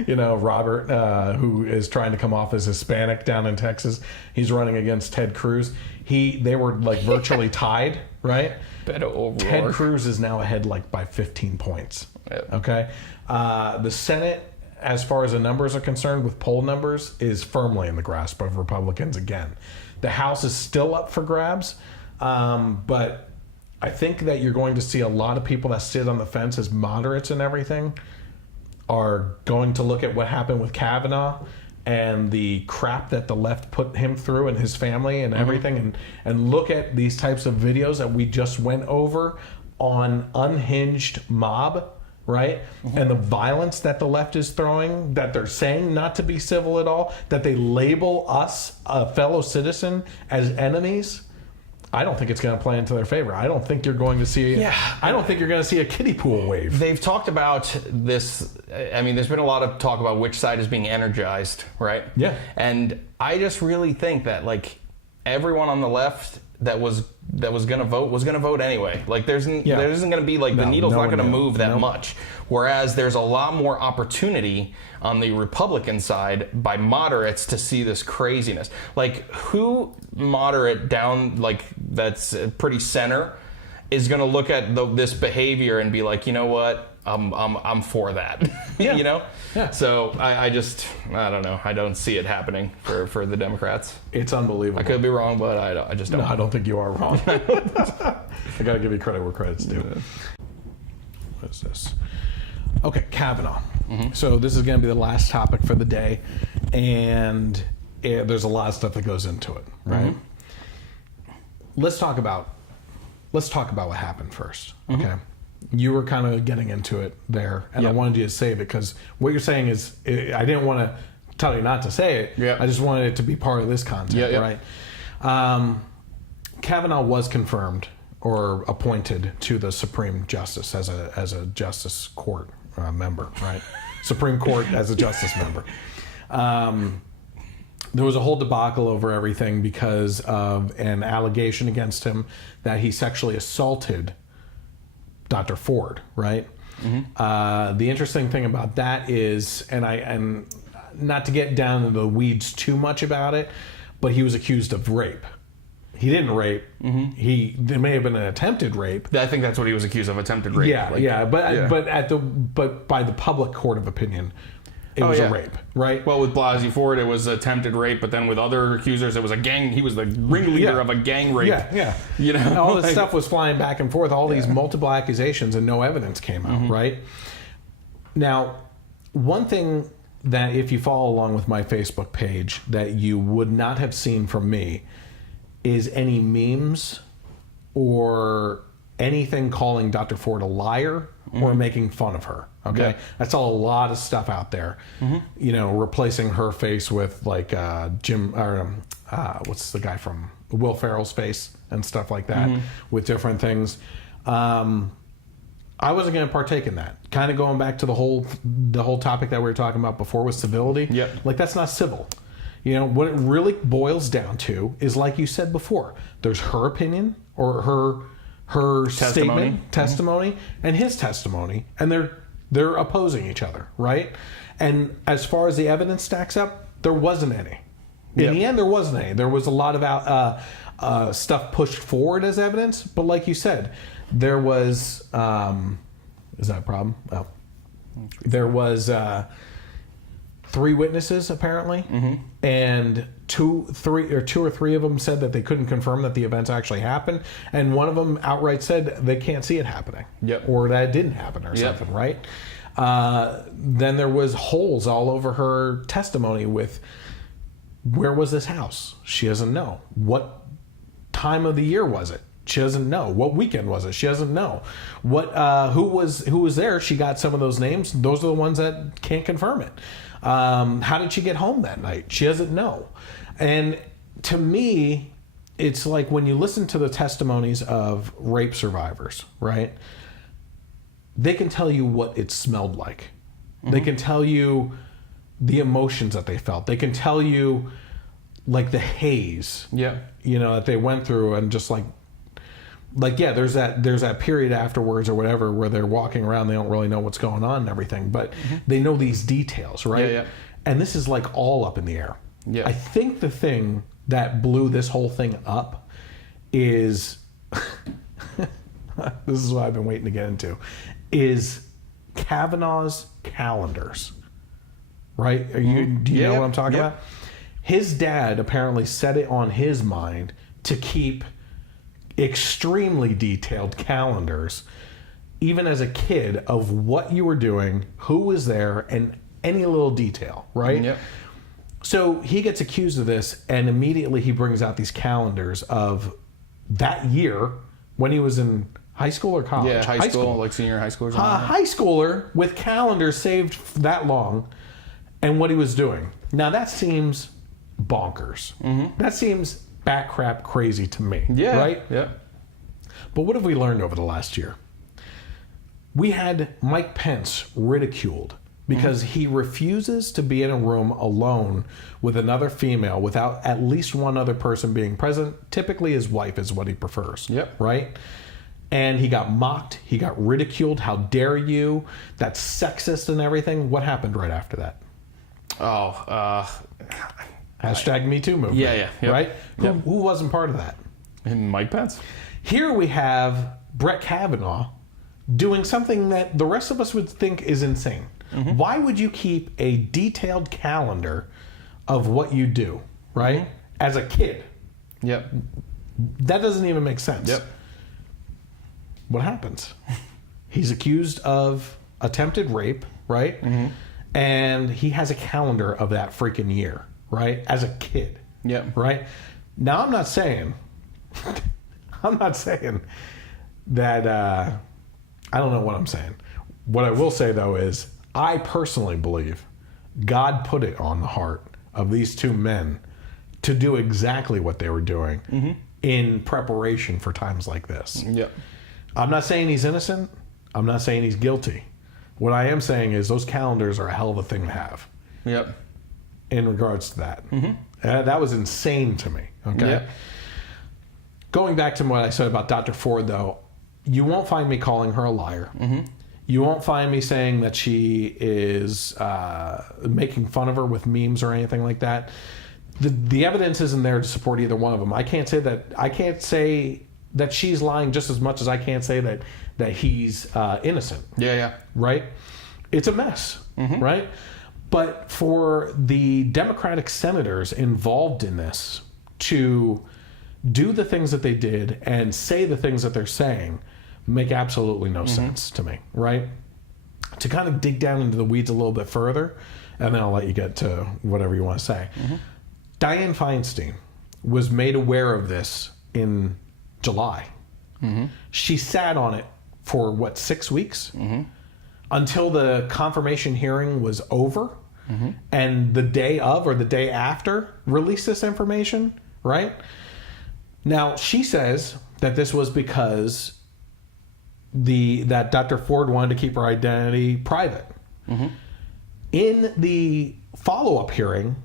You know, Robert, who is trying to come off as Hispanic down in Texas. He's running against Ted Cruz. They were like virtually tied, right? Beto O'Rourke. Ted Cruz is now ahead like by 15 points. Yep. Okay. The Senate, as far as the numbers are concerned, with poll numbers, is firmly in the grasp of Republicans again. The House is still up for grabs, but I think that you're going to see a lot of people that sit on the fence as moderates and everything are going to look at what happened with Kavanaugh and the crap that the left put him through and his family and everything, and look at these types of videos that we just went over on unhinged mob, right? And the violence that the left is throwing, that they're saying not to be civil at all, that they label us, a fellow citizen, as enemies. I don't think it's going to play into their favor. I don't think you're going to see. I don't think you're going to see a kiddie pool wave. They've talked about this. I mean, there's been a lot of talk about which side is being energized, right? Yeah. And I just really think that like everyone on the left that was going to vote was going to vote anyway. Like there isn't going to be like the needle's not going to move that much. Whereas there's a lot more opportunity on the Republican side by moderates to see this craziness. Like who moderate down like that's pretty center is going to look at this behavior and be like, you know what? I'm for that. Yeah. You know? Yeah. So I don't know. I don't see it happening for the Democrats. It's unbelievable. I could be wrong, but I just don't. No, I don't think you are wrong. I got to give you credit where credit's due. What is this? Okay, Kavanaugh. So this is going to be the last topic for the day, and there's a lot of stuff that goes into it, right? Let's talk about what happened first, okay? You were kind of getting into it there, and I wanted you to save it because what you're saying is, I didn't want to tell you not to say it. Yeah. I just wanted it to be part of this content, right? Kavanaugh was confirmed or appointed to the Supreme Justice as a Justice Court member, right? Supreme Court as a Justice member. There was a whole debacle over everything because of an allegation against him that he sexually assaulted Dr. Ford, right? The interesting thing about that is, and not to get down into the weeds too much about it, but he was accused of rape. He didn't rape. There may have been an attempted rape. I think that's what he was accused of, attempted rape. But by the public court of opinion, it was a rape, right? Well, with Blasey Ford, it was attempted rape, but then with other accusers, it was a gang. He was the ringleader of a gang rape. You know, and all this stuff was flying back and forth. All these multiple accusations, and no evidence came out, right? Now, one thing that if you follow along with my Facebook page that you would not have seen from me is any memes or anything calling Dr. Ford a liar or making fun of her. Okay, I saw a lot of stuff out there. You know, replacing her face with like what's the guy from Will Ferrell's face and stuff like that with different things. I wasn't going to partake in that. Kind of going back to the whole topic that we were talking about before with civility. Like that's not civil. You know, what it really boils down to is, like you said before, there's her opinion or her testimony, and his testimony, and they're opposing each other, right? And as far as the evidence stacks up, there wasn't any. In the end, there wasn't any. There was a lot of stuff pushed forward as evidence, but like you said, there was is that a problem? Oh, there was 3 witnesses apparently, and two or three of them said that they couldn't confirm that the events actually happened, and one of them outright said they can't see it happening, or that it didn't happen or something, right? Then there was holes all over her testimony with where was this house? She doesn't know. What time of the year was it? She doesn't know. What weekend was it? She doesn't know. What who was there? She got some of those names. Those are the ones that can't confirm it. How did she get home that night? She doesn't know. And to me, it's like when you listen to the testimonies of rape survivors, right? they can tell you what it smelled like. They can tell you the emotions that they felt. They can tell you like the haze, that they went through, and just like there's that period afterwards or whatever where they're walking around, they don't really know what's going on and everything, but they know these details, right? And this is like all up in the air. I think the thing that blew this whole thing up is this is what I've been waiting to get into, is Kavanaugh's calendars, right? Do you know what I'm talking about? His dad apparently set it on his mind to keep extremely detailed calendars, even as a kid, of what you were doing, who was there, and any little detail, right? So he gets accused of this, and immediately he brings out these calendars of that year when he was in high school or college? Yeah, high school, like senior high school or something. High schooler with calendars saved that long, and what he was doing. Now that seems bonkers. That seems bat crap crazy to me. Right? Yeah. But what have we learned over the last year? We had Mike Pence ridiculed because he refuses to be in a room alone with another female without at least one other person being present. Typically his wife is what he prefers. Right? And he got mocked. He got ridiculed. How dare you? That's sexist and everything. What happened right after that? Hashtag Me Too movement. Right? Who wasn't part of that? And Mike Pence. Here we have Brett Kavanaugh doing something that the rest of us would think is insane. Why would you keep a detailed calendar of what you do, right? As a kid. That doesn't even make sense. What happens? He's accused of attempted rape, right? And he has a calendar of that freaking year, right? As a kid. Right? Now I'm not saying that I don't know what I'm saying. What I will say though is I personally believe God put it on the heart of these two men to do exactly what they were doing in preparation for times like this. I'm not saying he's innocent. I'm not saying he's guilty. What I am saying is those calendars are a hell of a thing to have. In regards to that. That was insane to me. Okay. Going back to what I said about Dr. Ford, though, you won't find me calling her a liar. You won't find me saying that she is making fun of her with memes or anything like that. The evidence isn't there to support either one of them. I can't say that she's lying just as much as I can't say that he's innocent. Right? It's a mess. Right? But for the Democratic senators involved in this to do the things that they did and say the things that they're saying make absolutely no sense to me, right? To kind of dig down into the weeds a little bit further, and then I'll let you get to whatever you want to say. Dianne Feinstein was made aware of this in July. She sat on it for, 6 weeks? Until the confirmation hearing was over, and the day of or the day after released this information, right? Now, she says that this was because that Dr. Ford wanted to keep her identity private. In the follow-up hearing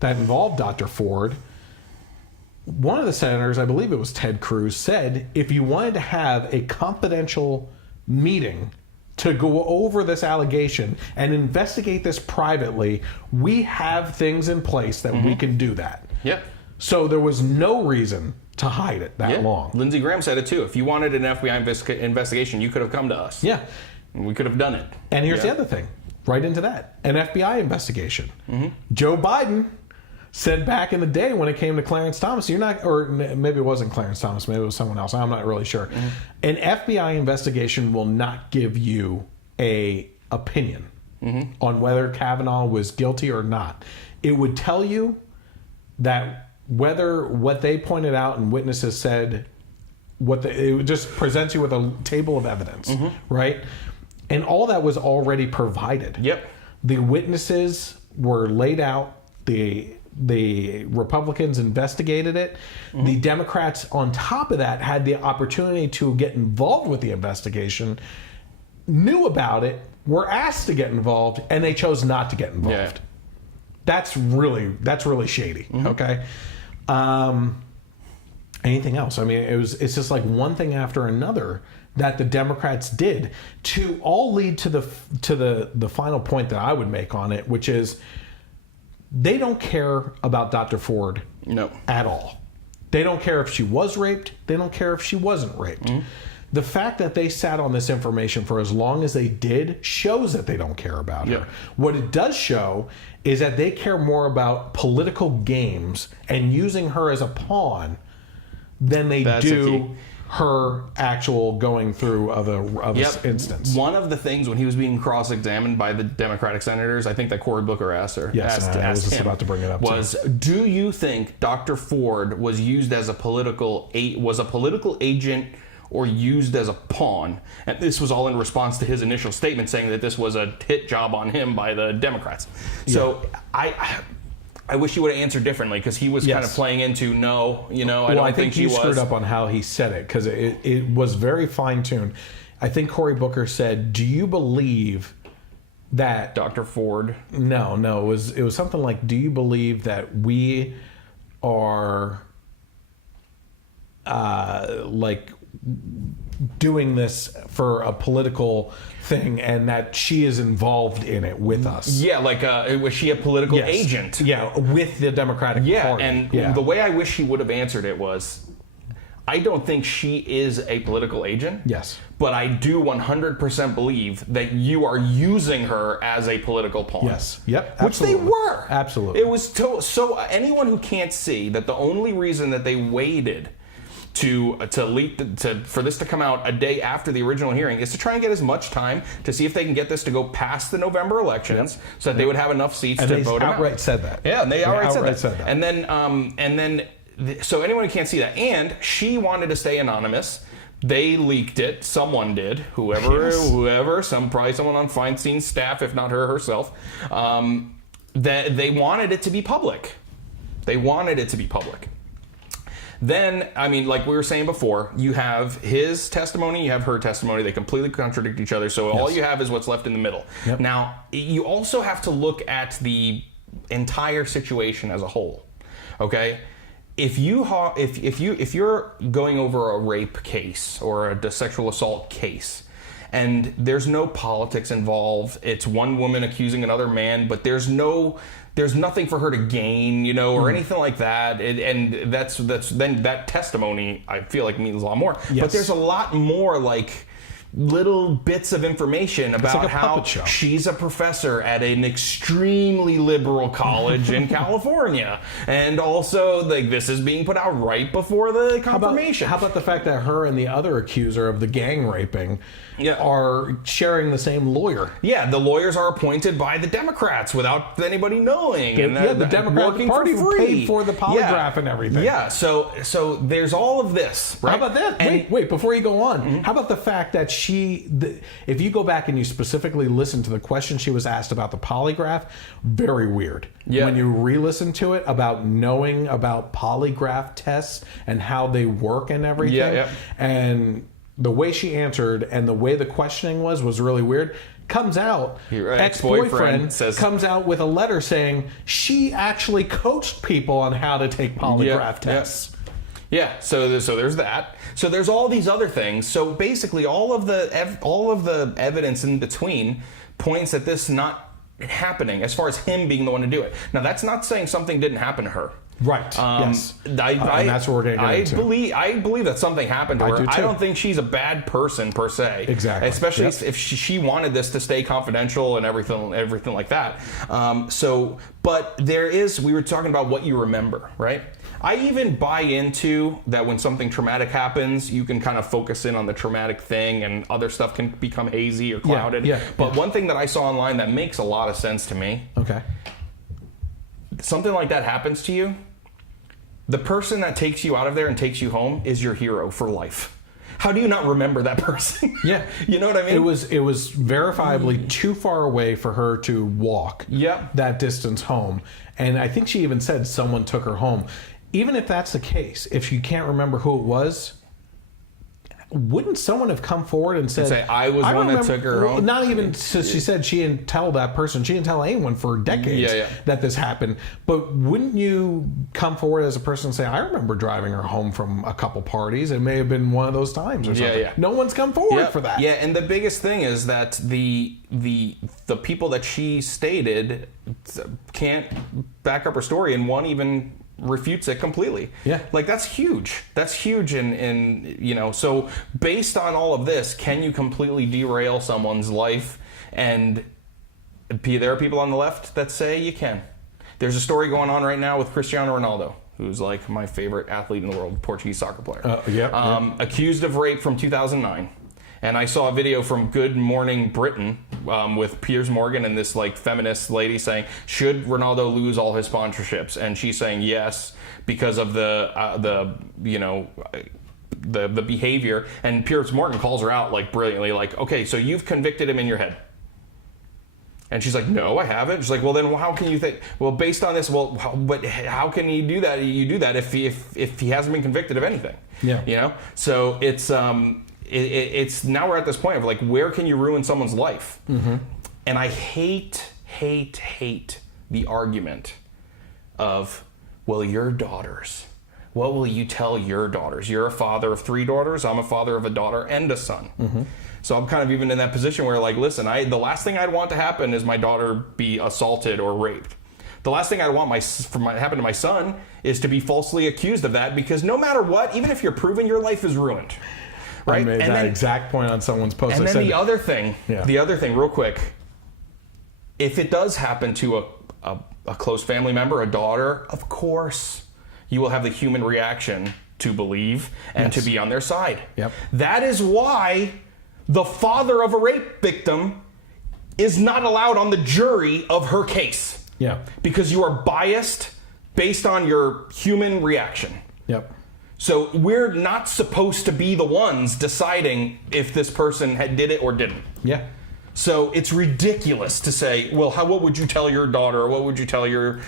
that involved Dr. Ford, one of the senators, I believe it was Ted Cruz, said if you wanted to have a confidential meeting to go over this allegation and investigate this privately, we have things in place that we can do that. So there was no reason to hide it that long. Lindsey Graham said it too. If you wanted an FBI investigation, you could have come to us. And we could have done it. And here's the other thing, right into that, an FBI investigation. Joe Biden said back in the day when it came to Clarence Thomas, or maybe it wasn't Clarence Thomas, maybe it was someone else, I'm not really sure. An FBI investigation will not give you a opinion on whether Kavanaugh was guilty or not. It would tell you that whether what they pointed out and witnesses said, it just presents you with a table of evidence, right? And all that was already provided. The witnesses were laid out. The Republicans investigated it. The Democrats, on top of that, had the opportunity to get involved with the investigation. knew about it, were asked to get involved, and they chose not to get involved. Yeah. That's really shady. Okay. Anything else? I mean, it's just like one thing after another that the Democrats did to all lead to the final point that I would make on it, which is they don't care about Dr. Ford at all. They don't care if she was raped. They don't care if she wasn't raped. The fact that they sat on this information for as long as they did shows that they don't care about her. What it does show is that they care more about political games and using her as a pawn than they do her actual going through of a instance. One of the things when he was being cross-examined by the Democratic senators, I think that Cory Booker asked her. Yes, I was just about to bring it up. Was do you think Dr. Ford was used as a political agent or used as a pawn? And this was all in response to his initial statement saying that this was a hit job on him by the Democrats. So I wish he would have answered differently because he was kind of playing into I think he screwed up on how he said it because it was very fine-tuned. I think Cory Booker said, "Do you believe that Dr. Ford?" No, it was something like, "Do you believe that we are doing this for a political thing and that she is involved in it with us?" Yeah, was she a political agent? Yeah, with the Democratic Party. And the way I wish he would have answered it was, I don't think she is a political agent. Yes. But I do 100% believe that you are using her as a political pawn. Yes. Yep. Which they were. Absolutely. It was so anyone who can't see that the only reason that they waited for this to come out a day after the original hearing is to try and get as much time to see if they can get this to go past the November elections so that they would have enough seats to vote him out. And they outright said that. Yeah, and they outright said that. And then so anyone who can't see that, and she wanted to stay anonymous. They leaked it. Someone did. Whoever. Probably someone on Feinstein's staff, if not her herself. That they wanted it to be public. Then, I mean, like we were saying before, you have his testimony, you have her testimony. They completely contradict each other. So all you have is what's left in the middle. Yep. Now, you also have to look at the entire situation as a whole. Okay? If you're going over a rape case or a sexual assault case, and there's no politics involved, it's one woman accusing another man, but there's nothing for her to gain, or anything like that. And that's then that testimony, I feel like, means a lot more. Yes. But there's a lot more little bits of information about how she's a professor at an extremely liberal college in California, and also this is being put out right before the confirmation. How about the fact that her and the other accuser of the gang raping are sharing the same lawyer? Yeah, the lawyers are appointed by the Democrats without anybody knowing. The Democratic Party paid for the polygraph and everything. Yeah, so there's all of this. Right? How about that? Wait, before you go on, how about the fact that if you go back and you specifically listen to the question she was asked about the polygraph, very weird. Yeah. When you re-listen to it about knowing about polygraph tests and how they work and everything, and the way she answered and the way the questioning was really weird. Comes out, ex-boyfriend comes out with a letter saying she actually coached people on how to take polygraph tests. Yeah, so there's that. So there's all these other things. So basically, all of the evidence in between points at this not happening, as far as him being the one to do it. Now, that's not saying something didn't happen to her. Right. Yes. And that's what we're going to get into. I believe that something happened to her. I don't think she's a bad person per se. Exactly. Especially if she wanted this to stay confidential and everything like that. But we were talking about what you remember, right? I even buy into that when something traumatic happens, you can kind of focus in on the traumatic thing and other stuff can become hazy or clouded. But one thing that I saw online that makes a lot of sense to me. Okay. Something like that happens to you, the person that takes you out of there and takes you home is your hero for life. How do you not remember that person? Yeah. You know what I mean? It was verifiably too far away for her to walk that distance home. And I think she even said someone took her home. Even if that's the case, if you can't remember who it was, wouldn't someone have come forward and said, say, I was one that took her home? Not even, so she said she didn't tell that person. She didn't tell anyone for decades that this happened. But wouldn't you come forward as a person and say, I remember driving her home from a couple parties. It may have been one of those times or something. No one's come forward for that. Yeah, and the biggest thing is that the people that she stated can't back up her story, and one even refutes it completely. Yeah. Like, that's huge. That's huge. And you know, so based on all of this, can you completely derail someone's life? And there are people on the left that say you can. There's a story going on right now with Cristiano Ronaldo, who's like my favorite athlete in the world, Portuguese soccer player. Accused of rape from 2009. And I saw a video from Good Morning Britain with Piers Morgan and this like feminist lady saying, should Ronaldo lose all his sponsorships? And she's saying yes, because of the behavior. And Piers Morgan calls her out like brilliantly, like, okay, so you've convicted him in your head. And she's like, no, I haven't. She's like, well, then how can you think? Well, based on this, but how can you do that? You do that if he hasn't been convicted of anything. Yeah. You know. So it's now we're at this point of like, where can you ruin someone's life? Mm-hmm. And I hate the argument of, well, your daughters. What will you tell your daughters? You're a father of 3 daughters. I'm a father of a daughter and a son. Mm-hmm. So I'm kind of even in that position where, like, listen, the last thing I'd want to happen is my daughter be assaulted or raped. The last thing I want happen to my son is to be falsely accused of that, because no matter what, even if you're proven, your life is ruined. Right? I made that exact point on someone's post. And then the other thing, real quick, if it does happen to a close family member, a daughter, of course, you will have the human reaction to believe and to be on their side. Yep. That is why the father of a rape victim is not allowed on the jury of her case. Yeah. Because you are biased based on your human reaction. Yep. So we're not supposed to be the ones deciding if this person did it or didn't. Yeah. So it's ridiculous to say, well, what would you tell your daughter, or what would you tell your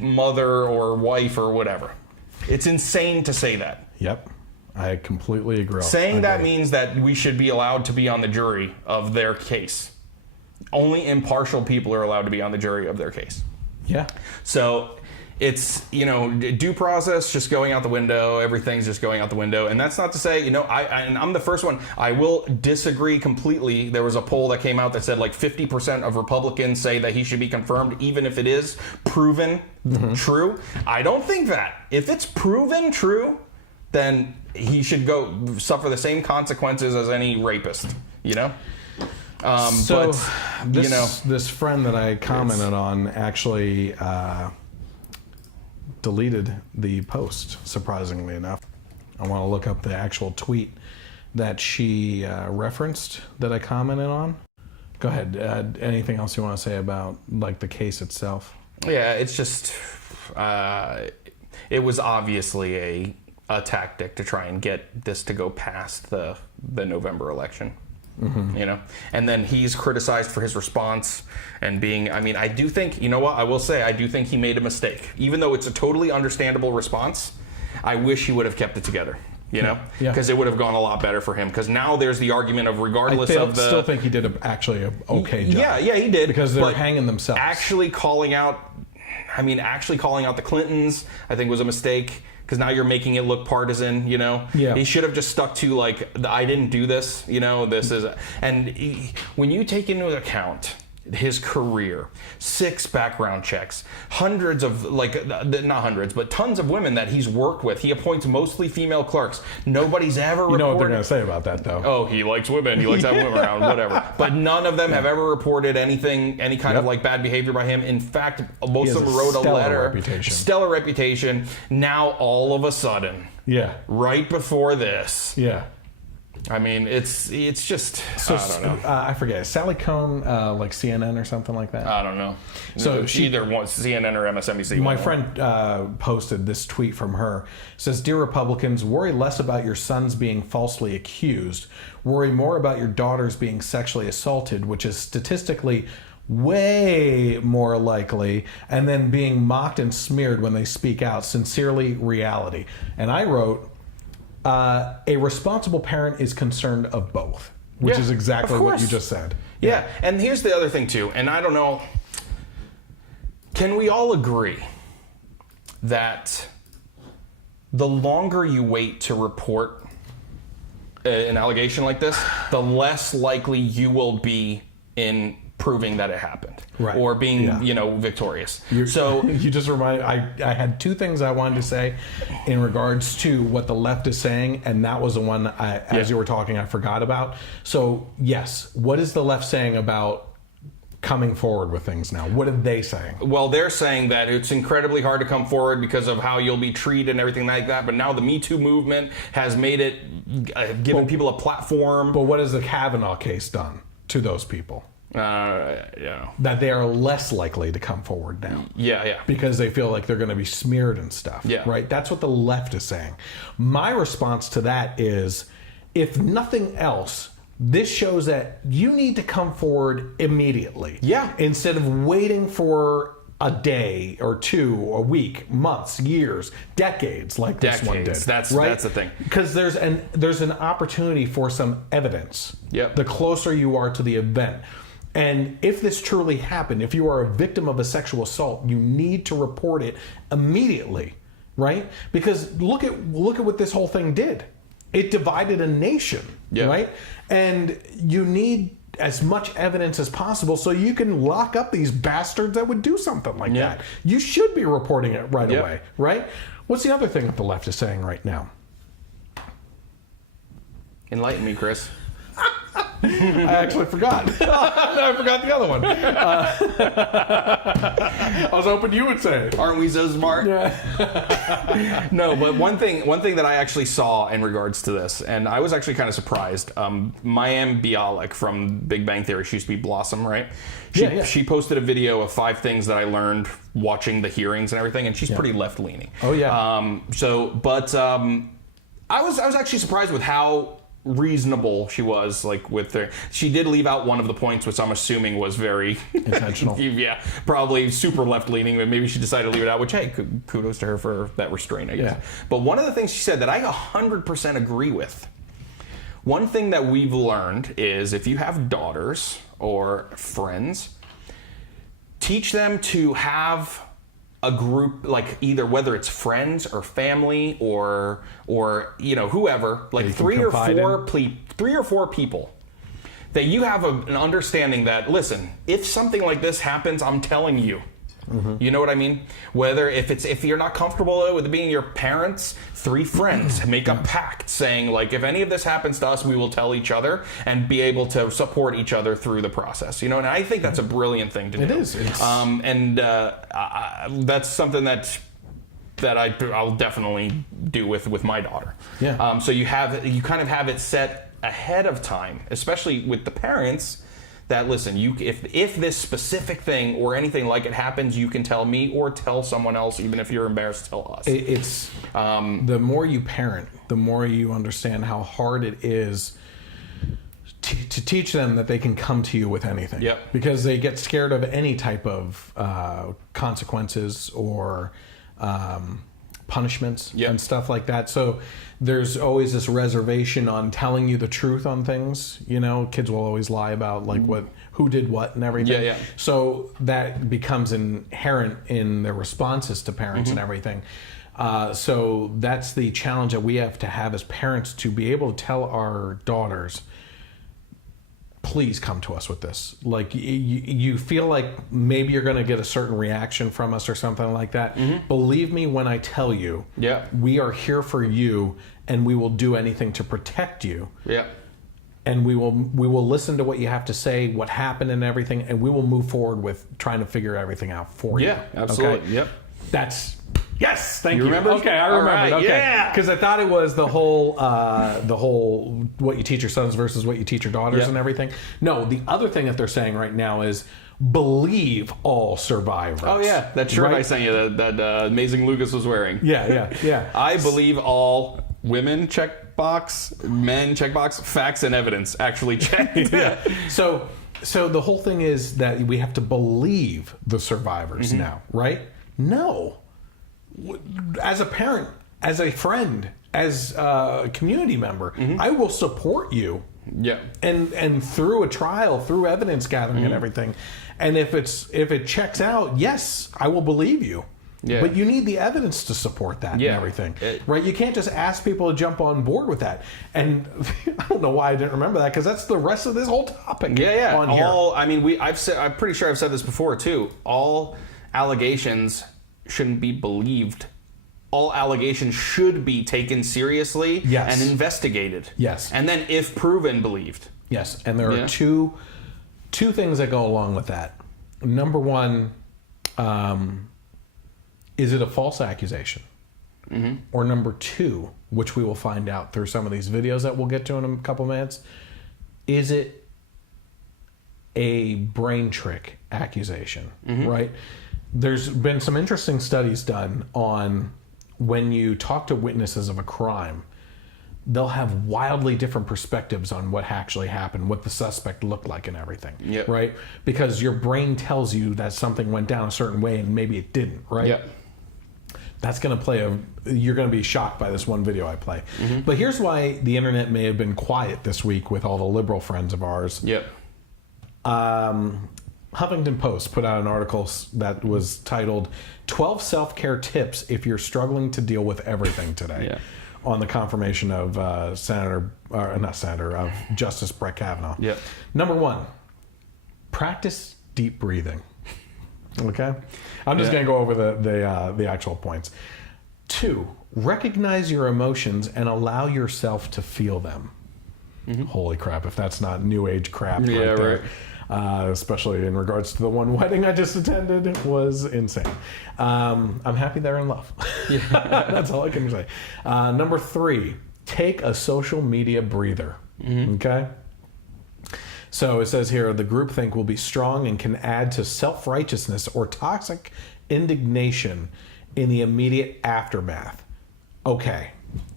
mother or wife or whatever? It's insane to say that. Yep. I completely agree. Saying that means that we should be allowed to be on the jury of their case. Only impartial people are allowed to be on the jury of their case. Yeah. So it's, due process just going out the window. Everything's just going out the window. And that's not to say, and I'm the first one. I will disagree completely. There was a poll that came out that said like 50% of Republicans say that he should be confirmed, even if it is proven true. I don't think that. If it's proven true, then he should go suffer the same consequences as any rapist, this friend that I commented on actually deleted the post, surprisingly enough. I want to look up the actual tweet that she referenced that I commented on. Go ahead. Anything else you want to say about like the case itself? Yeah, it's just it was obviously a tactic to try and get this to go past the November election. Mm-hmm. And then he's criticized for his response and being, I do think, I will say, I do think he made a mistake. Even though it's a totally understandable response, I wish he would have kept it together, because it would have gone a lot better for him. Because now there's the argument of regardless of the... I still think he did actually an okay job. Yeah, he did. Because they're hanging themselves. Actually calling out the Clintons, I think was a mistake. Because now you're making it look partisan, Yeah. He should have just stuck to like, I didn't do this, this is, when you take into account his career, 6 background checks, hundreds of, not hundreds, but tons of women that he's worked with. He appoints mostly female clerks. Nobody's ever reported. You know what they're going to say about that, though. Oh, he likes women. He likes to have women around, whatever. But none of them have ever reported any kind of bad behavior by him. In fact, most of them wrote a letter. Stellar reputation. Now, all of a sudden, right before this, it's just, so, I don't know. I forget. Sally Cohn, like CNN or something like that? I don't know. So she either wants CNN or MSNBC. My friend posted this tweet from her. It says, "Dear Republicans, worry less about your sons being falsely accused. Worry more about your daughters being sexually assaulted, which is statistically way more likely, and then being mocked and smeared when they speak out. Sincerely, reality." And I wrote, a responsible parent is concerned of both, which is exactly what you just said. Yeah, and here's the other thing too, and I don't know, can we all agree that the longer you wait to report an allegation like this, the less likely you will be in proving that it happened, or being, victorious. So you just reminded. I had two things I wanted to say in regards to what the left is saying, and that was the one as you were talking I forgot about. So yes, what is the left saying about coming forward with things now? What are they saying? Well, they're saying that it's incredibly hard to come forward because of how you'll be treated and everything like that. But now the Me Too movement has made it, given people a platform. But what has the Kavanaugh case done to those people? That they are less likely to come forward now. Because they feel like they're going to be smeared and stuff. Right? That's what the left is saying. My response to that is, if nothing else, this shows that you need to come forward immediately. Instead of waiting for a day or two, a week, months, years, decades, like this one did. That's the thing. Because there's an opportunity for some evidence. The closer you are to the event. And if this truly happened, if you are a victim of a sexual assault, you need to report it immediately, right? Because look at what this whole thing did. It divided a nation, right? And you need as much evidence as possible so you can lock up these bastards that would do something like that. You should be reporting it right away, right? What's the other thing that the left is saying right now? Enlighten me, Chris. I actually forgot. I forgot the other one. I was hoping you would say it. Aren't we so smart? Yeah. No, but one thing that I actually saw in regards to this, and I was actually kind of surprised. Mayim Bialik from Big Bang Theory, she used to be Blossom, right? She posted a video of 5 things that I learned watching the hearings and everything, and she's pretty left-leaning. Oh yeah. I was actually surprised with how reasonable she was, like with her. She did leave out one of the points, which I'm assuming was very intentional. Probably super left-leaning, but maybe she decided to leave it out, which, hey, kudos to her for that restraint, I guess. But one of the things she said that I 100% agree with, one thing that we've learned is if you have daughters or friends, teach them to have a group, like either whether it's friends or family or whoever, like 3 or 4 people that you have an understanding that, listen, if something like this happens, I'm telling you. You know what I mean? Whether if you're not comfortable with it being your parents, 3 friends make a pact saying, like, if any of this happens to us, we will tell each other and be able to support each other through the process. And I think that's a brilliant thing to do. It is. That's something that I'll definitely do with my daughter. So you kind of have it set ahead of time, especially with the parents. That, listen, if this specific thing or anything like it happens, you can tell me or tell someone else, even if you're embarrassed, tell us. It's the more you parent, the more you understand how hard it is to teach them that they can come to you with anything. Because they get scared of any type of consequences or punishments and stuff like that. So there's always this reservation on telling you the truth on things. Kids will always lie about who did what and everything. So that becomes inherent in their responses to parents and everything. So that's the challenge that we have to have as parents, to be able to tell our daughters, please come to us with this. Like, you feel like maybe you're going to get a certain reaction from us or something like that. Believe me when I tell you, we are here for you, and we will do anything to protect you. And we will listen to what you have to say, what happened and everything, and we will move forward with trying to figure everything out for you. Absolutely. Okay? That's... Yes, thank you. Remember? Okay, I remember. Right, okay, because I thought it was the whole what you teach your sons versus what you teach your daughters and everything. No, the other thing that they're saying right now is believe all survivors. Oh yeah, that shirt I sent you that Amazing Lucas was wearing. Yeah. I believe all women, checkbox, men, checkbox, facts and evidence actually checked. So the whole thing is that we have to believe the survivors now, right? No. As a parent, as a friend, as a community member. I will support you. Yeah. And through a trial, through evidence gathering and everything. And if it checks out, yes, I will believe you. Yeah. But you need the evidence to support that and everything. Right? You can't just ask people to jump on board with that. And I don't know why I didn't remember that, because that's the rest of this whole topic. Yeah. On here. I mean, I'm pretty sure I've said this before too. All allegations shouldn't be believed. All allegations should be taken seriously and investigated. Yes. And then, if proven, believed. Yes. And there are two things that go along with that. Number one, is it a false accusation? Or number two, which we will find out through some of these videos that we'll get to in a couple minutes, is it a brain trick accusation, right? There's been some interesting studies done on when you talk to witnesses of a crime, they'll have wildly different perspectives on what actually happened, what the suspect looked like and everything, right? Because your brain tells you that something went down a certain way and maybe it didn't, right? That's going to you're going to be shocked by this one video I play. But here's why the internet may have been quiet this week with all the liberal friends of ours. Huffington Post put out an article that was titled 12 Self-Care Tips If You're Struggling to Deal with Everything Today, on the confirmation of Justice Brett Kavanaugh. Number one, practice deep breathing. Okay? I'm just going to go over the actual points. 2, recognize your emotions and allow yourself to feel them. Holy crap, if that's not new age crap right there. Especially in regards to the one wedding I just attended, it was insane. I'm happy they're in love. That's all I can say. Number 3, take a social media breather. Okay? So it says here, the groupthink will be strong and can add to self-righteousness or toxic indignation in the immediate aftermath. Okay,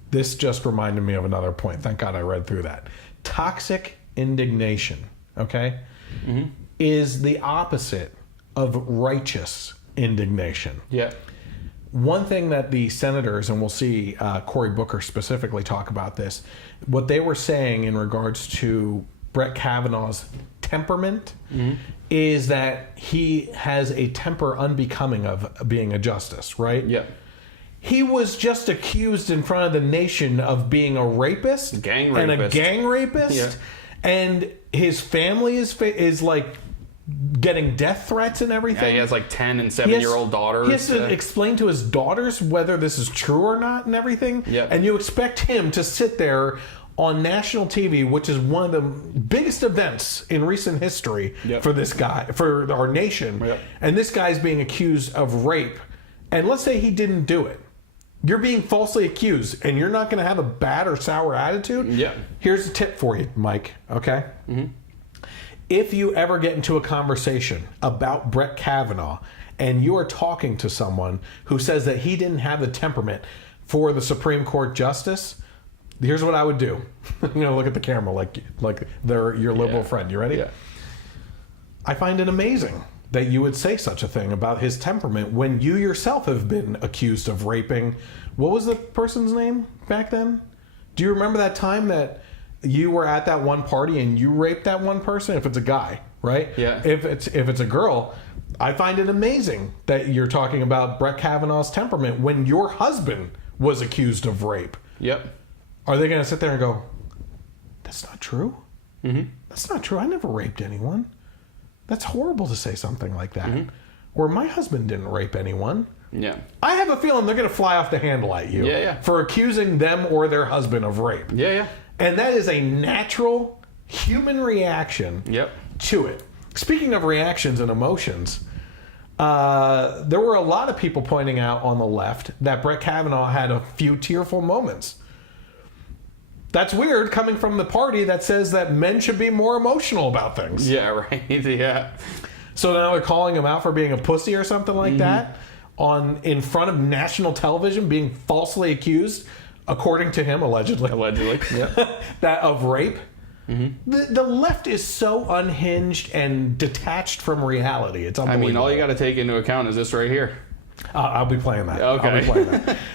this just reminded me of another point. Thank God I read through that. Toxic indignation, okay, is the opposite of righteous indignation. One thing that the senators, and we'll see Cory Booker specifically talk about this, what they were saying in regards to Brett Kavanaugh's temperament is that he has a temper unbecoming of being a justice, right? He was just accused in front of the nation of being a rapist, and a gang rapist, and his family is like getting death threats and everything. He has like 10 and 7-year-old daughters. He has to explain to his daughters whether this is true or not and everything. And you expect him to sit there on national TV, which is one of the biggest events in recent history for this guy, for our nation. And this guy's being accused of rape. And let's say he didn't do it. You're being falsely accused, and you're not going to have a bad or sour attitude. Here's a tip for you, Mike, okay? If you ever get into a conversation about Brett Kavanaugh, and you are talking to someone who says that he didn't have the temperament for the Supreme Court justice, here's what I would do. I'm going to look at the camera like they're your liberal friend. You ready? I find it amazing that you would say such a thing about his temperament when you yourself have been accused of raping. What was the person's name back then? Do you remember that time that you were at that one party and you raped that one person? If it's a guy, right? If it's a girl, I find it amazing that you're talking about Brett Kavanaugh's temperament when your husband was accused of rape. Are they going to sit there and go, that's not true? That's not true. I never raped anyone. That's horrible to say something like that. Or my husband didn't rape anyone. I have a feeling they're going to fly off the handle at you for accusing them or their husband of rape. And that is a natural human reaction to it. Speaking of reactions and emotions, there were a lot of people pointing out on the left that Brett Kavanaugh had a few tearful moments. That's weird coming from the party that says that men should be more emotional about things. So now they're calling him out for being a pussy or something like that in front of national television, being falsely accused, according to him, allegedly, that of rape. The left is so unhinged and detached from reality. It's unbelievable. I mean, all you got to take into account is this right here. I'll be playing that. Okay. I'll be playing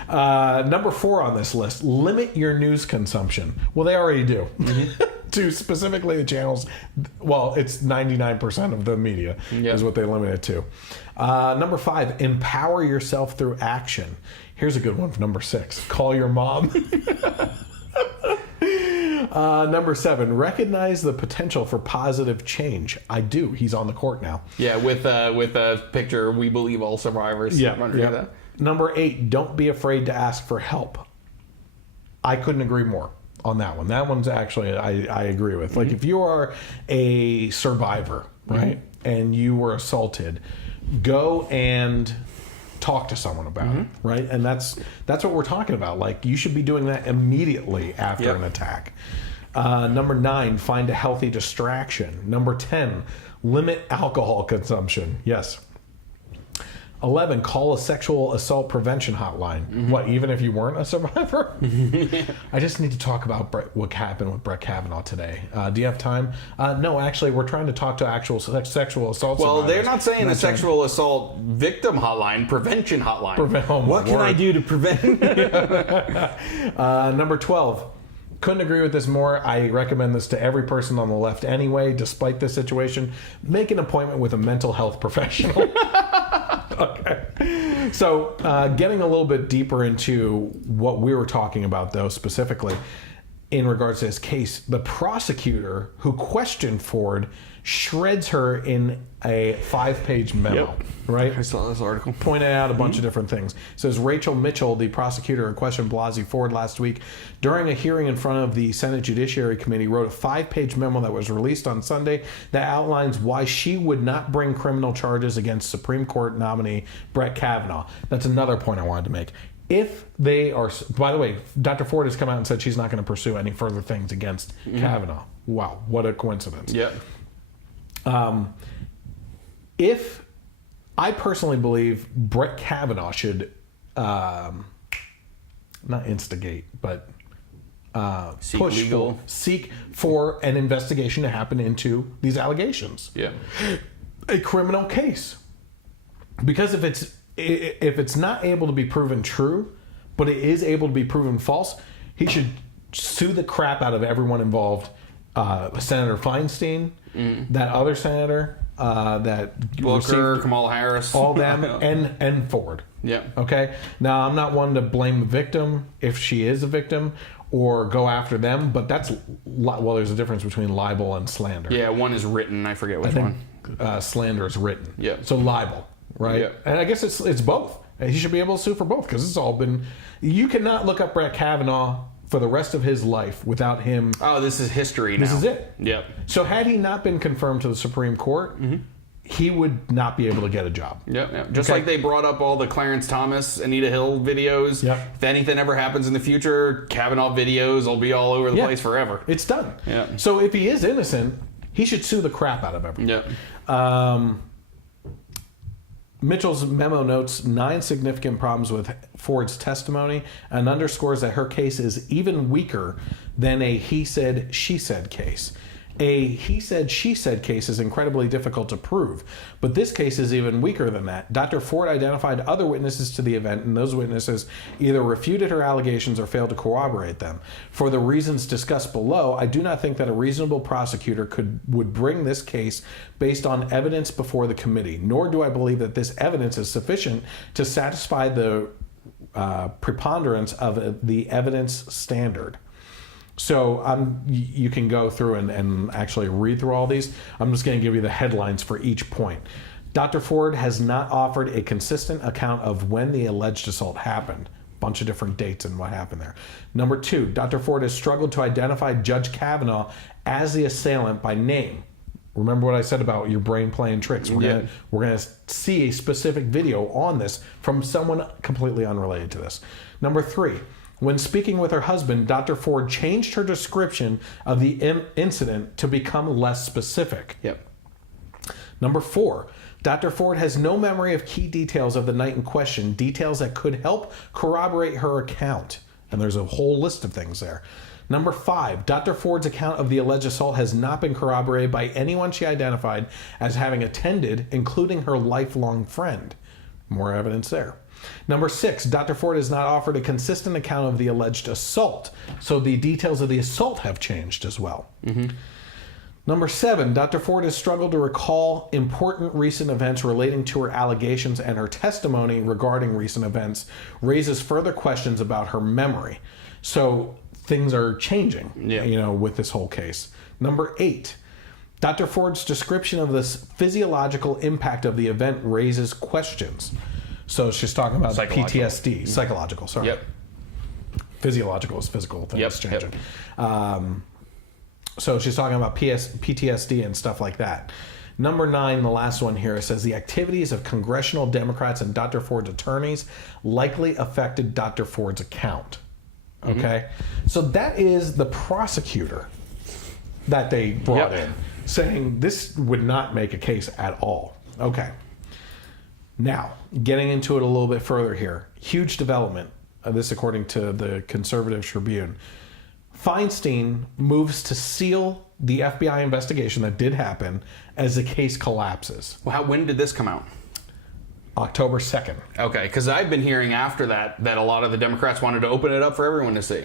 that. Number 4 on this list, limit your news consumption. Well, they already do. To specifically the channels, well, it's 99% of the media is what they limit it to. Number 5, empower yourself through action. Here's a good one for number 6. Call your mom. Number 7, recognize the potential for positive change. I do. He's on the court now. Yeah, with a picture, we believe all survivors. Yeah. That. Number 8, don't be afraid to ask for help. I couldn't agree more on that one. That one's actually, I agree with. Like, if you are a survivor, right, and you were assaulted, go and talk to someone about it, right? And that's what we're talking about. Like, you should be doing that immediately after an attack. Number 9, find a healthy distraction. Number 10, limit alcohol consumption. Yes. 11, call a sexual assault prevention hotline. What, even if you weren't a survivor? I just need to talk about what happened with Brett Kavanaugh today. Do you have time? No, actually, we're trying to talk to actual sexual assault survivors. They're not saying a sexual assault victim hotline, prevention hotline. What can I do to prevent? Number 12. Couldn't agree with this more. I recommend this to every person on the left anyway, despite this situation. Make an appointment with a mental health professional. Okay. So getting a little bit deeper into what we were talking about, though, specifically in regards to this case, the prosecutor who questioned Ford shreds her in a 5-page memo, right? I saw this article. Pointed out a bunch of different things. It says Rachel Mitchell, the prosecutor who questioned Blasey Ford last week, during a hearing in front of the Senate Judiciary Committee, wrote a 5-page memo that was released on Sunday that outlines why she would not bring criminal charges against Supreme Court nominee Brett Kavanaugh. That's another point I wanted to make. If they are, by the way, Dr. Ford has come out and said she's not going to pursue any further things against Kavanaugh. Wow, what a coincidence. Yeah. If I personally believe Brett Kavanaugh should not instigate, but seek for an investigation to happen into these allegations. Yeah. A criminal case. Because if it's not able to be proven true, but it is able to be proven false, he should sue the crap out of everyone involved. Senator Feinstein, that other senator, that Booker, Kamala Harris, all them, and Ford. Yeah. Okay. Now, I'm not one to blame the victim if she is a victim or go after them, but that's there's a difference between libel and slander. Yeah, one is written. I forget which one. Slander is written. Yeah. So libel, right? Yeah. And I guess it's both. He should be able to sue for both because it's all been. You cannot look up Brett Kavanaugh for the rest of his life without him. Oh, this is history now. This is it. Yep. So had he not been confirmed to the Supreme Court, he would not be able to get a job. Yep. Just like they brought up all the Clarence Thomas, Anita Hill videos. Yep. If anything ever happens in the future, Kavanaugh videos will be all over the place forever. It's done. Yeah. So if he is innocent, he should sue the crap out of everyone. Yep. Mitchell's memo notes 9 significant problems with Ford's testimony and underscores that her case is even weaker than a he said, she said case. A he said, she said case is incredibly difficult to prove, but this case is even weaker than that. Dr. Ford identified other witnesses to the event, and those witnesses either refuted her allegations or failed to corroborate them. For the reasons discussed below, I do not think that a reasonable prosecutor would bring this case based on evidence before the committee, nor do I believe that this evidence is sufficient to satisfy the preponderance of the evidence standard. So you can go through and actually read through all these. I'm just going to give you the headlines for each point. Dr. Ford has not offered a consistent account of when the alleged assault happened. Bunch of different dates and what happened there. Number 2, Dr. Ford has struggled to identify Judge Kavanaugh as the assailant by name. Remember what I said about your brain playing tricks. We're gonna see a specific video on this from someone completely unrelated to this. Number 3, when speaking with her husband, Dr. Ford changed her description of the incident to become less specific. Yep. Number 4, Dr. Ford has no memory of key details of the night in question, details that could help corroborate her account. And there's a whole list of things there. Number 5, Dr. Ford's account of the alleged assault has not been corroborated by anyone she identified as having attended, including her lifelong friend. More evidence there. Number 6, Dr. Ford has not offered a consistent account of the alleged assault. So the details of the assault have changed as well. Number 7, Dr. Ford has struggled to recall important recent events relating to her allegations, and her testimony regarding recent events raises further questions about her memory. So things are changing, with this whole case. Number 8, Dr. Ford's description of this physiological impact of the event raises questions. So she's talking about PTSD, psychological, sorry. Yep. Physiological is physical things changing. So she's talking about PTSD and stuff like that. Number 9, the last one here, it says the activities of congressional Democrats and Dr. Ford's attorneys likely affected Dr. Ford's account. Okay? So that is the prosecutor that they brought in, saying this would not make a case at all. Okay. Now, getting into it a little bit further here. Huge development, this according to the Conservative Tribune. Feinstein moves to seal the FBI investigation that did happen as the case collapses. Well, when did this come out? October 2nd. Okay, because I've been hearing after that a lot of the Democrats wanted to open it up for everyone to see.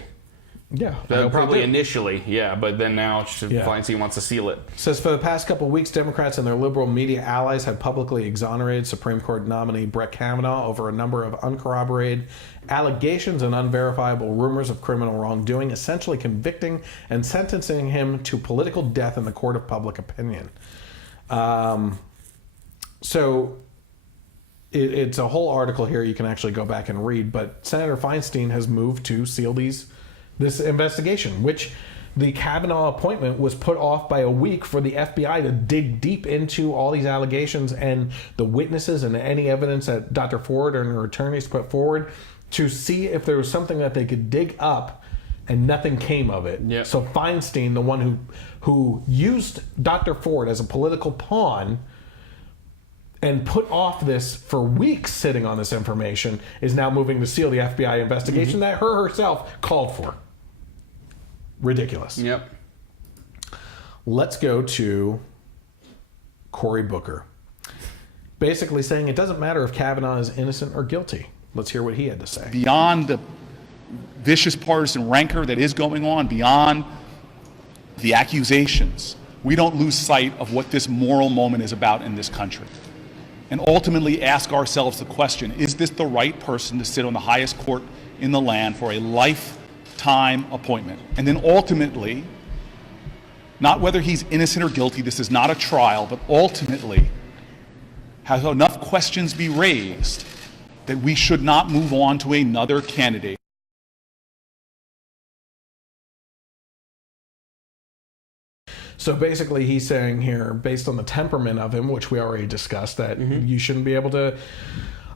Yeah. Probably initially, but then now Feinstein wants to seal it. Says for the past couple of weeks, Democrats and their liberal media allies have publicly exonerated Supreme Court nominee Brett Kavanaugh over a number of uncorroborated allegations and unverifiable rumors of criminal wrongdoing, essentially convicting and sentencing him to political death in the court of public opinion. It's a whole article here you can actually go back and read, but Senator Feinstein has moved to seal this investigation, which the Kavanaugh appointment was put off by a week for the FBI to dig deep into all these allegations and the witnesses and any evidence that Dr. Ford and her attorneys put forward to see if there was something that they could dig up, and nothing came of it. Yep. So Feinstein, the one who used Dr. Ford as a political pawn and put off this for weeks sitting on this information, is now moving to seal the FBI investigation that her herself called for. Ridiculous. Yep. Let's go to Cory Booker. Basically saying it doesn't matter if Kavanaugh is innocent or guilty. Let's hear what he had to say. Beyond the vicious partisan rancor that is going on, beyond the accusations, we don't lose sight of what this moral moment is about in this country. And ultimately ask ourselves the question, is this the right person to sit on the highest court in the land for a lifetime appointment? And then ultimately, not whether he's innocent or guilty, this is not a trial, but ultimately, have enough questions be raised that we should not move on to another candidate. So basically he's saying here, based on the temperament of him, which we already discussed, that you shouldn't be able to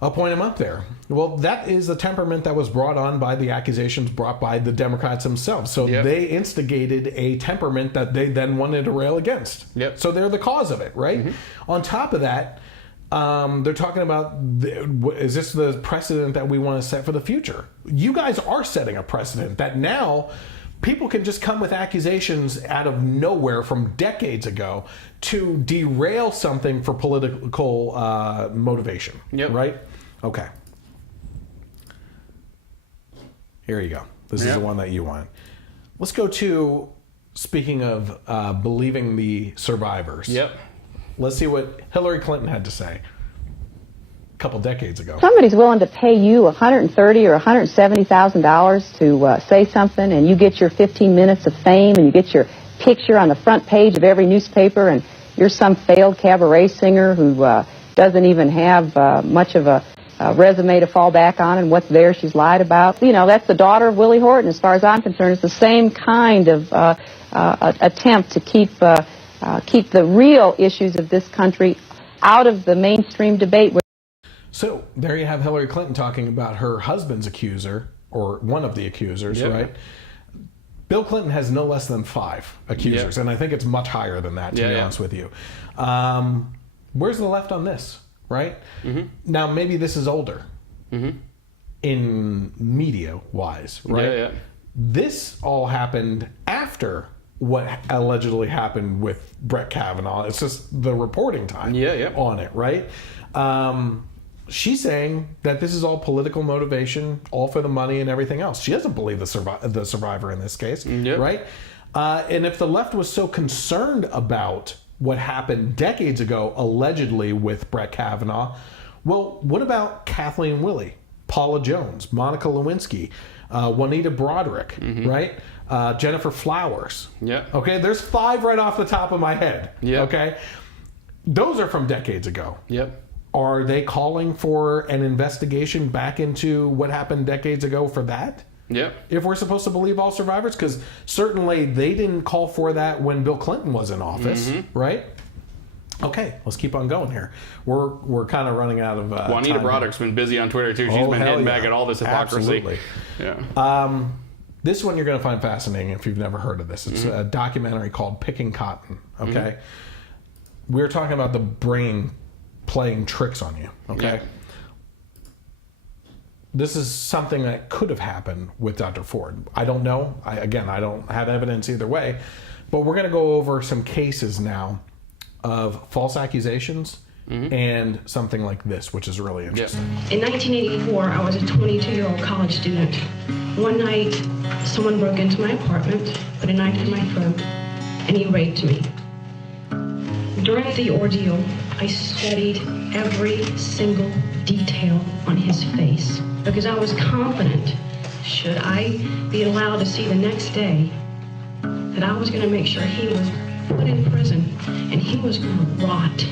appoint him up there. Well, that is the temperament that was brought on by the accusations brought by the Democrats themselves. So they instigated a temperament that they then wanted to rail against. So they're the cause of it, right? On top of that, they're talking about, is this the precedent that we want to set for the future? You guys are setting a precedent that now people can just come with accusations out of nowhere from decades ago to derail something for political motivation, right? Okay. Here you go. This is the one that you wanted. Let's go to, speaking of believing the survivors. Let's see what Hillary Clinton had to say a couple decades ago. Somebody's willing to pay you $130,000 or $170,000 to say something, and you get your 15 minutes of fame, and you get your picture on the front page of every newspaper, and you're some failed cabaret singer who doesn't even have much of a resume to fall back on, and what's there she's lied about. You know, that's the daughter of Willie Horton. As far as I'm concerned, it's the same kind of attempt to keep the real issues of this country out of the mainstream debate. So there you have Hillary Clinton talking about her husband's accuser, or one of the accusers, right? Bill Clinton has no less than 5 accusers, and I think it's much higher than that, to be honest with you. Where's the left on this, right? Now, maybe this is older in media-wise, right? This all happened after what allegedly happened with Brett Kavanaugh. It's just the reporting time on it, right? she's saying that this is all political motivation, all for the money and everything else. She doesn't believe the survivor in this case, right? And if the left was so concerned about what happened decades ago, allegedly, with Brett Kavanaugh, well, what about Kathleen Willey, Paula Jones, Monica Lewinsky, Juanita Broderick, right? Jennifer Flowers. Okay, there's 5 right off the top of my head. Okay, those are from decades ago. Are they calling for an investigation back into what happened decades ago for that? If we're supposed to believe all survivors, because certainly they didn't call for that when Bill Clinton was in office, right? Okay, let's keep on going here. We're kind of running out of Juanita time. Broderick's been busy on Twitter too. She's been hitting back at all this hypocrisy. Absolutely. This one you're going to find fascinating if you've never heard of this. It's a documentary called Picking Cotton. Okay, we're talking about the brain playing tricks on you. Okay. This is something that could have happened with Dr. Ford. I don't know. I don't have evidence either way, but we're going to go over some cases now of false accusations and something like this, which is really interesting. In 1984, I was a 22-year-old college student. One night, someone broke into my apartment, put a knife in my throat, and he raped me. During the ordeal, I studied every single detail on his face because I was confident, should I be allowed to see the next day, that I was going to make sure he was put in prison and he was going to rot.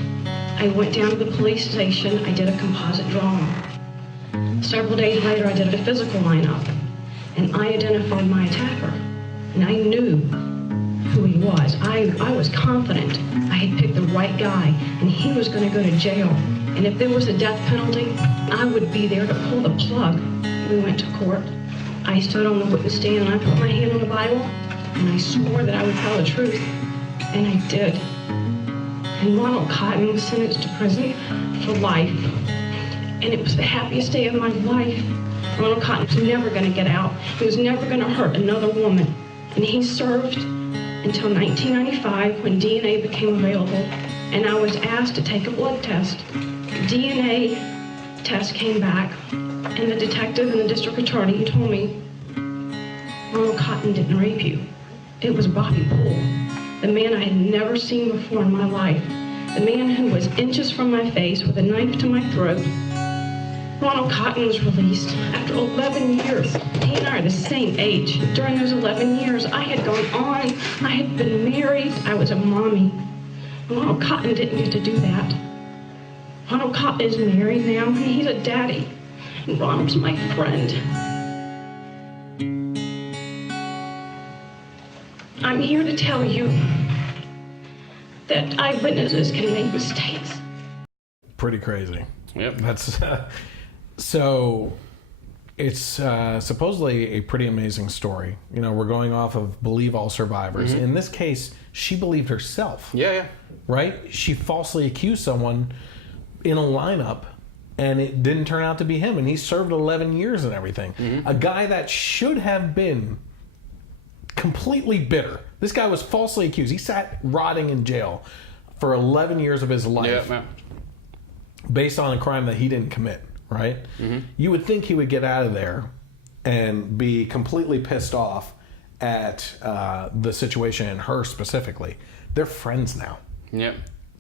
I went down to the police station. I did a composite drawing. Several days later, I did a physical lineup, and I identified my attacker, and I knew who he was. I was confident I had picked the right guy, and he was going to go to jail. And if there was a death penalty, I would be there to pull the plug. We went to court. I stood on the witness stand, and I put my hand on the Bible, and I swore that I would tell the truth, and I did. And Ronald Cotton was sentenced to prison for life, and it was the happiest day of my life. Ronald Cotton was never going to get out. He was never going to hurt another woman, and he served until 1995 when DNA became available, and I was asked to take a blood test. The DNA test came back, and the detective and the district attorney told me, Ronald Cotton didn't rape you. It was Bobby Poole, the man I had never seen before in my life, the man who was inches from my face with a knife to my throat. Ronald Cotton was released after 11 years. He and I are the same age. During those 11 years, I had gone on. I had been married. I was a mommy. Ronald Cotton didn't get to do that. Ronald Cotton is married now, and he's a daddy. And Ronald's my friend. I'm here to tell you that eyewitnesses can make mistakes. Pretty crazy. That's so. It's supposedly a pretty amazing story. You know, we're going off of believe all survivors. In this case, she believed herself. Right? She falsely accused someone in a lineup, and it didn't turn out to be him, and he served 11 years and everything. A guy that should have been completely bitter. This guy was falsely accused. He sat rotting in jail for 11 years of his life based on a crime that he didn't commit, right? You would think he would get out of there and be completely pissed off at the situation and her specifically. They're friends now.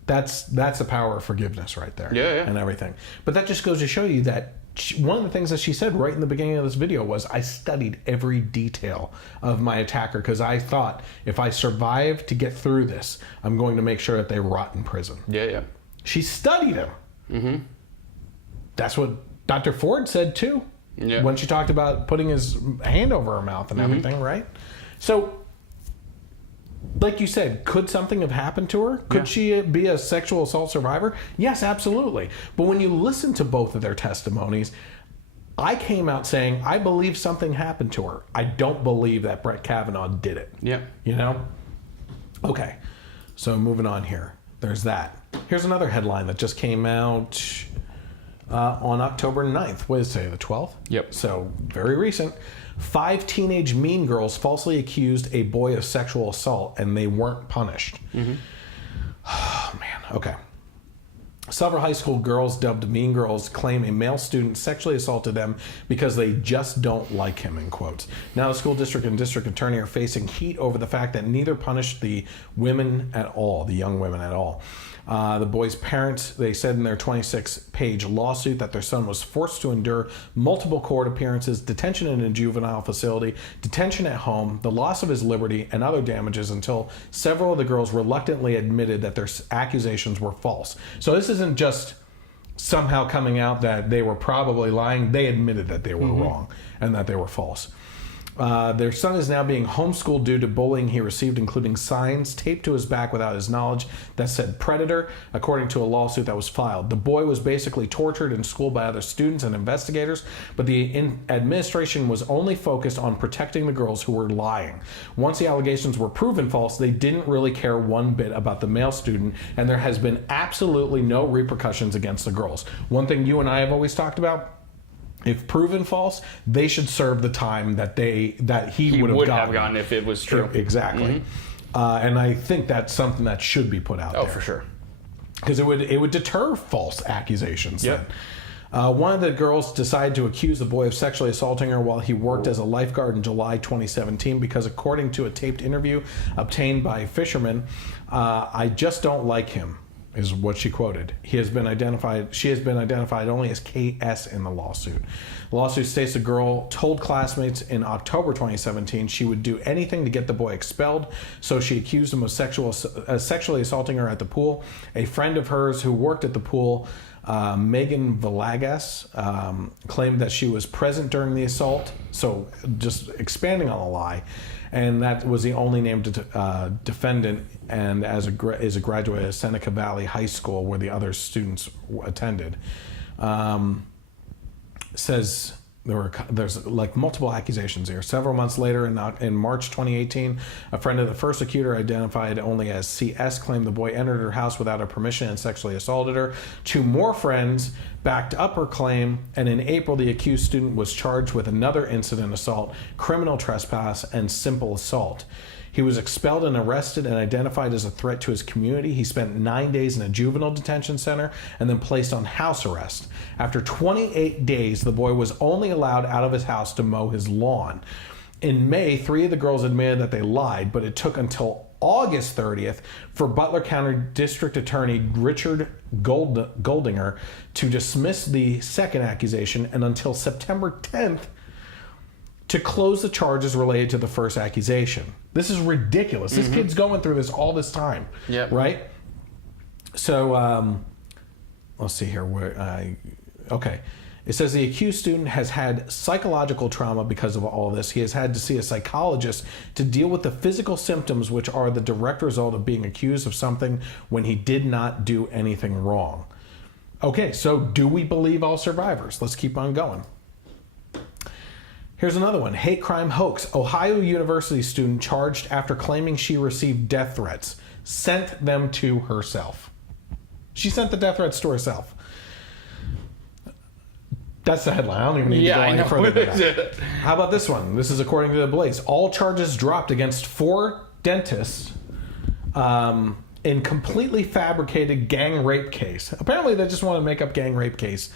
That's the power of forgiveness right there. And everything. But that just goes to show you that one of the things that she said right in the beginning of this video was, I studied every detail of my attacker because I thought if I survive to get through this, I'm going to make sure that they rot in prison. She studied him. That's what Dr. Ford said too when she talked about putting his hand over her mouth and everything, right? So, like you said, could something have happened to her? Could she be a sexual assault survivor? Yes, absolutely. But when you listen to both of their testimonies, I came out saying, I believe something happened to her. I don't believe that Brett Kavanaugh did it. You know? Okay. So moving on here. There's that. Here's another headline that just came out on October 9th. What did it say, the 12th? So very recent. 5 teenage mean girls falsely accused a boy of sexual assault and they weren't punished. Oh, man. Okay. Several high school girls, dubbed Mean Girls, claim a male student sexually assaulted them because they just don't like him, in quotes. Now the school district and district attorney are facing heat over the fact that neither punished the women at all, the young women at all. The boys' parents, they said in their 26-page lawsuit that their son was forced to endure multiple court appearances, detention in a juvenile facility, detention at home, the loss of his liberty, and other damages until several of the girls reluctantly admitted that their accusations were false. So this isn't just somehow coming out that they were probably lying. They admitted that they were wrong and that they were false. Their son is now being homeschooled due to bullying he received, including signs taped to his back without his knowledge that said predator, according to a lawsuit that was filed. The boy was basically tortured in school by other students and investigators, but the administration was only focused on protecting the girls who were lying. Once the allegations were proven false, they didn't really care one bit about the male student, and there has been absolutely no repercussions against the girls. One thing you and I have always talked about, if proven false, they should serve the time that he would have gotten if it was true. Exactly. And I think that's something that should be put out there. Oh, for sure. Because it would deter false accusations. Yep. One of the girls decided to accuse the boy of sexually assaulting her while he worked as a lifeguard in July 2017 because, according to a taped interview obtained by Fisherman, I just don't like him, is what she quoted. She has been identified only as KS in the lawsuit. The lawsuit states the girl told classmates in October 2017 she would do anything to get the boy expelled, so she accused him of sexually assaulting her at the pool. A friend of hers who worked at the pool, Megan Villegas, claimed that she was present during the assault, so just expanding on the lie, and that was the only named defendant, and is a graduate of Seneca Valley High School where the other students attended. Says there's like multiple accusations here. Several months later, in March 2018, a friend of the first accuser, identified only as CS, claimed the boy entered her house without her permission and sexually assaulted her. Two more friends backed up her claim, and in April, the accused student was charged with another incident assault, criminal trespass, and simple assault. He was expelled and arrested and identified as a threat to his community. He spent 9 days in a juvenile detention center and then placed on house arrest. After 28 days, the boy was only allowed out of his house to mow his lawn. In May, 3 of the girls admitted that they lied, but it took until August 30th for Butler County District Attorney Richard Goldinger to dismiss the second accusation, and until September 10th to close the charges related to the first accusation. This is ridiculous. This kid's going through this all this time, right? So let's see here. Okay. It says the accused student has had psychological trauma because of all this. He has had to see a psychologist to deal with the physical symptoms, which are the direct result of being accused of something when he did not do anything wrong. Okay, so do we believe all survivors? Let's keep on going. Here's another one. Hate crime hoax. Ohio University student charged after claiming she received death threats. Sent them to herself. She sent the death threats to herself. That's the headline. I don't even need to go any further than that. How about this one? This is according to the Blaze. All charges dropped against 4 dentists in completely fabricated gang rape case. Apparently they just want to make up gang rape case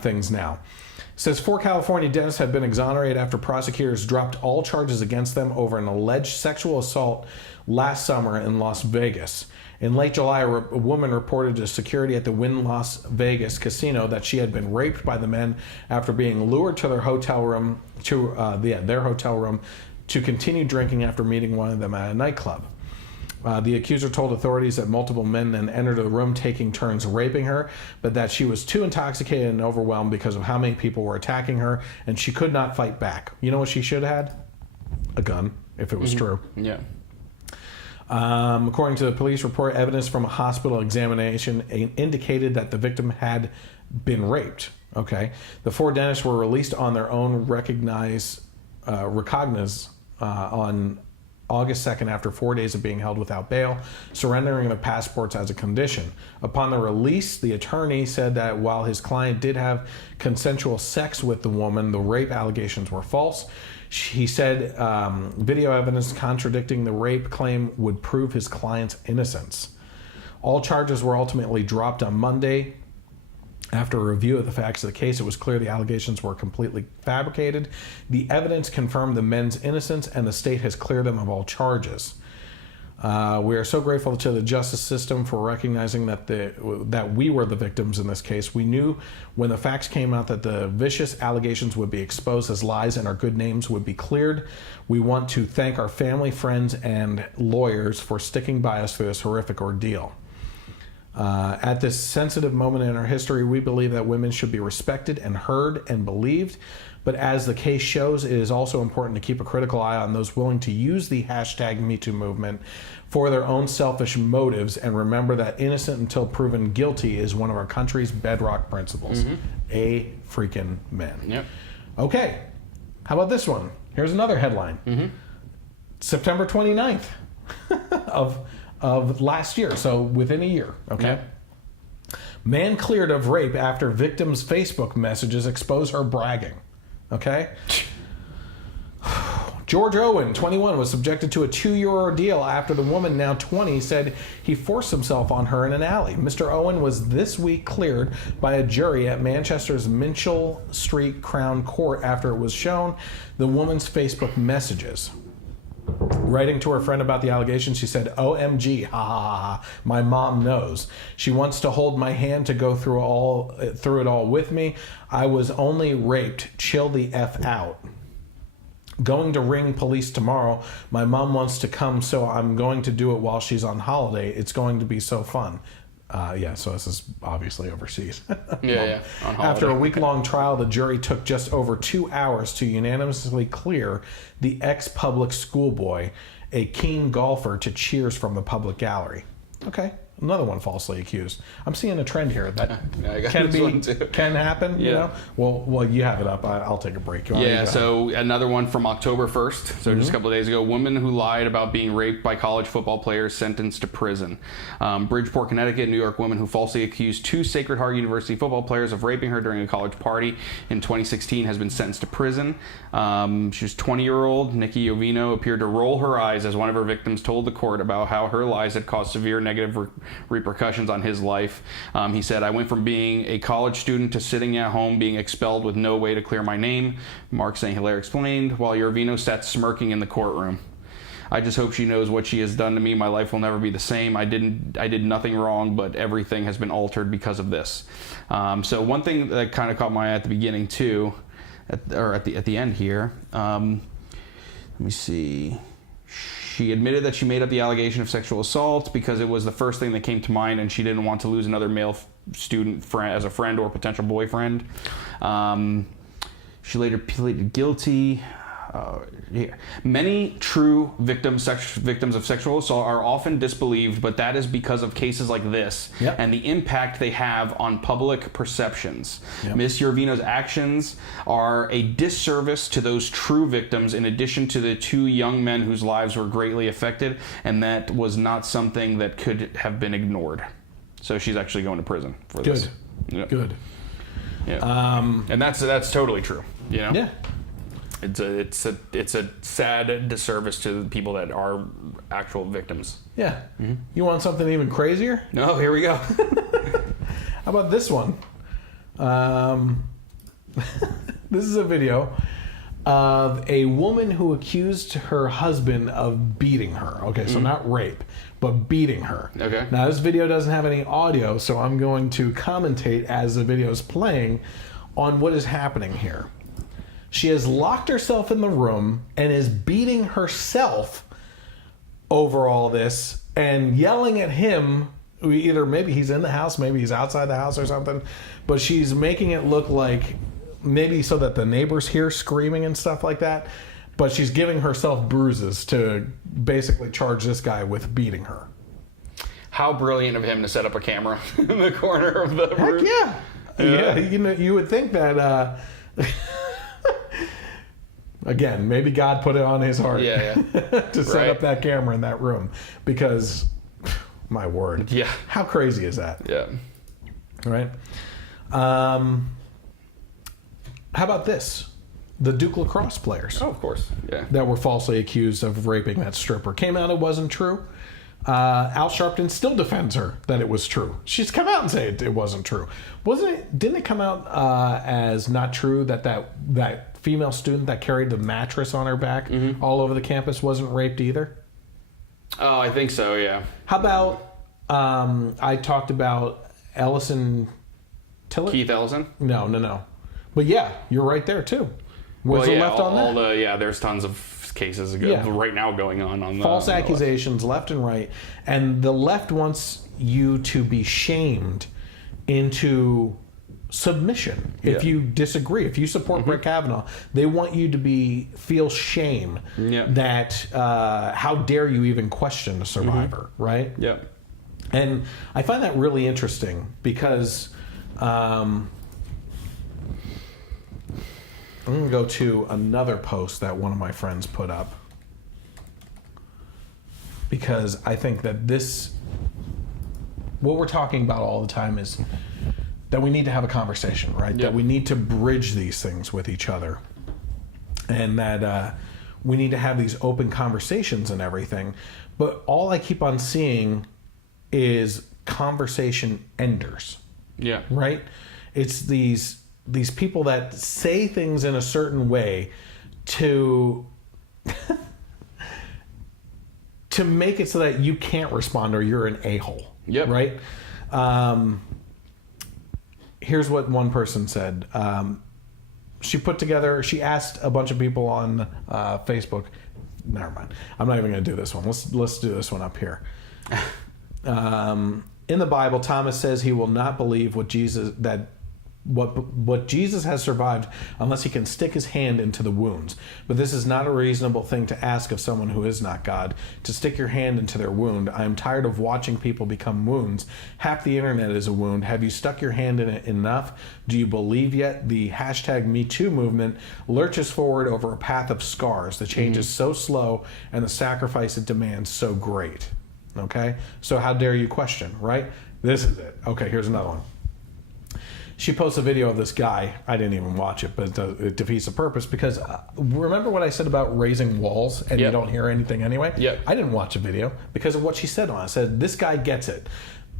things now. It says 4 California dentists have been exonerated after prosecutors dropped all charges against them over an alleged sexual assault last summer in Las Vegas. In late July, a woman reported to security at the Wynn Las Vegas casino that she had been raped by the men after being lured to their hotel room to continue drinking after meeting one of them at a nightclub. The accuser told authorities that multiple men then entered the room taking turns raping her, but that she was too intoxicated and overwhelmed because of how many people were attacking her, and she could not fight back. You know what she should have had? A gun, if it was true. Yeah. According to the police report, evidence from a hospital examination indicated that the victim had been raped. Okay. The 4 dentists were released on their own recognized on August 2nd after 4 days of being held without bail, surrendering their passports as a condition. Upon the release, the attorney said that while his client did have consensual sex with the woman, the rape allegations were false. He said video evidence contradicting the rape claim would prove his client's innocence. All charges were ultimately dropped on Monday. After a review of the facts of the case, it was clear the allegations were completely fabricated. The evidence confirmed the men's innocence, and the state has cleared them of all charges. We are so grateful to the justice system for recognizing that we were the victims in this case. We knew when the facts came out that the vicious allegations would be exposed as lies and our good names would be cleared. We want to thank our family, friends, and lawyers for sticking by us through this horrific ordeal. At this sensitive moment in our history, we believe that women should be respected and heard and believed. But as the case shows, it is also important to keep a critical eye on those willing to use the hashtag #MeToo movement for their own selfish motives, and remember that innocent until proven guilty is one of our country's bedrock principles. A freaking man. Yep. Okay, how about this one? Here's another headline. September 29th of last year, so within a year, okay? Yep. Man cleared of rape after victim's Facebook messages expose her bragging. Okay? George Owen, 21, was subjected to a 2-year ordeal after the woman, now 20, said he forced himself on her in an alley. Mr. Owen was this week cleared by a jury at Manchester's Minchell Street Crown Court after it was shown the woman's Facebook messages. Writing to her friend about the allegations, she said, "OMG, ha ha ha ha, my mom knows. She wants to hold my hand to go through it all with me. I was only raped. Chill the F out. Going to ring police tomorrow. My mom wants to come, so I'm going to do it while she's on holiday. It's going to be so fun." So this is obviously overseas. Yeah. On holiday. After a week-long trial, the jury took just over 2 hours to unanimously clear the ex-public schoolboy, a keen golfer, to cheers from the public gallery. Okay, another one falsely accused. I'm seeing a trend here that I got this one too. can happen. Yeah. You know. Well, you have it up. I'll take a break. So another one from October 1st, so just a couple of days ago. Woman who lied about being raped by college football players sentenced to prison. Bridgeport, Connecticut, New York woman who falsely accused 2 Sacred Heart University football players of raping her during a college party in 2016 has been sentenced to prison. She was 20-year-old Nikki Ovino appeared to roll her eyes as one of her victims told the court about how her lies had caused severe negative repercussions on his life. He said, "I went from being a college student to sitting at home being expelled with no way to clear my name." Mark St. Hilaire explained, while Urvino sat smirking in the courtroom. "I just hope she knows what she has done to me. My life will never be the same. I did nothing wrong, but everything has been altered because of this." So one thing that kind of caught my eye at the beginning too, at the end here. Let me see. She admitted that she made up the allegation of sexual assault because it was the first thing that came to mind, and she didn't want to lose another male student as a friend or potential boyfriend. She later pleaded guilty. Many true victims of sexual assault are often disbelieved, but that is because of cases like this and the impact they have on public perceptions. Miss Urvino's actions are a disservice to those true victims, in addition to the 2 young men whose lives were greatly affected, and that was not something that could have been ignored. So she's actually going to prison for this. Good. Yeah. And that's totally true. You know. Yeah. It's a sad disservice to the people that are actual victims. Yeah. You want something even crazier? No, here we go. How about this one? This is a video of a woman who accused her husband of beating her. Okay, so not rape, but beating her. Okay. Now, this video doesn't have any audio, so I'm going to commentate as the video is playing on what is happening here. She has locked herself in the room and is beating herself over all this and yelling at him. Either maybe he's in the house, maybe he's outside the house or something, but she's making it look like maybe so that the neighbors hear screaming and stuff like that, but she's giving herself bruises to basically charge this guy with beating her. How brilliant of him to set up a camera in the corner of the room. Heck yeah. You know, you would think that again, maybe God put it on his heart to set up that camera in that room, because my word, how crazy is that? Yeah. Right. How about this? The Duke lacrosse players. Oh, of course. Yeah. That were falsely accused of raping that stripper. Came out it wasn't true. Al Sharpton still defends her that it was true. She's come out and said it wasn't true. Didn't it come out as not true that female student that carried the mattress on her back all over the campus wasn't raped either? Oh, I think so, yeah. How about I talked about Ellison Tillett? Keith Ellison? No. But yeah, you're right there too. Was there left on that? There's tons of cases right now going on false accusations left and right, and the left wants you to be shamed into submission if you disagree. If you support Brett Kavanaugh, they want you to feel shame that how dare you even question a survivor, right? Yeah. And I find that really interesting because I'm going to go to another post that one of my friends put up, because I think that what we're talking about all the time is that we need to have a conversation, right? Yep. That we need to bridge these things with each other, and that we need to have these open conversations and everything. But all I keep on seeing is conversation enders. Yeah. Right? It's these people that say things in a certain way to to make it so that you can't respond or you're an a-hole. Yep. Right? Here's what one person said. She asked a bunch of people on Facebook. Never mind. I'm not even going to do this one. Let's do this one up here. In the Bible, Thomas says he will not believe what Jesus has survived unless he can stick his hand into the wounds. But this is not a reasonable thing to ask of someone who is not God, to stick your hand into their wound. I am tired of watching people become wounds. Half the internet is a wound. Have you stuck your hand in it enough? Do you believe yet? The #MeToo movement lurches forward over a path of scars. The change is so slow and the sacrifice it demands so great. Okay? So how dare you question, right? This is it. Okay, here's another one. She posts a video of this guy. I didn't even watch it, but it defeats the purpose because remember what I said about raising walls and you don't hear anything anyway? Yep. I didn't watch a video because of what she said on it. I said, this guy gets it.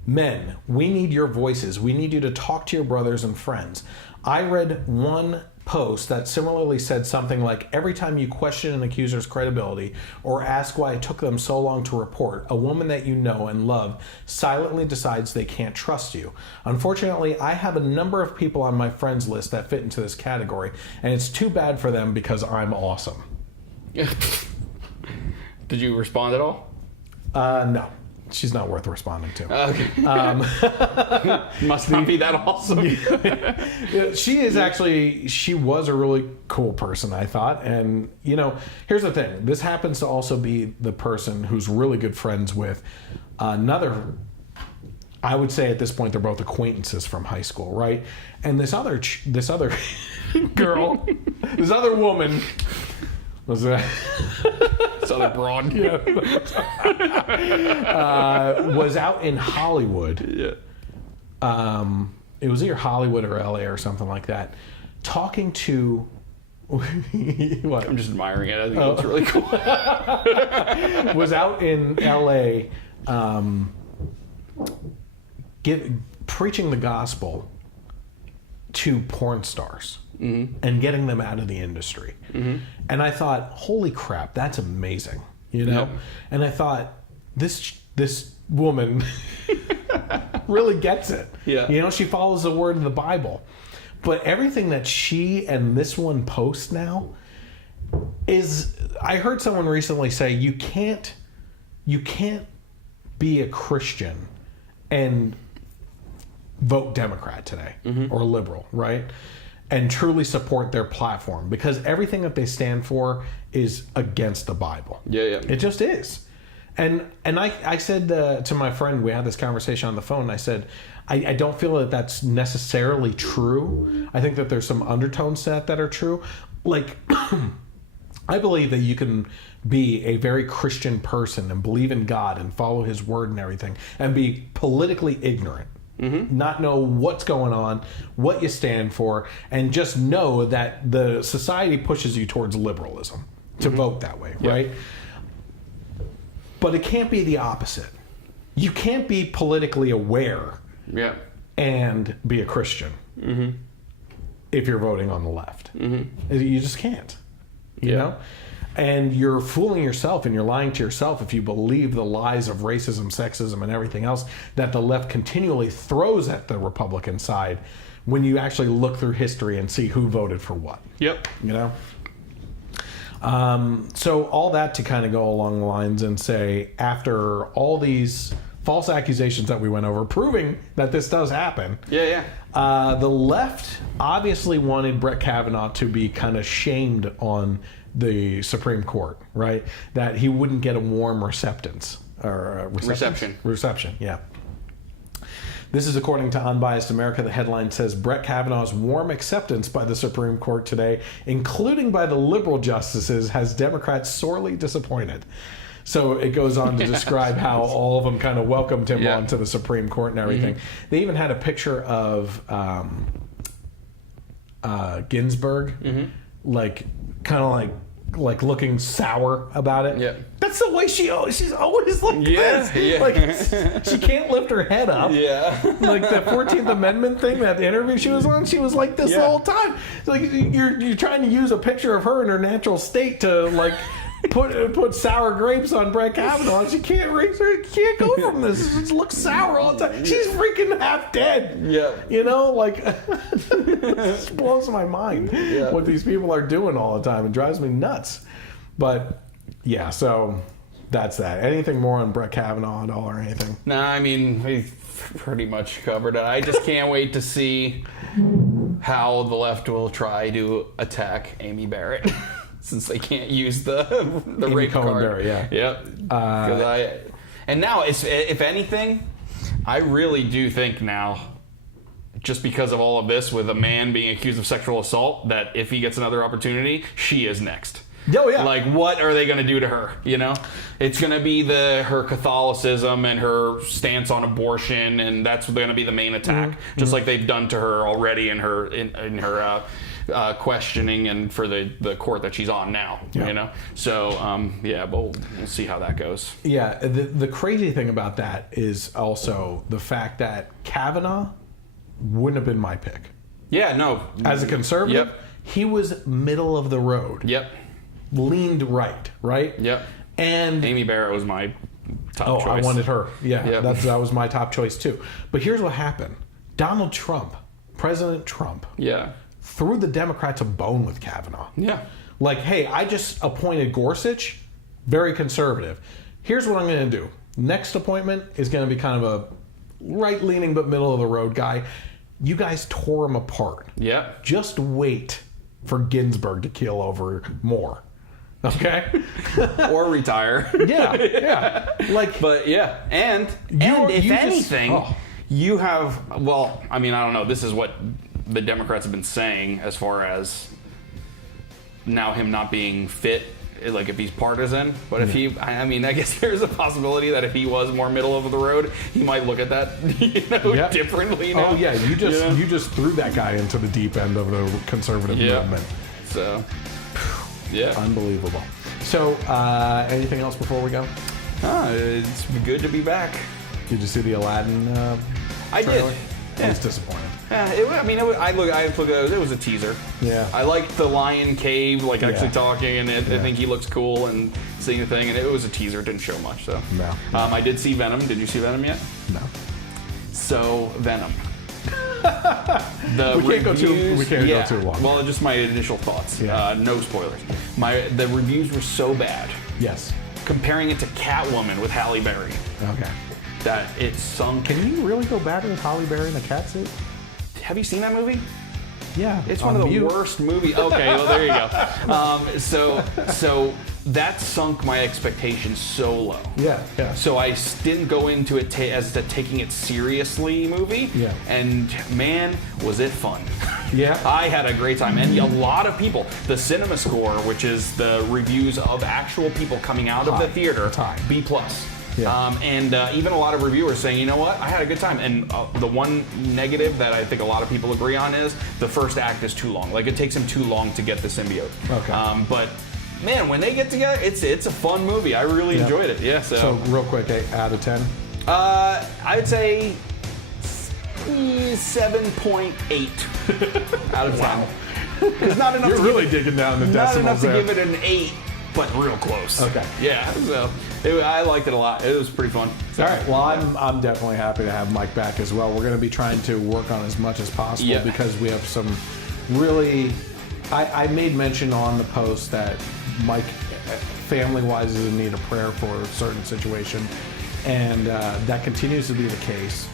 Men, we need your voices. We need you to talk to your brothers and friends. I read one post that similarly said something like, every time you question an accuser's credibility or ask why it took them so long to report, a woman that you know and love silently decides they can't trust you. Unfortunately, I have a number of people on my friends list that fit into this category, and it's too bad for them because I'm awesome. Did you respond at all? No. She's not worth responding to. Okay. Must not be that awesome. She was a really cool person, I thought. And, here's the thing. This happens to also be the person who's really good friends with another, I would say at this point, they're both acquaintances from high school, right? And this other girl, this other woman, was Southern broad. Yeah. Was out in Hollywood. Yeah. It was either Hollywood or LA or something like that. Talking to what? I'm just admiring it. I think it's really cool. Was out in LA preaching the gospel to porn stars. And getting them out of the industry. And I thought, holy crap, that's amazing, Yep. And I thought, this woman really gets it. Yeah. She follows the word of the Bible. But everything that she and this one post now is, I heard someone recently say, you can't be a Christian and vote Democrat today or liberal, right? And truly support their platform, because everything that they stand for is against the Bible. Yeah. It just is. And I said to my friend, we had this conversation on the phone, and I said, I don't feel that that's necessarily true. I think that there's some undertones to that are true. Like, I believe that you can be a very Christian person and believe in God and follow his word and everything and be politically ignorant. Not know what's going on, what you stand for, and just know that the society pushes you towards liberalism to vote that way, right? But it can't be the opposite. You can't be politically aware and be a Christian if you're voting on the left. You just can't. You know? And you're fooling yourself and you're lying to yourself if you believe the lies of racism, sexism, and everything else that the left continually throws at the Republican side when you actually look through history and see who voted for what. You know? So all that to kind of go along the lines and say, after all these false accusations that we went over, proving that this does happen. The left obviously wanted Brett Kavanaugh to be kind of shamed on the Supreme Court, right? That he wouldn't get a warm reception. Reception, yeah. This is according to Unbiased America. The headline says, Brett Kavanaugh's warm acceptance by the Supreme Court today, including by the liberal justices, has Democrats sorely disappointed. So it goes on to describe how all of them kind of welcomed him onto the Supreme Court and everything. They even had a picture of Ginsburg, like kind of like looking sour about it. That's the way she's always like this. Like she can't lift her head up. Like the 14th Amendment thing, that interview she was on, she was like this the whole time. Like you're trying to use a picture of her in her natural state to like put sour grapes on Brett Kavanaugh, and she can't go from this. She looks sour all the time. She's freaking half dead. You know, like it blows my mind what these people are doing all the time. It drives me nuts. But yeah, so that's that. Anything more on Brett Kavanaugh at all or anything? No, I mean, we've pretty much covered it. I just can't wait to see how the left will try to attack Amy Barrett. Since they can't use the rape card. And now, if anything, I really do think now, just because of all of this, with a man being accused of sexual assault, that if he gets another opportunity, she is next. Like, what are they going to do to her? You know, it's going to be her Catholicism and her stance on abortion, and that's going to be the main attack, just like they've done to her already in her questioning and for the court that she's on now. You know, so but we'll see how that goes. The crazy thing about that is also the fact that Kavanaugh wouldn't have been my pick. As a conservative, he was middle of the road. Leaned right. And Amy Barrett was my top choice. I wanted her. That was my top choice too. But here's what happened. Donald Trump, President Trump, threw the Democrats a bone with Kavanaugh. Like, hey, I just appointed Gorsuch, very conservative. Here's what I'm going to do. Next appointment is going to be kind of a right-leaning but middle-of-the-road guy. You guys tore him apart. Just wait for Ginsburg to keel over more. Okay? Or retire. Like, but and if anything, you have, well, I mean, I don't know, this is what the Democrats have been saying as far as now him not being fit, like if he's partisan. But if he, I mean, I guess there's a possibility that if he was more middle of the road, he might look at that, differently now. You just threw that guy into the deep end of the conservative movement. So, unbelievable. So, anything else before we go? It's good to be back. Did you see the Aladdin I trailer? did. I was disappointed. It was a teaser. I liked the lion cave, actually talking, and I think he looks cool and seeing the thing, and it was a teaser. It didn't show much, so. I did see Venom. Did you see Venom yet? No. So, Venom. We can't go too long. Well, just my initial thoughts. No spoilers. The reviews were so bad. Comparing it to Catwoman with Halle Berry. That it sunk. Can you really go back with Halle Berry in the cat suit? Have you seen that movie? Yeah. It's one of the worst movies. Okay, well, there you go. So that sunk my expectations so low. So I didn't go into it as a taking it seriously movie. And man, was it fun. I had a great time. And a lot of people, the cinema score, which is the reviews of actual people coming out of the theater, B+. And even a lot of reviewers saying, you know what, I had a good time. And the one negative that I think a lot of people agree on is the first act is too long. Like, it takes him too long to get the symbiote. But man, when they get together, it's a fun movie. I really enjoyed it. Yeah. So real quick, out of 10. I'd say 7.8 out of 10. It's not enough. You're really digging down the decimals. Not enough to there. give it an 8, but real close. Okay. Yeah. So I liked it a lot. It was pretty fun. All right. Well, I'm definitely happy to have Mike back as well. We're going to be trying to work on as much as possible because we have some really. I made mention on the post that Mike, family-wise, is in need of prayer for a certain situation, and that continues to be the case.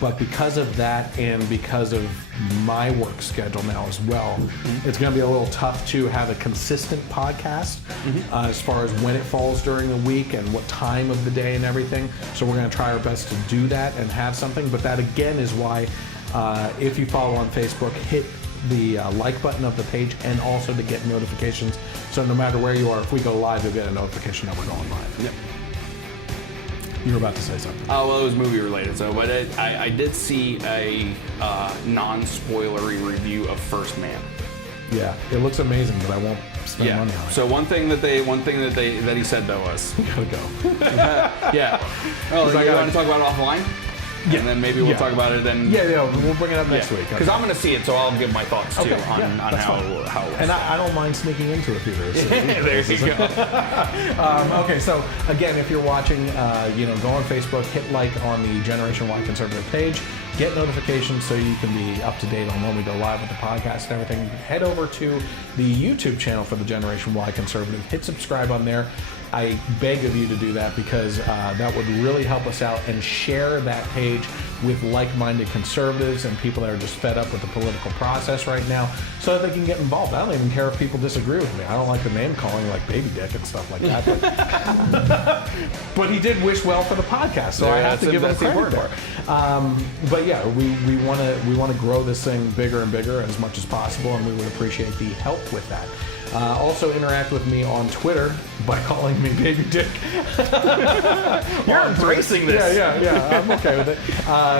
But because of that and because of my work schedule now as well, it's going to be a little tough to have a consistent podcast as far as when it falls during the week and what time of the day and everything. So we're going to try our best to do that and have something. But that again is why if you follow on Facebook, hit the like button of the page and also to get notifications. So no matter where you are, if we go live, you'll get a notification that we're going live. Yep. You were about to say something. Oh, well, it was movie related. So, but I did see a non-spoilery review of First Man. Yeah, it looks amazing, but I won't spend money on it. So one thing that he said though was, we gotta go. yeah. Oh, you want to talk about it offline? Yeah. And then maybe we'll talk about it then. Yeah, we'll bring it up next week. Because I'm going to see it, so I'll give my thoughts too on how it was. And I don't mind sneaking into a theater. There you go. Okay, so again, if you're watching, go on Facebook, hit like on the Generation Y Conservative page, get notifications so you can be up to date on when we go live with the podcast and everything. Head over to the YouTube channel for the Generation Y Conservative. Hit subscribe on there. I beg of you to do that because that would really help us out, and share that page with like-minded conservatives and people that are just fed up with the political process right now so that they can get involved. I don't even care if people disagree with me. I don't like the name calling, like baby dick and stuff like that. But he did wish well for the podcast, so I have to give him credit for it. But yeah, we want to grow this thing bigger and bigger as much as possible, and we would appreciate the help with that. Also interact with me on Twitter by calling me baby dick. You're embracing this. Yeah, I'm okay with it.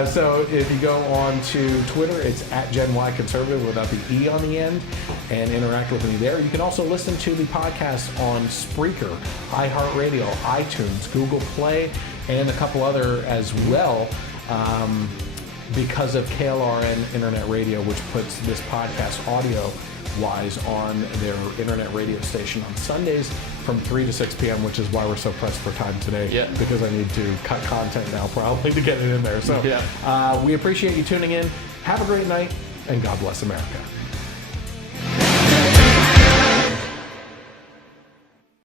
So if you go on to Twitter, it's @GenYConservative without the E on the end, and interact with me there. You can also listen to the podcast on Spreaker, iHeartRadio, iTunes, Google Play, and a couple other as well. Because of KLRN Internet Radio, which puts this podcast audio-wise on their internet radio station on Sundays from 3 to 6 p.m., which is why we're so pressed for time today, because I need to cut content now probably to get it in there. So we appreciate you tuning in. Have a great night, and God bless America.